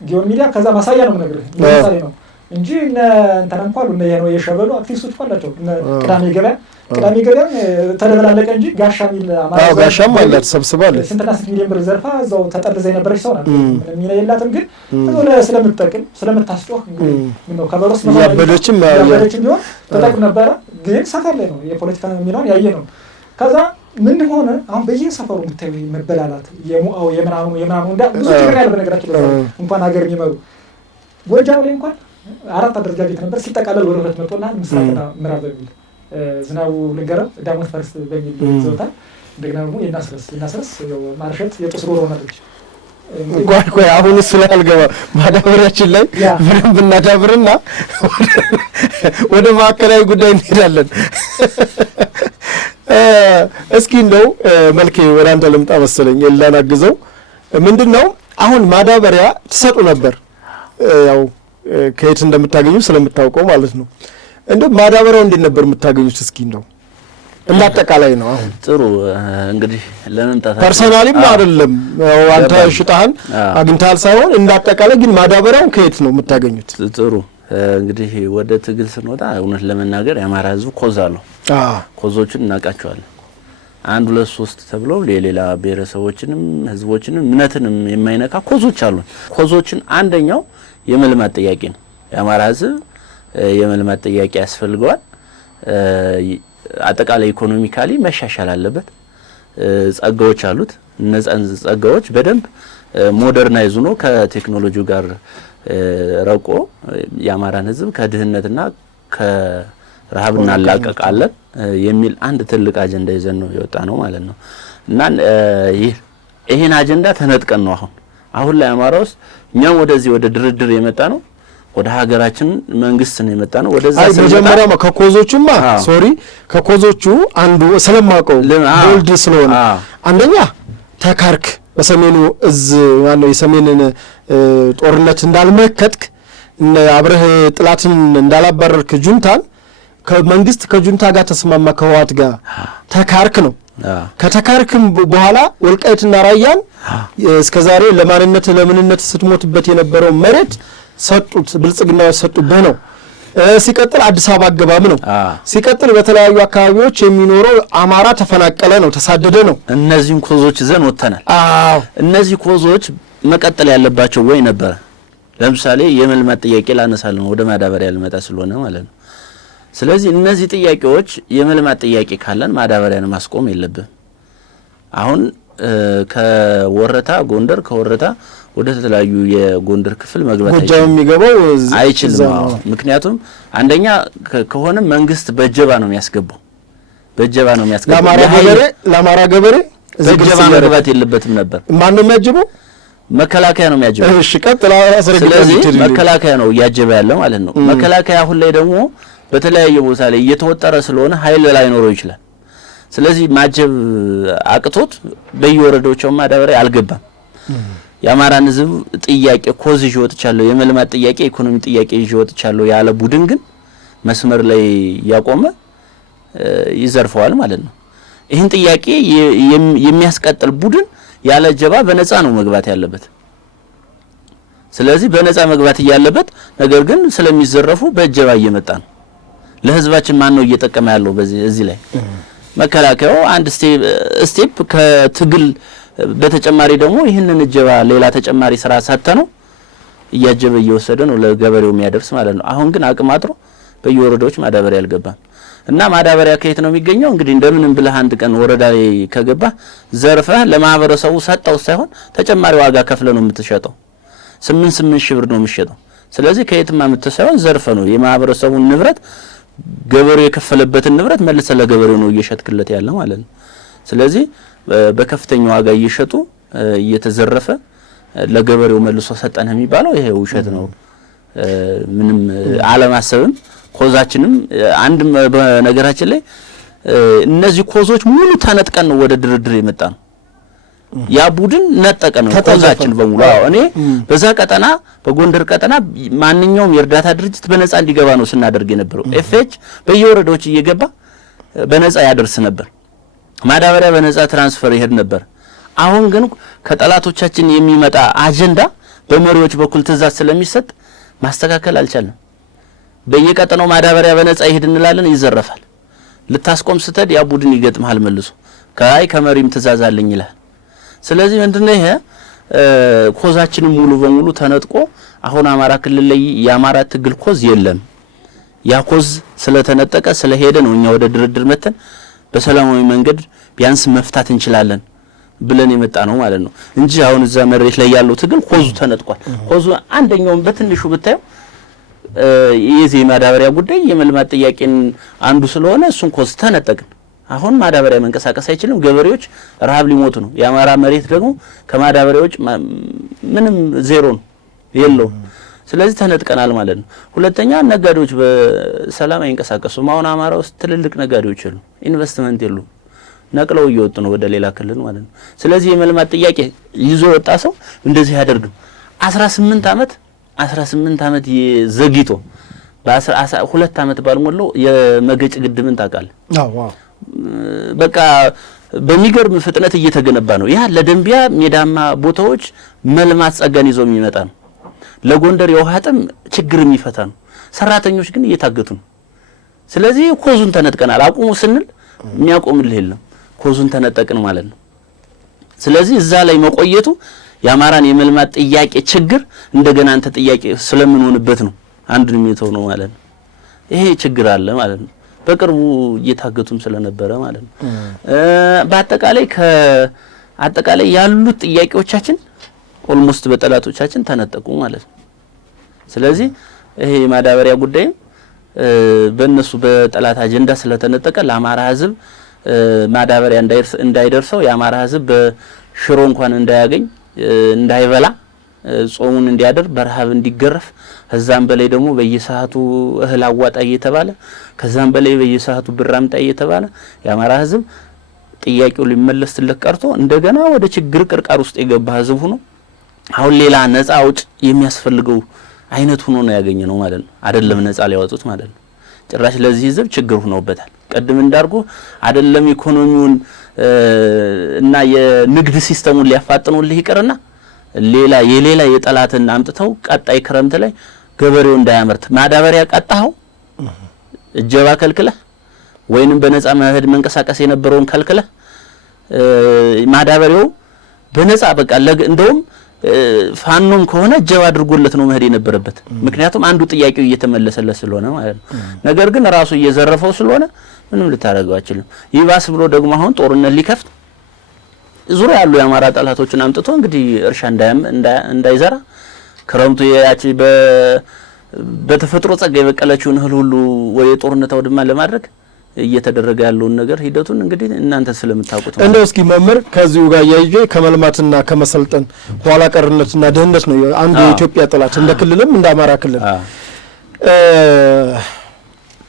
ጊዮን ሚዲያ ከዛ ማሳያ ነው የምነግርህ ለምሳሌ ነው እንጂ እንትን እንኳን ነው የሆነ የሸበሉ አክቲቪስቶች አላቸው። ቅዳሜ ገበያ ተደበላለቀ እንጂ ጋሻ ሚል አማራ ጋሻም ማለት ተሰብስባለች። ስንትና ስንት ሚሊዮን ብር ዘርፋ እዛው ተጠርዘ የነበረች ሰው ናት። ምን የላትም ግን ስለምትጠቅም ስለምታስጮህ ምን ነው ከበሮስ ነው ያበደችም ቢሆን ተጠቅም ነበረ። ግን ሰፈር ላይ ነው የፖለቲካ ሚናውን ያየ ነው። ከዛ ምን ሆነ? አሁን በየሰፈሩ የምታዩ መበላላት የሙአው የምናሙ እንዳ ብዙ ችግር ያለው ነገራችን እንኳን ሀገር የሚመሩ ጎጃም ላይ እንኳን 4 አደረጃጀት ነበር ሲጠቃለል ወደ 2 መጥቶና ምስራቅና ምዕራብ በሚል ዝናቡ ልንገረው ዳሞት ፈርስ በሚል ይዘውታል። እንደገና ደግሞ የናስረስ ማርሸት የጦስ ዶሮ ሆናለች። ቆይ አሁን እሱ ላይ አልገባ ማዳበሪያችን ላይ ምንም ብናዳብርና ወደ ማዕከላዊ ጉዳይ እንሄዳለን። እስኪ እንደው መልኬ ወደ አንተ ልምጣ መሰለኝ የላናግዘው ምንድነው አሁን ማዳበሪያ ትሰጡ ነበር ያው ከየት እንደምታገኙ ስለምታውቀው ማለት ነው። እንደው ማዳበሪያው እንዴት ነበር የምታገኙት? እስኪ እንደው እንዳጠቃላይ ነው። አሁን ጥሩ እንግዲህ ለመምጣት ፐርሰናሊም አይደለም አንተ ሽጣህን አግኝተሃል ሳይሆን እንዳጠቃላይ ግን ማዳበሪያውን ከየት ነው የምታገኙት? ጥሩ እንግዲህ ወደ ትግል ስንወጣ እውነት ለመናገር የአማራ ሕዝብ ኮዝ አለው። ኮዞችን እናውቃቸዋለን። 1 2 3 ተብሎ ለሌላ ብሔረሰቦችንም ሕዝቦችንም እምነትንም የማይነካ ኮዞች አሉ። ኮዞችን አንደኛው የመልማት ጥያቄ ነው። የአማራ ሕዝብ የመልማት ጥያቄ ያስፈልገዋል። አጠቃላይ ኢኮኖሚካሊ መሻሻል አለበት። ጸጋዎች አሉት። እነዛን ጸጋዎች በደንብ ሞደርናይዝ ሆኖ ከቴክኖሎጂው ጋር ረቆ የአማራን ሕዝብ ከድህነትና ከረሃብ እናላቀቃለን የሚል አንድ ትልቅ አጀንዳ ይዘን ነው የወጣ ነው ማለት ነው። እና ይሄን አጀንዳ ተነጥቀን ነው አሁን ላይ አማራ ውስጥ እኛም ወደዚህ ወደ ድርድር የመጣ ነው። ወደ ሀገራችን መንግስት ነው የመጣ ነው። ወደዛ መጀመሪያው ከኮዞቹማ ከኮዞቹ አንዱ ስለማውቀው ቦልድ ስለሆነ አንደኛ ተካርክ በሰሜኑ እዝ ያለው የሰሜንን ጦርነት እንዳልመከትክ አብረህ ጥላትን እንዳላባረርክ ጁንታን ከመንግስት ከጁንታ ጋር ተስማማ ከህወሓት ጋር ተካርክ ነው። ከተካርክም በኋላ ወልቃይትና ራያን እስከዛሬ ለማንነት ለምንነት ስትሞትበት የነበረው መሬት ሰጡት፣ ብልጽግና ሰጡበት ነው። ሲቀጥል አዲስ አበባ አገባም ነው። ሲቀጥል በተለያዩ አካባቢዎች የሚኖረው አማራ ተፈናቀለ ነው፣ ተሳደደ ነው። እነዚህን ኮዞች ዘን ወጥተናል። እነዚህ ኮዞች መቀጠል ያለባቸው ወይ ነበር። ለምሳሌ የመልማት ጥያቄ ላነሳል ነው ወደ ማዳበሪያ ልመጣ ስለሆነ ማለት ነው። ስለዚህ እነዚህ ጥያቄዎች የመልማት ጥያቄ ካለን ማዳበሪያን ማስቆም የለብን። አሁን ከወረታ ጎንደር ከወረታ ወደ ተለያዩ የጎንደር ክፍል መግባት አይችልም። ምክንያቱም አንደኛ ከሆነ መንግስት በጀባ ነው የሚያስገባው፣ በጀባ ነው የሚያስገባው። ለአማራ ገበሬ በጀባ መግባት የለበትም ነበር። ማን ነው የሚያጅበው? መከላከያ ነው የሚያጅበው። እሺ ቀጥላ ስለዚህ መከላከያ ነው እያጀበ ያለው ማለት ነው። መከላከያ አሁን ላይ ደግሞ በተለያየ ቦታ ላይ እየተወጠረ ስለሆነ ኃይል ላይኖረው ይችላል። ስለዚህ ማጀብ አቅቶት በየወረዳዎቹ ማዳበሪያ አልገባም። የአማራን ህዝብ ጥያቄ ኮዝ ይዤ ወጥቻለሁ፣ የመልማት ጥያቄ ኢኮኖሚ ጥያቄ ይዤ ወጥቻለሁ ያለ ቡድን ግን መስመር ላይ ያቆመ ይዘርፈዋል ማለት ነው። ይህን ጥያቄ የሚያስቀጥል ቡድን ያለ ጀባ በነፃ ነው መግባት ያለበት። ስለዚህ በነፃ መግባት ያለበት ነገር ግን ስለሚዘረፉ በጀባ እየመጣ ነው። ለህዝባችን ማን ነው እየጠቀመ ያለው? እዚህ ላይ መከላከያው አንድ ስቴፕ ከትግል በተጨማሪ ደግሞ ይህንን እጀባ ሌላ ተጨማሪ ስራ ሰተ ነው እያጀበ እየወሰደ ነው ለገበሬው የሚያደርስ ማለት ነው። አሁን ግን አቅም አጥሮ በየወረዳዎች ማዳበሪያ አልገባም እና ማዳበሪያ ከየት ነው የሚገኘው? እንግዲህ እንደምንም ብለህ አንድ ቀን ወረዳ ላይ ከገባ ዘርፈህ ለማህበረሰቡ ሰጣው ሳይሆን ተጨማሪ ዋጋ ከፍለ ነው የምትሸጠው። 8 ሺህ ብር ነው የሚሸጠው። ስለዚህ ከየትማ የምትሰራው ዘርፈ ነው የማህበረሰቡን ንብረት ገበሬው የከፈለበትን ንብረት መልሰ ለገበሬው ነው እየሸጥክለት ያለ ማለት ነው። ስለዚህ በከፍተኛ ዋጋ እየሸጡ እየተዘረፈ ለገበሬው መልሶ ሰጠነ የሚባለው ይሄ ውሸት ነው። ምንም አለማሰብም ኮዛችንም አንድ በነገራችን ላይ እነዚህ ኮዞች ሙሉ ተነጥቀን ነው ወደ ድርድር የመጣ ነው። ያ ቡድን ነጠቀ ነው ኮዛችን በሙሉ። እኔ በዛ ቀጠና በጎንደር ቀጠና ማንኛውም የእርዳታ ድርጅት በነፃ እንዲገባ ነው ስናደርግ የነበረው። ኤፍኤች በየወረዳዎች እየገባ በነፃ ያደርስ ነበር። ማዳበሪያ በነፃ ትራንስፈር ይሄድ ነበር። አሁን ግን ከጠላቶቻችን የሚመጣ አጀንዳ በመሪዎች በኩል ትእዛዝ ስለሚሰጥ ማስተካከል አልቻለም። በየቀጠናው ማዳበሪያ በነፃ ይሄድ እንላለን፣ ይዘረፋል። ልታስቆም ስትሄድ ያ ቡድን ይገጥማል መልሶ ከመሪም ትእዛዝ አለኝ ይላል። ስለዚህ ምንድነው ይሄ ኮዛችንን ሙሉ በሙሉ ተነጥቆ አሁን አማራ ክልል ላይ የአማራ ትግል ኮዝ የለም። ያ ኮዝ ስለተነጠቀ ስለሄደ ነው እኛ ወደ ድርድር መተን በሰላማዊ መንገድ ቢያንስ መፍታት እንችላለን ብለን የመጣ ነው ማለት ነው እንጂ አሁን እዛ መሬት ላይ ያለው ትግል ኮዙ ተነጥቋል። ኮዙ አንደኛውን በትንሹ ብታዩ የዚህ ማዳበሪያ ጉዳይ የመልማት ጥያቄን አንዱ ስለሆነ እሱን ኮዝ ተነጠቅን። አሁን ማዳበሪያ መንቀሳቀስ አይችልም። ገበሬዎች ረሃብ ሊሞቱ ነው። የአማራ መሬት ደግሞ ከማዳበሪያዎች ምንም ዜሮ ነው የለው። ስለዚህ ተነጥቀናል ማለት ነው። ሁለተኛ ነጋዴዎች በሰላም አይንቀሳቀሱም። አሁን አማራ ውስጥ ትልልቅ ነጋዴዎች የሉ፣ ኢንቨስትመንት የሉ፣ ነቅለው እየወጡ ነው ወደ ሌላ ክልል ማለት ነው። ስለዚህ የመልማት ጥያቄ ይዞ ወጣ ሰው እንደዚህ ያደርግም 18 ዓመት የዘግይቶ በ2 ዓመት ባልሞላው የመገጭ ግድብን ታውቃለህ? አዎ በቃ በሚገርም ፍጥነት እየተገነባ ነው። ያ ለደንቢያ ሜዳማ ቦታዎች መልማት ጸጋን ይዞ የሚመጣ ነው። ለጎንደር የውሃ ጥም ችግር የሚፈታ ነው። ሰራተኞች ግን እየታገቱ ነው። ስለዚህ ኮዙን ተነጥቀናል። አቁሙ ስንል የሚያቆምልህ የለም። ኮዙን ተነጠቅን ማለት ነው። ስለዚህ እዛ ላይ መቆየቱ የአማራን የመልማት ጥያቄ ችግር እንደገና አንተ ጥያቄ ስለምንሆንበት ነው አንዱ የሚተው ነው ማለት ነው። ይሄ ችግር አለ ማለት ነው። በቅርቡ እየታገቱም ስለነበረ ማለት ነው። በአጠቃላይ ያሉት ጥያቄዎቻችን ኦልሞስት በጠላቶቻችን ተነጠቁ ማለት ነው። ስለዚህ ይሄ ማዳበሪያ ጉዳይ በእነሱ በጠላት አጀንዳ ስለተነጠቀ ለአማራ ሕዝብ ማዳበሪያ እንዳይደርሰው የአማራ ሕዝብ በሽሮ እንኳን እንዳያገኝ እንዳይበላ ጾሙን እንዲያደር በረሃብ እንዲገረፍ ከዛም በላይ ደግሞ በየሰዓቱ እህል አዋጣ እየተባለ ከዛም በላይ በየሰዓቱ ብር አምጣ እየተባለ የአማራ ህዝብ ጥያቄው ሊመለስለት ቀርቶ እንደገና ወደ ችግር ቅርቃር ውስጥ የገባ ህዝብ ሆኖ አሁን ሌላ ነፃ አውጭ የሚያስፈልገው አይነት ሆኖ ነው ያገኘነው ማለት ነው። አይደለም ነፃ ሊያወጡት ማለት ነው። ጭራሽ ለዚህ ህዝብ ችግር ሆኖበታል። ቀድም እንዳርጎ አይደለም ኢኮኖሚውን እና የንግድ ሲስተሙን ሊያፋጥኑልህ ይቀርና የሌላ የጠላትን አምጥተው ቀጣይ ክረምት ላይ ገበሬው እንዳያመርት ማዳበሪያ ቀጣው እጀባ ከልክለህ ወይንም በነፃ መሄድ መንቀሳቀስ የነበረውን ከልክለህ ማዳበሪያው በነፃ በቃ እንደውም ፋኖም ከሆነ እጀባ አድርጎለት ነው መሄድ የነበረበት። ምክንያቱም አንዱ ጥያቄው እየተመለሰለት ስለሆነ ማለት ነው። ነገር ግን ራሱ እየዘረፈው ስለሆነ ምንም ልታረጋው አይችልም። ይባስ ብሎ ደግሞ አሁን ጦርነት ሊከፍት ዙሪያ ያሉ የአማራ ጠላቶችን አምጥቶ እንግዲህ እርሻ እንዳይዘራ ክረምቱ ያቺ በተፈጥሮ ጸጋ የበቀለችውን እህል ሁሉ ወይ ጦርነት አውድማ ለማድረግ እየተደረገ ያለውን ነገር ሂደቱን እንግዲህ እናንተ ስለምታውቁት እንደው እስኪ መምህር ከዚሁ ጋር ያይዤ ከመልማትና ከመሰልጠን ኋላ ቀርነትና ድህነት ነው አንዱ የኢትዮጵያ ጠላት እንደ ክልልም እንደ አማራ ክልል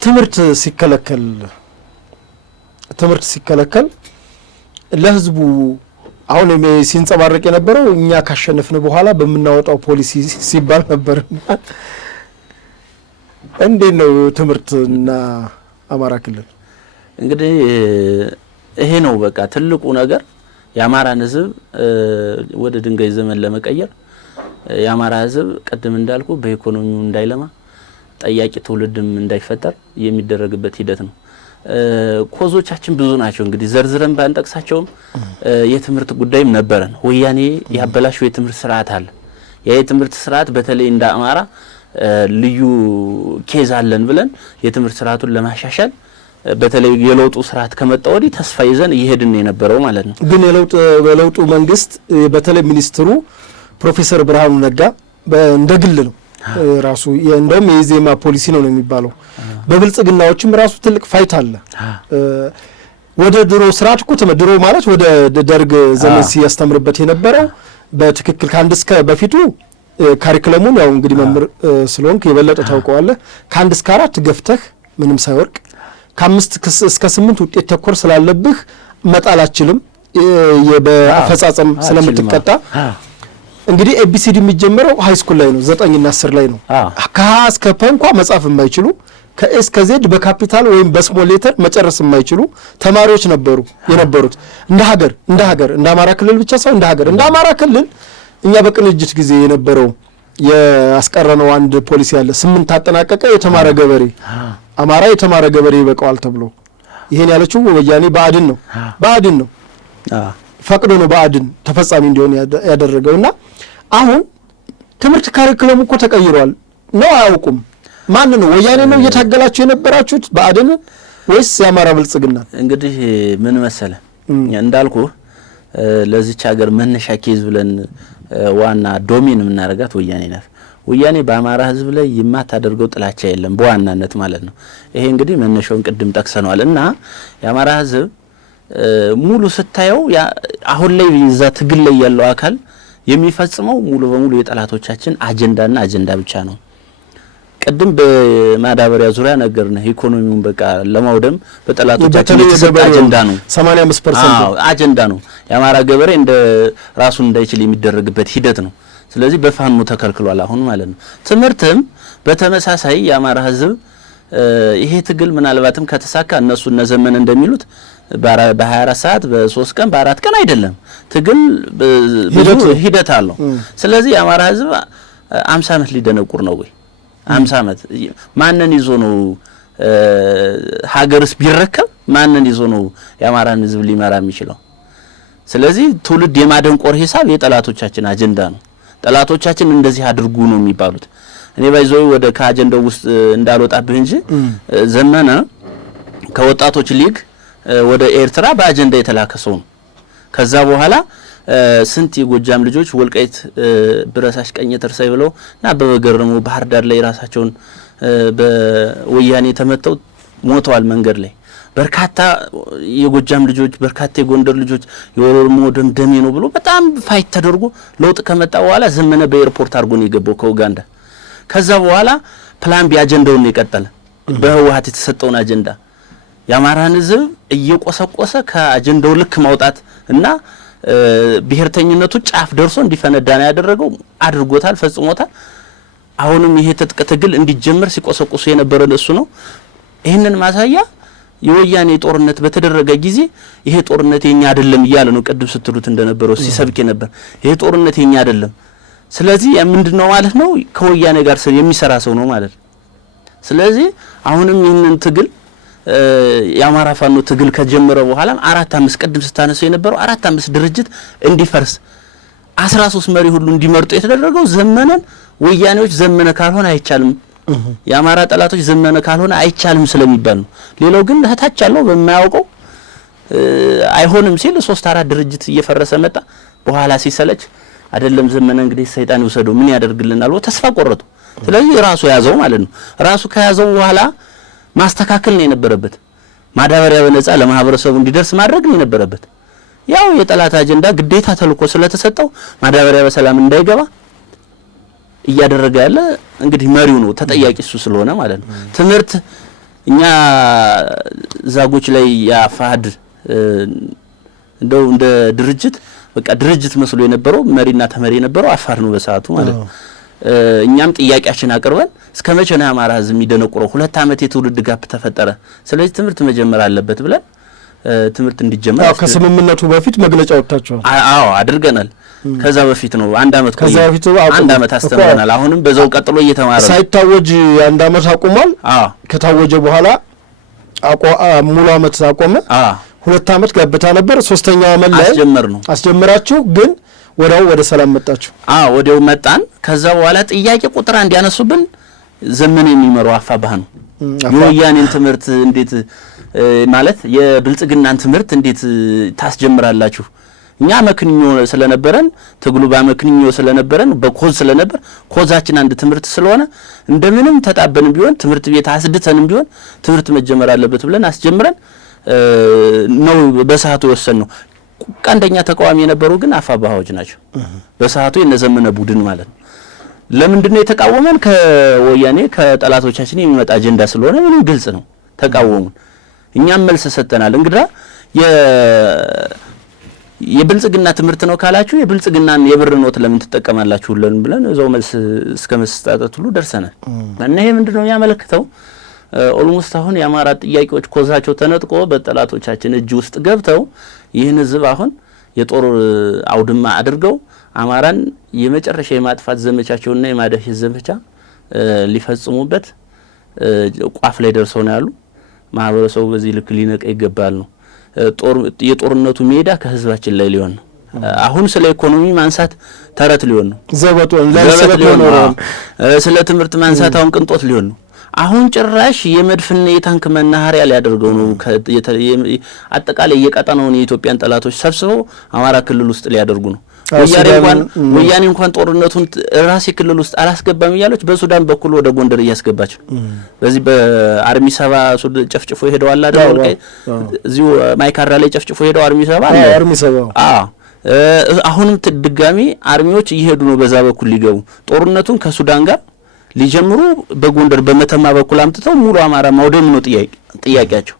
ትምህርት ሲከለከል ለህዝቡ አሁን ሲንጸባረቅ የነበረው እኛ ካሸነፍን በኋላ በመናወጣው ፖሊሲ ሲባል ነበር። እንዴት ነው ትምህርትና አማራ ክልል? እንግዲህ ይሄ ነው በቃ ትልቁ ነገር የአማራን ህዝብ ወደ ድንጋይ ዘመን ለመቀየር የአማራ ህዝብ ቀደም እንዳልኩ በኢኮኖሚው እንዳይለማ ጠያቂ ትውልድም እንዳይፈጠር የሚደረግበት ሂደት ነው። ኮዞቻችን ብዙ ናቸው። እንግዲህ ዘርዝረን ባንጠቅሳቸውም የትምህርት ጉዳይም ነበረን። ወያኔ ያበላሽው የትምህርት ስርዓት አለ። ያ የትምህርት ስርዓት በተለይ እንደ አማራ ልዩ ኬዝ አለን ብለን የትምህርት ስርዓቱን ለማሻሻል በተለይ የለውጡ ስርዓት ከመጣ ወዲህ ተስፋ ይዘን እየሄድን የነበረው ማለት ነው። ግን የለውጡ መንግስት በተለይ ሚኒስትሩ ፕሮፌሰር ብርሃኑ ነጋ እንደግል ነው ራሱ እንደም የዜማ ፖሊሲ ነው የሚባለው። በብልጽግናዎችም ራሱ ትልቅ ፋይት አለ። ወደ ድሮ ስርዓት እኮ ድሮ ማለት ወደ ደርግ ዘመን ሲያስተምርበት የነበረው በትክክል ከአንድ እስከ በፊቱ ካሪኩለሙን ያው እንግዲህ መምህር ስለሆንክ የበለጠ ታውቀዋለህ። ከአንድ እስከ 4 ገፍተህ ምንም ሳይወርቅ ከ5 እስከ 8 ውጤት ተኮር ስላለብህ መጣል አችልም በአፈጻጸም ስለምትቀጣ እንግዲህ ኤቢሲዲ የሚጀምረው ሃይ ስኩል ላይ ነው 9 እና 10 ላይ ነው። ከሀ እስከ ፐ እንኳን መጻፍ የማይችሉ ከኤ እስከ ዜድ በካፒታል ወይም በስሞል ሌተር መጨረስ የማይችሉ ተማሪዎች የነበሩት እንደ ሀገር እንደ አማራ ክልል ብቻ ሳይሆን እንደ ሀገር እንደ አማራ ክልል እኛ በቅንጅት ጊዜ የነበረው ያስቀረነው አንድ ፖሊሲ ያለ 8 አጠናቀቀ የተማረ ገበሬ አማራ የተማረ ገበሬ ይበቃዋል ተብሎ ይሄን ያለችው ወያኔ ባዕድን ነው ፈቅዶ ነው ባዕድን ተፈጻሚ እንዲሆን ያደረገውና አሁን ትምህርት ካሪኩለም እኮ ተቀይሯል ነው አያውቁም። ማን ነው ወያኔ ነው እየታገላችሁ የነበራችሁት ባዕድን ወይስ የአማራ ብልጽግና? እንግዲህ ምን መሰለ እንዳልኩ ለዚች ሀገር መነሻ ኬዝ ብለን ዋና ዶሚን የምናረጋት ወያኔ ናት። ወያኔ በአማራ ህዝብ ላይ የማታደርገው ጥላቻ የለም በዋናነት ማለት ነው። ይሄ እንግዲህ መነሻውን ቅድም ጠቅሰናል እና የአማራ ህዝብ ሙሉ ስታየው አሁን ላይ እዛ ትግል ላይ ያለው አካል የሚፈጽመው ሙሉ በሙሉ የጠላቶቻችን አጀንዳ ብቻ ነው። ቅድም በማዳበሪያ ዙሪያ ነገርነ ኢኮኖሚውን በቃ ለማውደም በጠላቶቻችን የተሰጠ አጀንዳ ነው። 85% አጀንዳ ነው። የአማራ ገበሬ እንደ ራሱን እንዳይችል የሚደረግበት ሂደት ነው። ስለዚህ በፋኖ ተከልክሏል አሁን ማለት ነው። ትምህርትም በተመሳሳይ የአማራ ህዝብ ይሄ ትግል ምናልባትም ከተሳካ እነሱ እነዘመን እንደሚሉት በ24 ሰዓት በ3 ቀን በ4 ቀን አይደለም። ትግል ብዙ ሂደት አለው። ስለዚህ የአማራ ህዝብ 50 ዓመት ሊደነቁር ነው ወይ 50 ዓመት ማንን ይዞ ነው ሀገርስ ቢረከብ ማንን ይዞ ነው የአማራን ህዝብ ሊመራ የሚችለው? ስለዚህ ትውልድ የማደንቆር ሂሳብ የጠላቶቻችን አጀንዳ ነው። ጠላቶቻችን እንደዚህ አድርጉ ነው የሚባሉት። እኔ ባይዞይ ወደ ከአጀንዳው ውስጥ እንዳልወጣብህ እንጂ ዘመነ ከወጣቶች ሊግ ወደ ኤርትራ በአጀንዳ የተላከሰው ነው። ከዛ በኋላ ስንት የጎጃም ልጆች ወልቃይት ብረሳሽ ቀኝ ተርሳይ ብለው እና በበገረሙ ባህር ዳር ላይ ራሳቸውን በወያኔ ተመተው ሞተዋል መንገድ ላይ። በርካታ የጎጃም ልጆች በርካታ የጎንደር ልጆች የኦሮሞ ደምደሜ ነው ብሎ በጣም ፋይት ተደርጎ ለውጥ ከመጣ በኋላ ዘመነ በኤርፖርት አድርጎ ነው የገባው ከኡጋንዳ። ከዛ በኋላ ፕላን ቢ አጀንዳውን ነው የቀጠለ በህወሓት የተሰጠውን አጀንዳ የአማራን ህዝብ እየቆሰቆሰ ከአጀንዳው ልክ ማውጣት እና ብሔርተኝነቱ ጫፍ ደርሶ እንዲፈነዳ ነው ያደረገው። አድርጎታል፣ ፈጽሞታል። አሁንም ይሄ ትጥቅ ትግል እንዲጀመር ሲቆሰቁሱ የነበረ እሱ ነው። ይሄንን ማሳያ የወያኔ ጦርነት በተደረገ ጊዜ ይሄ ጦርነት የኛ አይደለም እያለ ነው ቅድም ስትሉት እንደነበረው ሲሰብክ ነበር። ይሄ ጦርነት የኛ አይደለም፣ ስለዚህ ምንድነው ማለት ነው ከወያኔ ጋር የሚሰራ ሰው ነው ማለት ነው። ስለዚህ አሁንም ይህንን ትግል የአማራ ፋኖ ትግል ከጀመረ በኋላ 4-5 ቅድም ስታነሱ የነበረው 4-5 ድርጅት እንዲፈርስ 13 መሪ ሁሉ እንዲመርጡ የተደረገው ዘመነን ወያኔዎች ዘመነ ካልሆነ አይቻልም የአማራ ጠላቶች ዘመነ ካልሆነ አይቻልም ስለሚባል ነው። ሌላው ግን ታች ያለው በማያውቀው አይሆንም ሲል 3-4 ድርጅት እየፈረሰ መጣ። በኋላ ሲሰለች አይደለም ዘመነ እንግዲህ ሰይጣን ይወሰደው ምን ያደርግልናል ብሎ ተስፋ ቆረጡ። ስለዚህ ራሱ ያዘው ማለት ነው። ራሱ ከያዘው በኋላ ማስተካከል ነው የነበረበት። ማዳበሪያ በነጻ ለማህበረሰቡ እንዲደርስ ማድረግ ነው የነበረበት። ያው የጠላት አጀንዳ ግዴታ ተልኮ ስለተሰጠው ማዳበሪያ በሰላም እንዳይገባ እያደረገ ያለ እንግዲህ መሪው ነው ተጠያቂ እሱ ስለሆነ ማለት ነው። ትምህርት እኛ ዛጎች ላይ ያፋድ እንደው እንደ ድርጅት በቃ ድርጅት መስሎ የነበረው መሪና ተመሪ የነበረው አፋር ነው በሰዓቱ ማለት ነው። እኛም ጥያቄያችን አቅርበን እስከ መቼ ነው አማራ ህዝብ የሚደነቁረው? 2 አመት የትውልድ ጋፕ ተፈጠረ። ስለዚህ ትምህርት መጀመር አለበት ብለን ትምህርት እንዲጀመር ያው ከስምምነቱ በፊት መግለጫ ወጣቸው። አዎ አድርገናል። ከዛ በፊት ነው 1 አመት ቆይ 1 አመት አስተምረናል። አሁንም በዛው ቀጥሎ እየተማረ ሳይታወጅ 1 አመት አቆሟል። ከታወጀ በኋላ ሙሉ አመት አቆመ። 2 አመት ገብታ ነበር። 3ኛው አመት ላይ አስጀመራችሁ ግን ወደ ሰላም መጣችሁ። ወዲያው መጣን። ከዛ በኋላ ጥያቄ ቁጥር 1 ያነሱብን ዘመን የሚመራው አፋባህ ነው። የወያኔን ትምህርት እንዴት ማለት የብልጽግናን ትምህርት እንዴት ታስጀምራላችሁ? እኛ መክንኞ ስለነበረን ትግሉ ባመክንኞ ስለነበረን በኮዝ ስለነበር ኮዛችን አንድ ትምህርት ስለሆነ እንደምንም ተጣበንም ቢሆን ትምህርት ቤት አስድተንም ቢሆን ትምህርት መጀመር አለበት ብለን አስጀምረን ነው በሰዓቱ ወሰን ነው። ቀንደኛ ተቃዋሚ የነበሩ ግን አፋባሃዎች ናቸው በሰዓቱ የነዘመነ ቡድን ማለት ነው። ለምንድነው የተቃወመን? ከወያኔ ከጠላቶቻችን የሚመጣ አጀንዳ ስለሆነ ምንም ግልጽ ነው ተቃወሙን። እኛም መልስ ሰጠናል። እንግዲህ የብልጽግና ትምህርት ነው ካላችሁ የብልጽግናን የብር ኖት ለምን ተጠቀማላችሁ ብለን እዛው መልስ እስከ መስጠት ሁሉ ደርሰናል። እና ይሄ ምንድነው የሚያመለክተው? ኦልሞስት አሁን የአማራ ጥያቄዎች ኮዛቸው ተነጥቆ በጠላቶቻችን እጅ ውስጥ ገብተው ይህን ህዝብ አሁን የጦር አውድማ አድርገው አማራን የመጨረሻ የማጥፋት ዘመቻቸውና የማደህየት ዘመቻ ሊፈጽሙበት ቋፍ ላይ ደርሰው ነው ያሉ። ማህበረሰቡ በዚህ ልክ ሊነቃ ይገባል ነው። የጦርነቱ ሜዳ ከህዝባችን ላይ ሊሆን ነው። አሁን ስለ ኢኮኖሚ ማንሳት ተረት ሊሆን ነው። ዘበቶን ስለ ትምህርት ማንሳት አሁን ቅንጦት ሊሆን ነው። አሁን ጭራሽ የመድፍና የታንክ መናኸሪያ ሊያደርገው ነው። አጠቃላይ የቀጠናውን የኢትዮጵያን ጠላቶች ሰብስበው አማራ ክልል ውስጥ ሊያደርጉ ነው። ወያኔ እንኳን ጦርነቱን ራሴ ክልል ውስጥ አላስገባም እያለች በሱዳን በኩል ወደ ጎንደር እያስገባች ነው። በዚህ በአርሚ 7 ሱድ ጨፍጭፎ ሄደው አላ አይደል? እዚሁ ማይካድራ ላይ ጨፍጭፎ ሄደው አርሚ 7 አሁንም ድጋሚ አርሚዎች እየሄዱ ነው በዛ በኩል ሊገቡ ጦርነቱን ከሱዳን ጋር ሊጀምሩ በጎንደር በመተማ በኩል አምጥተው ሙሉ አማራ ማውደም ነው ጥያቄያቸው።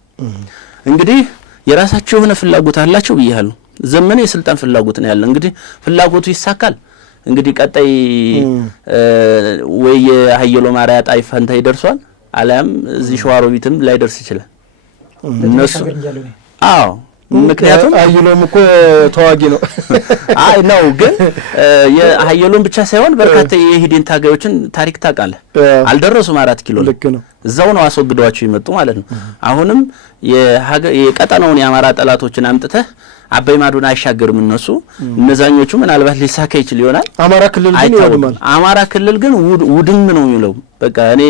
እንግዲህ የራሳቸው የሆነ ፍላጎት አላቸው ብያለሁ። ዘመነ የስልጣን ፍላጎት ነው ያለ። እንግዲህ ፍላጎቱ ይሳካል። እንግዲህ ቀጣይ ወይ የሀየሎ ማርያ ጣይፋንታ ይደርሷል አለም እዚህ ሸዋሮቢትም ላይ ደርስ ይችላል። እነሱ ምክንያቱም ሀየሎም እኮ ተዋጊ ነው። ነው ግን የሀየሎም ብቻ ሳይሆን በርካታ የሂዴን ታጋዮችን ታሪክ ታውቃለህ። አልደረሱም 4 ኪሎ ልክ ነው። እዛው ነው አስወግደዋቸው ይመጡ ማለት ነው። አሁንም የቀጠናውን የአማራ ጠላቶችን አምጥተህ አባይ ማዶን አይሻገርም እነሱ እነዛኞቹ ምናልባት ሊሳካ ይችል ይሆናል። አማራ ክልል ግን ይወድማል። አማራ ክልል ግን ውድም ነው የሚለው። በቃ እኔ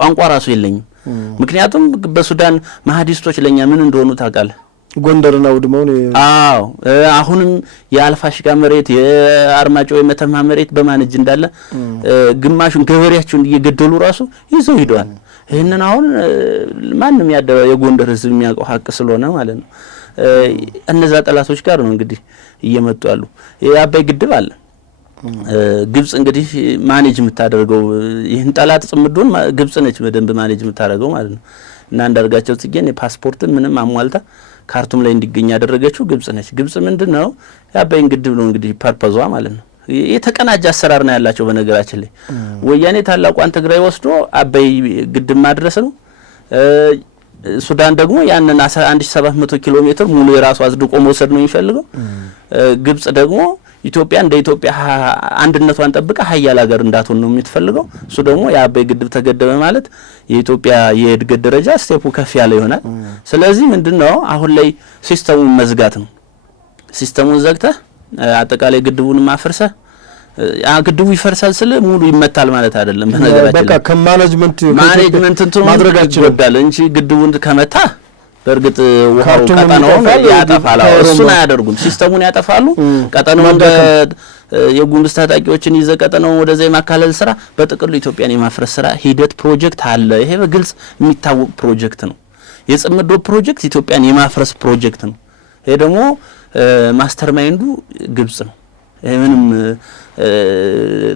ቋንቋ ራሱ የለኝም። ምክንያቱም በሱዳን ማህዲስቶች ለኛ ምን እንደሆኑ ታውቃለህ። ጎንደርና ውድመው ነው። አሁንም የአልፋሽጋ መሬት የአርማጮ የመተማ መሬት በማን እጅ እንዳለ ግማሹን ገበሬያቸውን እየገደሉ ራሱ ይዘው ሄደዋል። ይህንን አሁን ማንም የጎንደር ህዝብ የሚያውቀው ሀቅ ስለሆነ ማለት ነው። እነዛ ጠላቶች ጋር ነው እንግዲህ እየመጡ ያሉ። የአባይ ግድብ አለ። ግብጽ እንግዲህ ማኔጅ የምታደርገው ይህን ጠላት ጽምዶን ግብጽ ነች በደንብ ማኔጅ የምታደርገው ማለት ነው። እና አንዳርጋቸው ጽጌን የፓስፖርትን ምንም አሟልታ ካርቱም ላይ እንዲገኝ ያደረገችው ግብጽ ነች። ግብጽ ምንድነው የአባይን ግድብ ነው እንግዲህ ፐርፐዟ ማለት ነው። የተቀናጀ አሰራር ነው ያላቸው። በነገራችን ላይ ወያኔ ታላቋን ትግራይ ወስዶ አባይ ግድብ ማድረስ ነው። ሱዳን ደግሞ ያንን 11700 ኪሎ ሜትር ሙሉ የራሱ አዝድቆ መውሰድ ነው የሚፈልገው። ግብጽ ደግሞ ኢትዮጵያ እንደ ኢትዮጵያ አንድነቷን ጠብቃ ሀያል ሀገር እንዳትሆን ነው የምትፈልገው። እሱ ደግሞ የአባይ ግድብ ተገደበ ማለት የኢትዮጵያ የእድገት ደረጃ ስቴፑ ከፍ ያለ ይሆናል። ስለዚህ ምንድነው አሁን ላይ ሲስተሙን መዝጋት ነው። ሲስተሙን ዘግተህ አጠቃላይ ግድቡን ማፍርሰህ ግድቡ ይፈርሳል ስለ ሙሉ ይመታል ማለት አይደለም። በነገራችን በቃ ከማኔጅመንት ማድረጋችን ይወዳል እንጂ ግድቡን ከመታ በእርግጥ ውሃው ቀጠናውን ያጠፋል። እሱን አያደርጉም። ሲስተሙን ያጠፋሉ። ቀጠናውን የጉምዝ ታጣቂዎችን ይዘ ቀጠናውን ወደዛ የማካለል ስራ በጥቅሉ ኢትዮጵያን የማፍረስ ስራ ሂደት ፕሮጀክት አለ። ይሄ በግልጽ የሚታወቅ ፕሮጀክት ነው። የጽምዶ ፕሮጀክት ኢትዮጵያን የማፍረስ ፕሮጀክት ነው። ይሄ ደግሞ ማስተር ማይንዱ ግብጽ ነው። ይሄ ምንም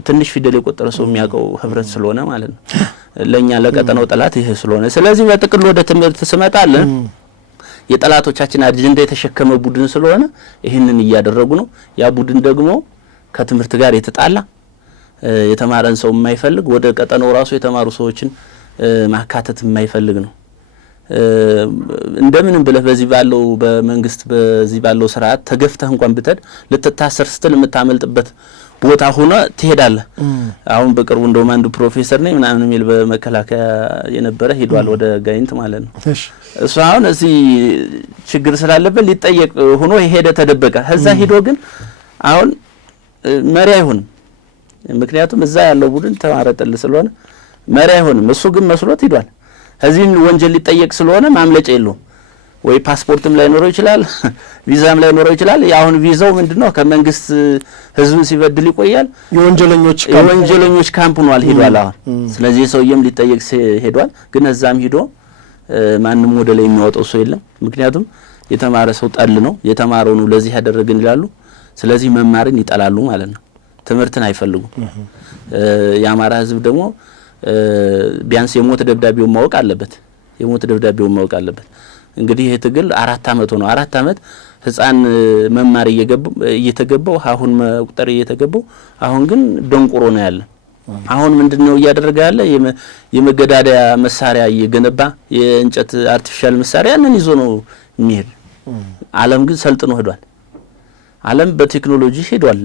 ትንሽ ፊደል የቆጠረ ሰው የሚያውቀው ህብረት ስለሆነ ማለት ነው። ለኛ ለቀጠናው ጠላት ይሄ ስለሆነ ስለዚህ በጥቅሉ ወደ ትምህርት ስመጣለን የጠላቶቻችን አጀንዳ የተሸከመ ቡድን ስለሆነ ይሄንን እያደረጉ ነው። ያ ቡድን ደግሞ ከትምህርት ጋር የተጣላ የተማረን ሰው የማይፈልግ ወደ ቀጠናው ራሱ የተማሩ ሰዎችን ማካተት የማይፈልግ ነው። እንደምንም ብለህ በዚህ ባለው በመንግስት በዚህ ባለው ስርዓት ተገፍተህ እንኳን ብትሄድ ልትታሰር ስትል የምታመልጥበት ቦታ ሆነ ትሄዳለህ። አሁን በቅርቡ እንደውም አንዱ ፕሮፌሰር ነኝ ምናምን የሚል በመከላከያ የነበረ ሄዷል ወደ ጋይንት ማለት ነው። እሱ አሁን እዚህ ችግር ስላለበት ሊጠየቅ ሆኖ ሄደ ተደበቀ። እዛ ሄዶ ግን አሁን መሪ አይሆንም። ምክንያቱም እዛ ያለው ቡድን ተማረጠል ስለሆነ መሪ አይሆንም። እሱ ግን መስሎት ሄዷል። እዚህን ወንጀል ሊጠየቅ ስለሆነ ማምለጫ የለውም። ወይ ፓስፖርትም ላይ ኖረው ይችላል፣ ቪዛም ላይ ኖረው ይችላል። አሁን ቪዛው ምንድነው ከመንግስት ህዝብን ሲበድል ይቆያል። የወንጀለኞች ካምፕ ነው ሄዷል አሁን። ስለዚህ ሰውየም ሊጠየቅ ሄዷል። ግን እዛም ሄዶ ማንንም ወደ ላይ የሚያወጣው ሰው የለም። ምክንያቱም የተማረ ሰው ጠል ነው። የተማረው ነው ለዚህ ያደረግን ይላሉ። ስለዚህ መማርን ይጠላሉ ማለት ነው። ትምህርትን አይፈልጉም። የአማራ ህዝብ ደግሞ ቢያንስ የሞት ደብዳቤውን ማወቅ አለበት። እንግዲህ ይሄ ትግል 4 አመት ሆኖ 4 አመት ህፃን መማር እየተገባው አሁን መቁጠር እየተገባው አሁን ግን ደንቆሮ ነው ያለ። አሁን ምንድነው እያደረገ ያለ የመገዳደያ መሳሪያ እየገነባ የእንጨት አርቲፊሻል መሳሪያ ያንን ይዞ ነው የሚሄድ። ዓለም ግን ሰልጥኖ ሄዷል። ዓለም በቴክኖሎጂ ሄዷል፣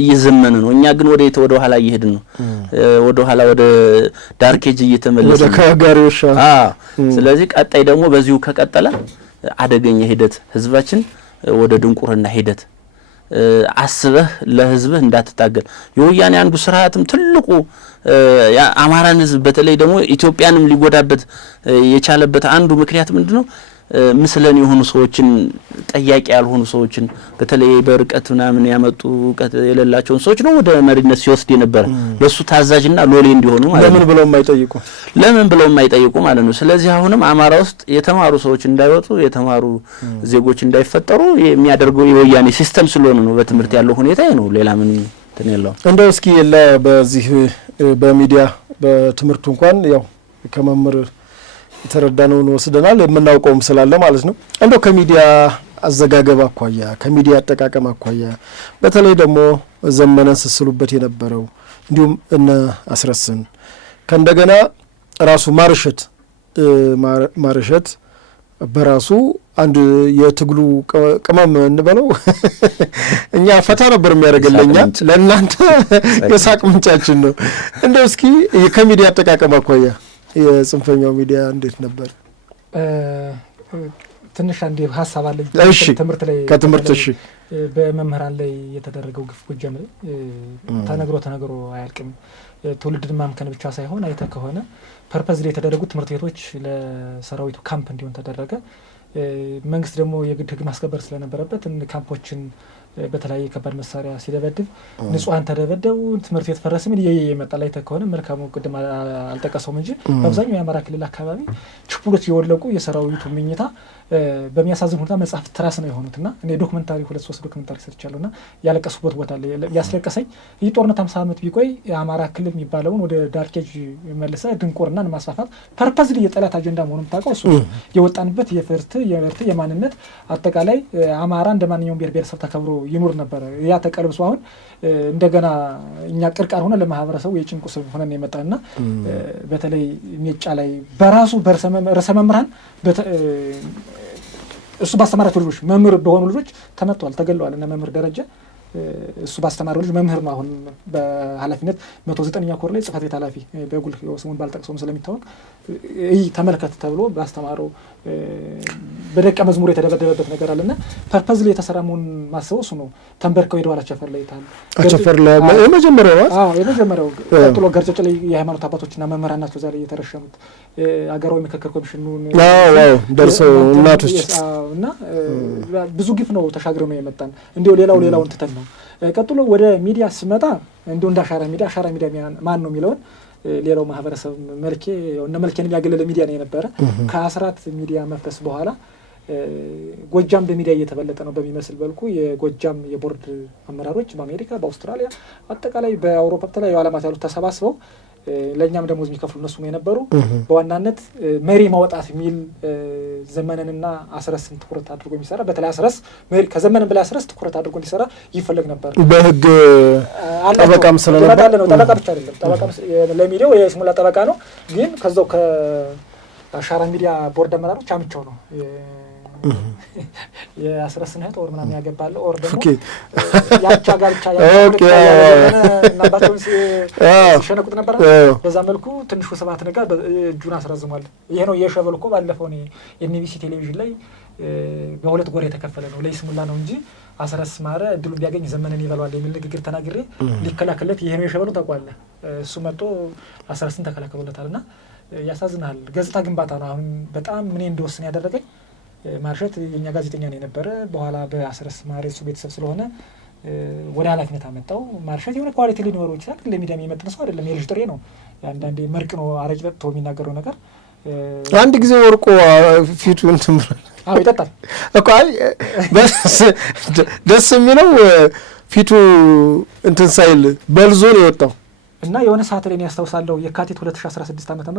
እየዘመነ ነው። እኛ ግን ወደ ኋላ እየሄድን ነው። ወደ ኋላ ወደ ዳርኬጅ እየተመለሰ ነው ከጋሪዎች። ስለዚህ ቀጣይ ደግሞ በዚሁ ከቀጠለ አደገኛ ሂደት ህዝባችን ወደ ድንቁርና ሂደት አስበህ ለህዝብህ እንዳትታገል የወያኔ አንዱ ስርዓትም ትልቁ አማራን ህዝብ በተለይ ደግሞ ኢትዮጵያንም ሊጎዳበት የቻለበት አንዱ ምክንያት ምንድነው? ምስለን የሆኑ ሰዎችን ጠያቂ ያልሆኑ ሰዎችን በተለይ በርቀት ምናምን ያመጡ ርቀት የሌላቸውን ሰዎች ነው ወደ መሪነት ሲወስድ የነበረ ለሱ ታዛዥና ሎሌ እንዲሆኑ ማለት ነው። ለምን ብለው የማይጠይቁ ማለት ነው። ስለዚህ አሁንም አማራ ውስጥ የተማሩ ሰዎች እንዳይወጡ የተማሩ ዜጎች እንዳይፈጠሩ የሚያደርገው የወያኔ ሲስተም ስለሆነ ነው። በትምህርት ያለው ሁኔታ ነው። ሌላ ምን ተነለው እንደው እስኪ በዚህ በሚዲያ በትምህርቱ እንኳን ያው ከመምር የተረዳነውን ወስደናል የምናውቀውም ስላለ ማለት ነው። እንደው ከሚዲያ አዘጋገብ አኳያ ከሚዲያ አጠቃቀም አኳያ በተለይ ደግሞ ዘመነን ስስሉበት የነበረው እንዲሁም እነ አስረስን ከእንደገና ራሱ ማርሸት በራሱ አንድ የትግሉ ቅመም እንበለው እኛ ፈታ ነበር የሚያደርግልኛ ለእናንተ የሳቅ ምንጫችን ነው። እንደው እስኪ ከሚዲያ አጠቃቀም አኳያ የጽንፈኛው ሚዲያ እንዴት ነበር? ትንሽ አንዴ ሀሳብ አለኝ። ትምህርት ላይ በመምህራን ላይ የተደረገው ግፍ ጎጃም ላይ ተነግሮ አያልቅም። ትውልድን ማምከን ብቻ ሳይሆን አይተህ ከሆነ ፐርፐዝ ላይ የተደረጉት ትምህርት ቤቶች ለሰራዊቱ ካምፕ እንዲሆን ተደረገ። መንግስት ደግሞ የግድ ህግ ማስከበር ስለነበረበት ካምፖችን በተለያየ ከባድ መሳሪያ ሲደበድብ ንጹሃን ተደበደቡ፣ ትምህርት ቤት ፈረሰ። ምን የመጣ ላይ ተከሆነ መልካሙ ቅድም አልጠቀሰውም እንጂ በአብዛኛው የአማራ ክልል አካባቢ ችፑሎች የወለቁ የሰራዊቱ ምኝታ በሚያሳዝን ሁኔታ መጽሐፍ ትራስ ነው የሆኑትና እኔ ዶክመንታሪ 2-3 ዶክመንታሪ ሰርቻለሁና ያለቀሱበት ቦታ ላይ ያስለቀሰኝ ይህ ጦርነት 50 ዓመት ቢቆይ የአማራ ክልል የሚባለውን ወደ ዳርኬጅ መልሰ ድንቁርናን ማስፋፋት ፐርፐዝ የጠላት አጀንዳ መሆኑን ታውቀው እሱ የወጣንበት የፍርት የማንነት አጠቃላይ አማራ እንደማንኛውም ብሔር ብሔረሰብ ተከብሮ ይኖር ነበር። ያ ተቀልብሶ አሁን እንደገና እኛ ቅርቃር ሆነ ለማህበረሰቡ የጭንቁ ስብ ሆነን የመጣና በተለይ ሜጫ ላይ በራሱ በርዕሰ መምህራን እሱ ባስተማራቸው ልጆች መምህር በሆኑ ልጆች ተመቷል፣ ተገለዋል። እና መምህር ደረጃ እሱ ባስተማረው ልጅ መምህር ነው። አሁን በኃላፊነት 109ኛ ኮር ላይ ጽህፈት ቤት ኃላፊ በጉልህ ስሙን ባልጠቅሰውም ስለሚታወቅ ይህ ተመልከት ተብሎ ባስተማረው በደቀ መዝሙር የተደበደበበት ነገር አለና ፐርፐዝ ላይ የተሰራ መሆኑን ማሰቡ እሱ ነው። ተንበርከው ሄደዋል አቸፈር ላይ ታል አቸፈር ላይ የመጀመሪያው ቀጥሎ ገርጨጭ ላይ የሃይማኖት አባቶችና መምህራን ናቸው ዛሬ የተረሸኑት። አገራዊ ምክክር ኮሚሽኑን ደርሰው እናቶች እና ብዙ ግፍ ነው ተሻግረው ነው የመጣን። እንዲሁ ሌላውን ትተን ነው ቀጥሎ ወደ ሚዲያ ስመጣ እንዲሁ እንደ አሻራ ሚዲያ ማን ነው የሚለውን ሌላው ማህበረሰብ መልኬን የሚያገለለ ሚዲያ ነው የነበረ። ከአስራት ሚዲያ መፍረስ በኋላ ጎጃም በሚዲያ እየተበለጠ ነው በሚመስል መልኩ የጎጃም የቦርድ አመራሮች በአሜሪካ፣ በአውስትራሊያ፣ አጠቃላይ በአውሮፓ በተለያዩ ዓለማት ያሉት ተሰባስበው ለእኛም ደሞዝ የሚከፍሉ እነሱ ነው የነበሩ። በዋናነት መሪ ማውጣት የሚል ዘመንንና አስረስን ትኩረት አድርጎ የሚሰራ በተለይ አስረስ መሪ ከዘመንን በላይ አስረስ ትኩረት አድርጎ እንዲሰራ ይፈለግ ነበር። በህግ ጠበቃም ስለነበር ነው። ጠበቃ ብቻ አይደለም፣ ጠበቃ ለሚዲያው የስሙላ ጠበቃ ነው። ግን ከዛው ከአሻራ ሚዲያ ቦርድ አመራሮች አምቻው ነው የአስረስን እህት ኦር ምናምን ያገባለ ኦር ደግሞ ያቻ ጋልቻ እናባቸውን ሲሸነቁት ነበር። በዛ መልኩ ትንሹ ሰባት ነገር እጁን አስረዝሟል። ይሄ ነው የሸበል እኮ ባለፈው የኤንቢሲ ቴሌቪዥን ላይ በሁለት ጎራ የተከፈለ ነው። ለይስሙላ ነው እንጂ አስረስ ማረ እድሉ ቢያገኝ ዘመንን ይበላዋል የሚል ንግግር ተናግሬ ሊከላከለት ይሄ ነው የሸበሉ ተቋለ እሱ መጥቶ አስረስን ተከላከሉለታልና ያሳዝናል። ገጽታ ግንባታ ነው አሁን በጣም ምን እንደወስን ያደረገኝ ማርሸት የኛ ጋዜጠኛ ነው የነበረ። በኋላ በአስረስ ማረ እሱ ቤተሰብ ስለሆነ ወደ ኃላፊነት አመጣው። ማርሸት የሆነ ኳሊቲ ሊኖረው ይችላል፣ ለሚዲያ የሚመጥን ሰው አይደለም። የልጅ ጥሬ ነው። አንዳንዴ መርቅ ነው አረጅ ጠጥቶ የሚናገረው ነገር። አንድ ጊዜ ወርቆ ፊቱ እንትን ብሏል። አዎ ይጠጣል እኮ። አይ ደስ የሚለው ፊቱ እንትን ሳይል በልዞ ነው የወጣው። እና የሆነ ሰዓት ላይ ያስታውሳለሁ የካቲት 2016 ዓ.ም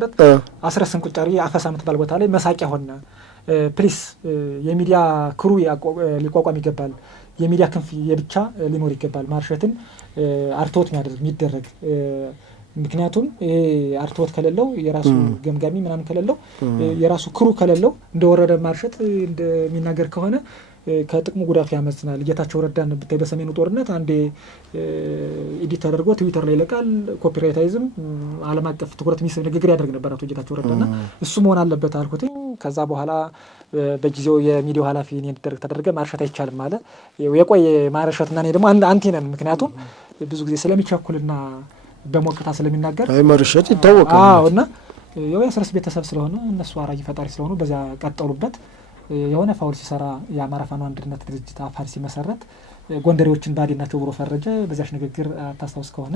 አስረስን ቁጫሪ አፈሳ የምትባል ቦታ ላይ መሳቂያ ሆነ። ፕሊስ የሚዲያ ክሩ ሊቋቋም ይገባል፣ የሚዲያ ክንፍ የብቻ ሊኖር ይገባል። ማርሸትን አርትዖት የሚደረግ ምክንያቱም ይሄ አርትዖት ከሌለው የራሱ ገምጋሚ ምናምን ከሌለው የራሱ ክሩ ከሌለው እንደወረደ ማርሸት እንደሚናገር ከሆነ ከጥቅሙ ጉዳቱ ያመዝናል። ጌታቸው ረዳን ብታይ በሰሜኑ ጦርነት አንዴ ኤዲት ተደርጎ ትዊተር ላይ ይለቃል። ኮፒራይታይዝም ዓለም አቀፍ ትኩረት የሚስብ ንግግር ያደርግ ነበር አቶ ጌታቸው ረዳና እሱ መሆን አለበት አልኩት። ከዛ በኋላ በጊዜው የሚዲያው ኃላፊ እኔ እንድደረግ ተደረገ። ማርሸት አይቻልም አለ። የቆየ ማርሸትና እኔ ደግሞ አንቴ ነን። ምክንያቱም ብዙ ጊዜ ስለሚቸኩልና በሞቅታ ስለሚናገር ማርሸት ይታወቃል። አዎ እና ያው የአስረስ ቤተሰብ ስለሆነ እነሱ አራጊ ፈጣሪ ስለሆኑ በዛ ቀጠሉበት። የሆነ ፋውል ሲሰራ የአማራ ፋኖ አንድነት ድርጅት አፋር ሲመሰረት ጎንደሬዎችን ባዲ ናቸው ብሎ ፈረጀ። በዛሽ ንግግር ታስታውስ ከሆነ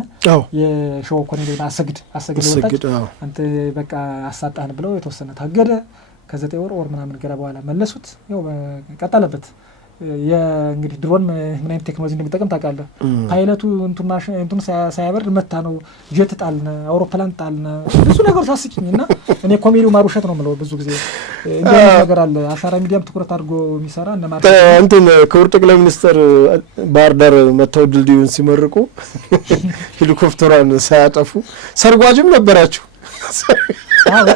የሸው ኮሎኔል አሰግድ ወጣች። አንተ በቃ አሳጣን ብለው የተወሰነ ታገደ። ከ9 ወር ምናምን ገራ በኋላ መለሱት። ያው ቀጠለበት። የእንግዲህ ድሮን ምን አይነት ቴክኖሎጂ እንደሚጠቀም ታውቃለህ። ፓይለቱ እንቱን ሳያበርድ መታ ነው ጀት ጣልነ፣ አውሮፕላን ጣልነ፣ ብዙ ነገር ታስቂኝና እኔ ኮሜዲው ማሩሸት ነው የምለው። ብዙ ጊዜ እንደ ነገር አለ። አሻራ ሚዲያም ትኩረት አድርጎ የሚሰራ እነ ማርሸት እንትን ክቡር ጠቅላይ ሚኒስትር ባህር ዳር መተው ድልድዩን ሲመርቁ ሄሊኮፕተሯን ሳያጠፉ ሰርጓጅም ነበራችሁ።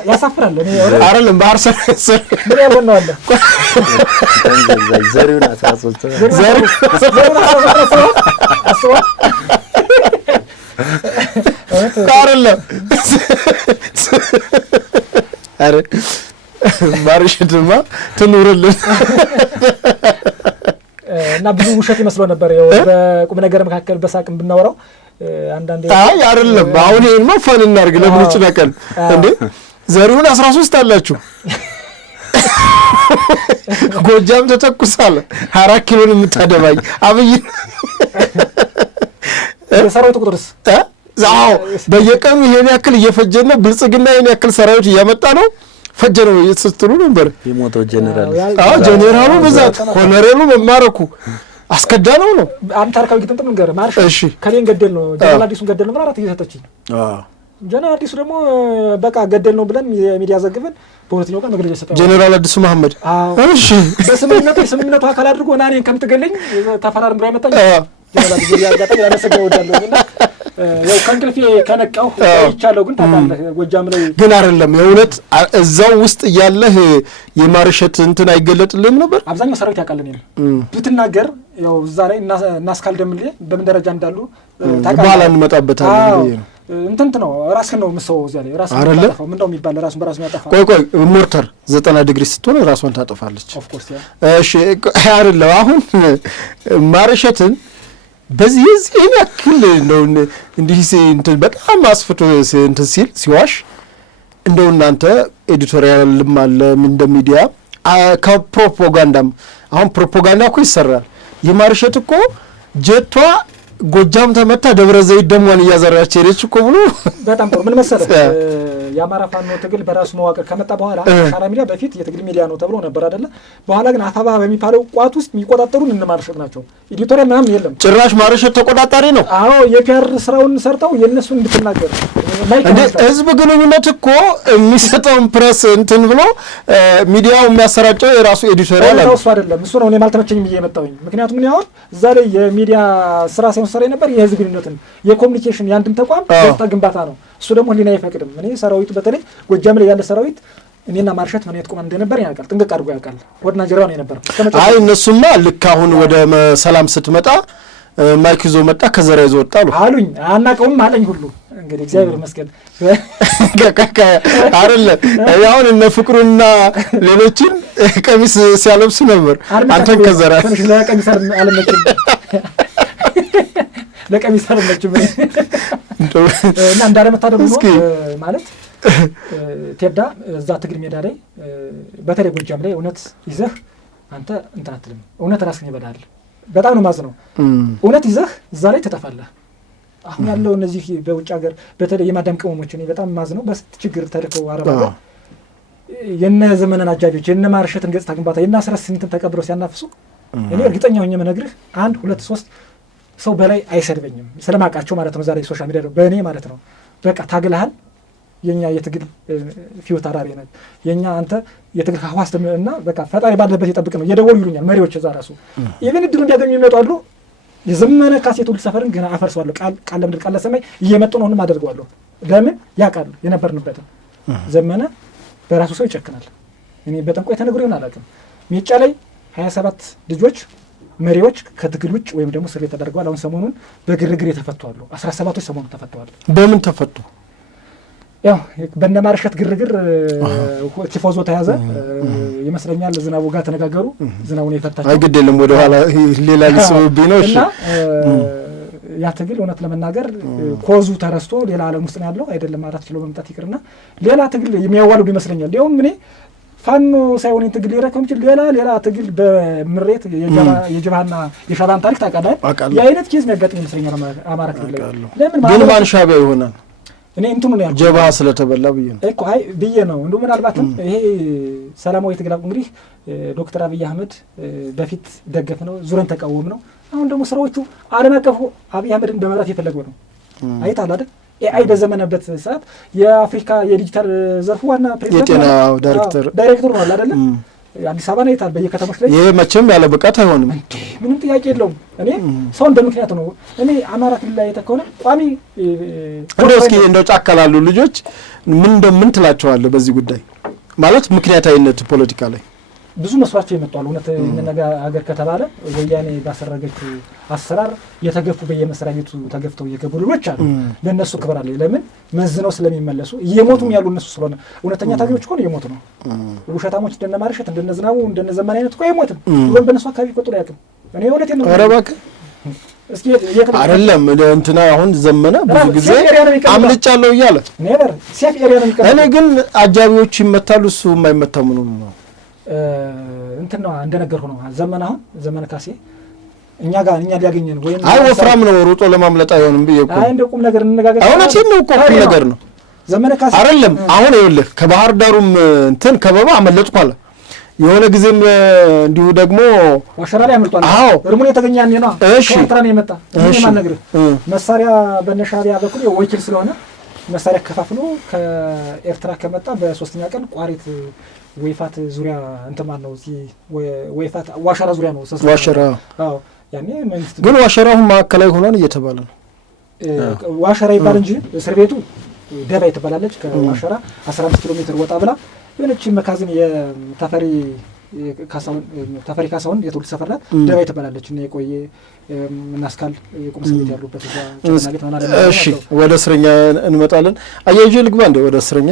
ያሳፍራል። እኔ አይደለም ባህር ሰርሰ ምን ያልሆነው አለ ዘሪውን 13 አይደለም አረ ማርሸትማ ትኑርልን እና ብዙ ውሸት ይመስሎ ነበር። ያው በቁም ነገር መካከል በሳቅም ብናወራው አንዳንዴ አይ አይደለም። አሁን ይሄንማ ፈን እናርግ። ለምን ይጭነቀል እንዴ? ዘሪውን 13 አላችሁ ጎጃም ተተኩሳለ 4 ኪሎን የምታደባይ አብይ ሰራዊት ቁጥርስ ዛው በየቀኑ ይሄን ያክል እየፈጀነ ብልጽግና ይሄን ያክል ሰራዊት እያመጣ ነው ፈጀ ነው እየተስተሩ ነበር የሞተው ጀነራል ጀነራሉ በዛት ኮሎኔሉ መማረኩ አስከዳ ነው አንተ ታርካው ግጥምጥም ነገር ማርሽ ከሌን ገደል ነው ጀነራል አዲሱን ገደል ነው ማለት እየሰጠችኝ ጀነራል አዲሱ ደግሞ በቃ ገደል ነው ብለን ሚዲያ ዘግበን በሁለተኛው ቀን መግለጫ ሰጠው ጀነራል አዲሱ መሐመድ እሺ በስምምነቱ አካል አድርጎ እኔን ከምትገለኝ ተፈራርም ብሎ ያመጣኝ ጀነራል አዲሱ ያጋጣኝ ያነሰገው ወዳለውና ያው ከንክልፌ ከነቃው ይቻለው ግን ታውቃለህ ጎጃም ላይ ግን አይደለም የእውነት እዛው ውስጥ ያለህ የማርሸት እንትን አይገለጥልም ነበር አብዛኛው ሰራዊት ያውቃልን ብትናገር ያው እዛ ላይ እናስካልደምልኝ በምን ደረጃ እንዳሉ ታውቃለህ በኋላ እንመጣበታለን እንትን ነው ራስህን ነው የምትሰው እዚያ ላይ ራስህን ታጠፋው ምንድነው የሚባል ራስን በራስ የሚያጠፋ ቆይ ሞርተር 90 ዲግሪ ስትሆን ራስዋን ታጠፋለች ኦፍ ኮርስ እሺ አይደለም አሁን ማርሸትን በዚህ የዚህ ያክል ነው እንዲህ እንትን በጣም አስፍቶ እንትን ሲዋሽ እንደው እናንተ ኤዲቶሪያልም አለ እንደ ሚዲያ ከፕሮፓጋንዳም አሁን ፕሮፓጋንዳ እኮ ይሰራል የማርሸት እኮ ጀቷ ጎጃም ተመታ ደብረ ዘይት ደሟን እያዘራች ሄደች እኮ ብሎ በጣም ጥሩ ምን መሰለህ የአማራ ፋኖ ትግል በራሱ መዋቅር ከመጣ በኋላ ሻራ ሚዲያ በፊት የትግል ሚዲያ ነው ተብሎ ነበር አይደለ በኋላ ግን አፋባ በሚባለው ቋት ውስጥ የሚቆጣጠሩን እንማርሸት ናቸው ኤዲቶሪያል ምናምን የለም ጭራሽ ማርሸት ተቆጣጣሪ ነው አዎ የፒአር ስራውን ሰርተው የነሱ እንድትናገር ህዝብ ግንኙነት እኮ የሚሰጠውን ፕሬስ እንትን ብሎ ሚዲያው የሚያሰራጨው የራሱ ኤዲቶሪያል ነው እሱ አይደለም እሱ ነው እኔ ማልተመቸኝም እየመጣሁኝ ምክንያቱም እኔ አሁን እዛ ላይ የሚዲያ ስራ ሲሰራ ነበር የህዝብ ግንኙነትን የኮሙኒኬሽን ያንድም ተቋም በስታ ግንባታ ነው እሱ ደግሞ ህሊና አይፈቅድም እኔ ሰራዊቱ በተለይ ጎጃም ላይ ያለ ሰራዊት እኔና ማርሸት ምን የት ቆመን እንደነበር ያውቃል ጥንቅቅ አድርጎ ያውቃል ወድና ጀርባ ነው የነበር አይ እነሱማ ልክ አሁን ወደ ሰላም ስትመጣ ማይክ ይዞ መጣ ከዘራ ይዞ ወጣሉ አሉኝ አናቀውም አለኝ ሁሉ እንግዲህ እግዚአብሔር ይመስገን አይደለ ያውን እነ ፍቅሩና ሌሎችን ቀሚስ ሲያለብሱ ነበር አንተን ከዘራ ትንሽ ለቀሚስ አለመችም ለቀሚስ አለመችም እና እንዳለመታደሉ ነው ማለት ቴዳ እዛ ትግል ሜዳ ላይ በተለይ ጎጃም ላይ እውነት ይዘህ አንተ እንትን አትልም እውነት ራስህን ይበላል በጣም ነው ማዝነው እውነት ይዘህ እዛ ላይ ትጠፋለህ አሁን ያለው እነዚህ በውጭ ሀገር በተለይ የማዳም ቅመሞች እኔ በጣም ማዝነው በችግር ተልከው አረባ የነ ዘመነን አጃጆች የነ ማርሸትን ገጽታ ግንባታ የና አስረስንትን ተቀብለው ሲያናፍሱ እኔ እርግጠኛ ሆኜ መነግርህ 1 2 3 ሰው በላይ አይሰድበኝም ስለማቃቸው ማለት ነው ዛሬ ሶሻል ሚዲያ በእኔ ማለት ነው በቃ ታግለሃል የኛ የትግል ፊው ታራሪ ነህ የኛ አንተ የትግል ሐዋስ እና በቃ ፈጣሪ ባለበት ይጠብቅ ነው የደወሉ ይሉኛል መሪዎች እዛ ራሱ ኢቭን እድሉ እንዲያገኙ ይመጣሉ የዘመነ ካሴት ሁሉ ሰፈርን ገና አፈርሰዋለሁ ቃል ለምድር ቃል ለሰማይ እየመጡ ነውንም አደርገዋለሁ ለምን ያውቃል የነበርንበት ዘመነ በራሱ ሰው ይጨክናል እኔ በጠንቆ የተነገሩ ይሆን አላውቅም ሚጫ ላይ 27 ልጆች መሪዎች ከትግል ውጭ ወይም ደግሞ እስር ቤት ተደርገዋል አሁን ሰሞኑን በግርግር የተፈቷሉ 17ቶች ሰሞኑን ተፈቷል በምን ተፈቱ ያው በነማርሸት ግርግር ቲፎዞ ተያዘ ይመስለኛል ዝናቡ ጋር ተነጋገሩ ዝናቡን የፈታቸው አይግደልም ወደ ኋላ ሌላ ሊስብብኝ ነው እሺ ያ ትግል እውነት ለመናገር ኮዙ ተረስቶ ሌላ ዓለም ውስጥ ነው ያለው አይደለም 4 ኪሎ መምጣት ይቅርና ሌላ ትግል የሚያዋልዱ ይመስለኛል ያው ምን ፋኖ ሳይሆን ትግል ይረከም ይችላል ሌላ ትግል በምሬት የጀባና የሻባን ታሪክ ታውቃለህ የአይነት ኬዝ የሚያጋጥም ይመስለኛል አማራ ክልል ላይ ለምን ግን ማን ሻቢያ ይሆናል እኔ እንትኑ ነው ያለው ጀባ ስለተበላ ብዬ ነው እኮ አይ ብዬ ነው እንደው ምናልባትም ይሄ ሰላማዊ ትግል እንግዲህ ዶክተር አብይ አህመድ በፊት ደገፍ ነው ዙረን ተቃወም ነው አሁን ደግሞ ስራዎቹ ዓለም አቀፉ አብይ አህመድን በመራት የፈለገው ነው አይታል አይደል ኤአይ በዘመነበት ሰዓት የአፍሪካ የዲጂታል ዘርፍ ዋና ፕሬዝዳንት የጤና ዳይሬክተር ነው አይደል አዲስ አበባ ነው አይታል በየከተሞች ላይ ይሄ መቼም ያለ ብቃት አይሆንም ምንም ጥያቄ የለውም እኔ ሰውን በምክንያት ነው እኔ አማራ ክልል ላይ ተከሆነ ቋሚ እስኪ እንደው ጫካላሉ ልጆች ምን ትላቸዋለህ በዚህ ጉዳይ ማለት ምክንያታዊነት ፖለቲካ ላይ ብዙ መስዋዕት ይመጣሉ እውነት ሀገር ከተባለ ወያኔ ባሰረገች አሰራር የተገፉ በየመስራቤቱ ተገፍተው የገቡ ልጆች አሉ ለነሱ ክብር አለ ለምን መዝነው ስለሚመለሱ እየሞቱም ያሉ እነሱ ስለሆነ እውነተኛ ታጋዮች እኮ እየሞቱ ነው ውሸታሞች እንደነማርሸት እንደነዝናቡ እንደነዘመን አይነት እኮ አይሞትም ወን በነሱ አካባቢ ቆጥሮ ያውቅም እኔ እውነቴን ነው አረባክ እስኪ አይደለም እንትና አሁን ዘመነ ብዙ ጊዜ አምልጫለሁ እያለ ኔቨር ሴፍ ኤሪያ ነው እኔ ግን አጃቢዎች ይመታሉ እሱ የማይመታው ምን ነው እንትን ነው እንደነገርኩህ ነው። ዘመነ ካሴ እኛ ሊያገኘን ወይም አይ ወፍራም ነው ሩጦ ለማምለጥ አይሆንም ብዬ እኮ አይ እንደ ቁም ነገር እንነጋገር። አሁን ነው እኮ ቁም ነገር ነው። ዘመነ ካሴ አይደለም አሁን ይኸውልህ ከባህር ዳሩም እንትን ከበባ አመለጥኩ አለ። የሆነ ጊዜም እንዲሁ ደግሞ ዋሸራ ላይ አመልጧል። እርሙን የተገኘ ያኔ ነው። ከኤርትራ ነው የመጣ እኔ ማነግርህ መሳሪያ በነሻቢያ በኩል ወኪል ስለሆነ መሳሪያ ከፋፍሎ ከኤርትራ ከመጣ በሶስተኛ ቀን ቋሪት ወይፋት ዙሪያ እንትን ማን ነው እዚህ ወይፋት ዋሸራ ዙሪያ ነው ዋሸራ። ያኔ መንግስት ግን ዋሸራው ማዕከላዊ ሆኗል እየተባለ ነው። ዋሸራ ይባል እንጂ እስር ቤቱ ደባይ ትባላለች። ከዋሸራ 15 ኪሎ ሜትር ወጣ ብላ የሆነች መካዝን የተፈሪ ካሳሁን የትውልድ ሰፈር ናት። ደባይ ትባላለች። እና የቆየ እናስካል የቁም እስረኞች ያሉበት እዛ ጨናገት ማለት ነው። እሺ ወደ እስረኛ እንመጣለን። አያይዤ ልግባ እንደ ወደ እስረኛ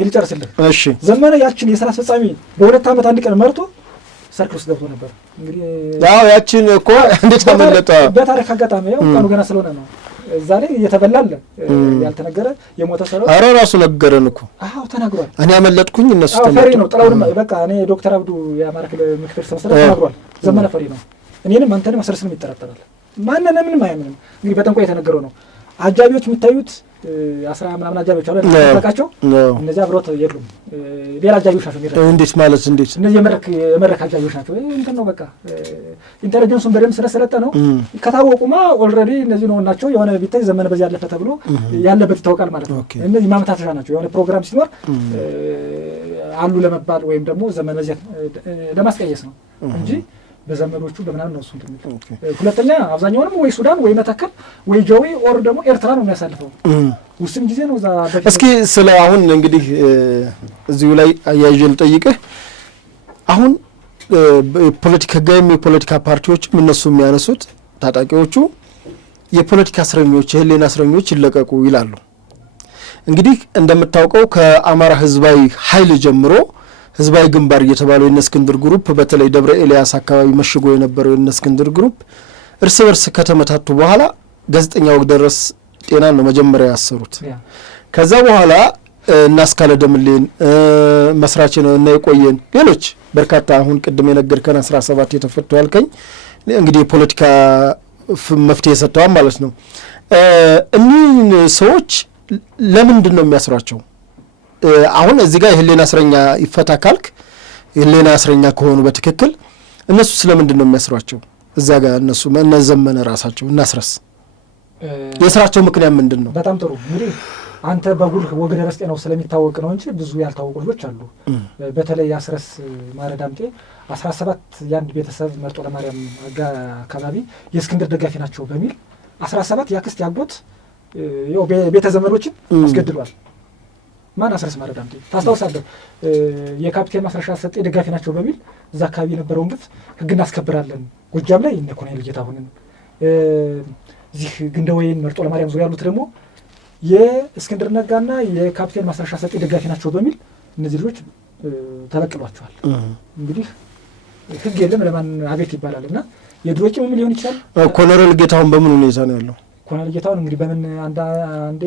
ይልጨርስልህ። እሺ ዘመነ ያችን የስራ አስፈጻሚ በ2 ዓመት አንድ ቀን መርቶ ሰርክል ውስጥ ገብቶ ነበር። እንግዲህ ያችን እኮ እንዴት ተመለጠ? በታሪክ አጋጣሚ ያው ቀኑ ገና ስለሆነ ነው። እዛ ላይ እየተበላለ ያልተነገረ የሞተ ሰው ኧረ ራሱ ነገረን እኮ። ተናግሯል። እኔ ያመለጥኩኝ እነሱ ፈሪ ነው። ጥላውንም በቃ እኔ ዶክተር አብዱ የአማራ ክልል ምክትል ርዕሰ መስተዳድር ተናግሯል። ዘመነ ፈሪ ነው። እኔንም አንተንም አስረስንም ይጠራጠራል። ማንንም ምንም አያምንም። እንግዲህ በጠንቋይ የተነገረው ነው። አጃቢዎች የሚታዩት 10 ምናምን አጃቢዎች አሉ ተጠቃቸው እነዚህ አብሮት የሉም። ሌላ አጃቢዎች ናቸው። እንዴት ማለት እንዴት? እነዚህ የመድረክ አጃቢዎች ናቸው። እንትን ነው በቃ ኢንተለጀንሱን በደንብ ስለሰለጠ ነው። ከታወቁማ ኦልሬዲ እነዚህ ነው ናቸው። የሆነ ቢታይ ዘመነ በዚህ ያለፈ ተብሎ ያለበት ይታወቃል ማለት ነው። እነዚህ ማመታተሻ ናቸው። የሆነ ፕሮግራም ሲኖር አሉ ለመባል ወይም ደግሞ ዘመነ በዚህ ለማስቀየስ ነው እንጂ በዘመዶቹ በምናምን ነው እሱ እንትን። ሁለተኛ አብዛኛውንም ወይ ሱዳን ወይ መተከል ወይ ጃዊ ኦር ደግሞ ኤርትራ ነው የሚያሳልፈው። ውስን ጊዜ ነው እዛ። እስኪ ስለ አሁን እንግዲህ እዚሁ ላይ አያይዤ ልጠይቅህ። አሁን ፖለቲካ ጋይም የፖለቲካ ፓርቲዎችም እነሱ የሚያነሱት ታጣቂዎቹ የፖለቲካ እስረኞች የህሊና እስረኞች ይለቀቁ ይላሉ። እንግዲህ እንደምታውቀው ከአማራ ህዝባዊ ኃይል ጀምሮ ህዝባዊ ግንባር እየተባለው የእነ እስክንድር ግሩፕ በተለይ ደብረ ኤልያስ አካባቢ መሽጎ የነበረው የእነ እስክንድር ግሩፕ እርስ በርስ ከተመታቱ በኋላ ጋዜጠኛ ወግደረስ ጤናን ነው መጀመሪያ ያሰሩት። ከዛ በኋላ እናስካለ ደምሌን መስራች ነው እና የቆየን ሌሎች በርካታ አሁን ቅድም የነገርከን 17 የተፈቱ ያልከኝ እንግዲህ የፖለቲካ መፍትሄ ሰጥተዋል ማለት ነው። እኒህን ሰዎች ለምንድን ነው የሚያስሯቸው? አሁን እዚህ ጋር የህሊና እስረኛ ይፈታ ካልክ የህሊና እስረኛ ከሆኑ በትክክል እነሱ ስለምንድን ነው የሚያስሯቸው? እዛ ጋር እነሱ እነዘመነ ራሳቸው እናስረስ የስራቸው ምክንያት ምንድን ነው? በጣም ጥሩ። እንግዲህ አንተ በጉልህ ወግደረስ ጤናው ስለሚታወቅ ነው እንጂ ብዙ ያልታወቁ ልጆች አሉ። በተለይ አስረስ ማረዳምጤ 17 የአንድ ቤተሰብ መርጦ ለማርያም አካባቢ የእስክንድር ደጋፊ ናቸው በሚል 17 ያክስት ያጎት ቤተ ዘመዶችን አስገድሏል። ማን አስረስ ማረዳምጤ ታስታውሳለህ? የካፕቴን ማስረሻ ሰጤ ደጋፊ ናቸው በሚል እዛ አካባቢ የነበረውን ግፍ ህግ እናስከብራለን። ጎጃም ላይ እነ ኮሎኔል ጌታሁንን እዚህ ግንደወይን መርጦ ለማርያም ዙሪያ ያሉት ደግሞ የእስክንድር ነጋና የካፕቴን ማስረሻ ሰጤ ደጋፊ ናቸው በሚል እነዚህ ልጆች ተበቅሏቸዋል። እንግዲህ ህግ የለም ለማን አቤት ይባላል። እና የድሮ ቂም ሊሆን ይችላል። ኮሎኔል ጌታሁን በምን ሁኔታ ነው ያለው? ኮሎኔል ጌታሁን እንግዲህ በምን አንዴ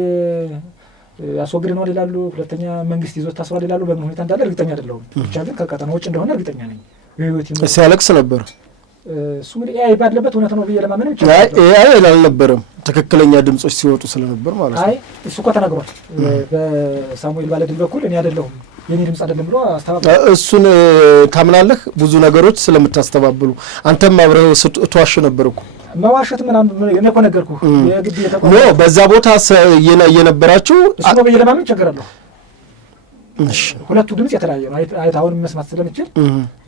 ያስወግድነዋል ይላሉ፣ ሁለተኛ መንግስት ይዞት ታስሯል ይላሉ። በምን ሁኔታ እንዳለ እርግጠኛ አይደለሁም። ብቻ ግን ከቀጠና ውጭ እንደሆነ እርግጠኛ ነኝ። ሲያለቅስ ነበር። እሱ እንግዲህ ኤአይ ባለበት እውነት ነው ብዬ ለማመን ብቻ ኤአይ አልነበረም፣ ትክክለኛ ድምጾች ሲወጡ ስለነበር ማለት ነው። አይ እሱ እኮ ተናግሯል በሳሙኤል ባለድል በኩል እኔ አይደለሁም የኔ ድምጽ አይደለም ብሎ አስተባብሏል። እሱን ታምናለህ? ብዙ ነገሮች ስለምታስተባብሉ አንተም አብረህ ስትዋሽ ነበር እኮ። መዋሸት ምናምን እኔ እኮ ነገርኩህ። የግድ የተቋም ኖ በዛ ቦታ እየነበራችሁ እሱ ነው ብዬ ለማመን ቸገራለሁ። እሺ ሁለቱ ድምጽ የተለያየ ነው። አይታውን መስማት ስለምችል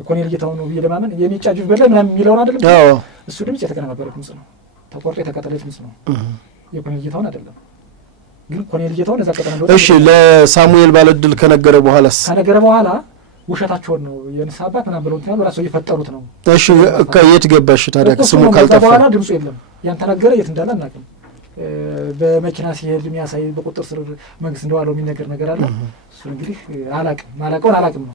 ኮሎኔል ጌታሁን ነው ብዬ ለማመን የሚጫጅብ በለ ምናምን የሚለውን አይደለም። እሱ ድምጽ የተቀነባበረ ድምጽ ነው፣ ተቆርጦ የተቀጠለ ድምጽ ነው። የኮሎኔል ጌታሁን አይደለም። ግን ኮሎኔል ጌታሁን እዛ ቀጠና ነው። እሺ ለሳሙኤል ባለድል ከነገረ በኋላ ውሸታቸውን ነው የንስሐ አባት ምናምን ብለው እንትን ራሱ እየፈጠሩት ነው። እሺ ከየት ገባሽ ታዲያ? ስሙ ካልጠፋ በኋላ ድምፁ የለም። ያን ተናገረ የት እንዳለ አናውቅም። በመኪና ሲሄድ የሚያሳይ በቁጥር ስር መንግስት እንደዋለው የሚነገር ነገር አለ። እሱ እንግዲህ አላውቅም ነው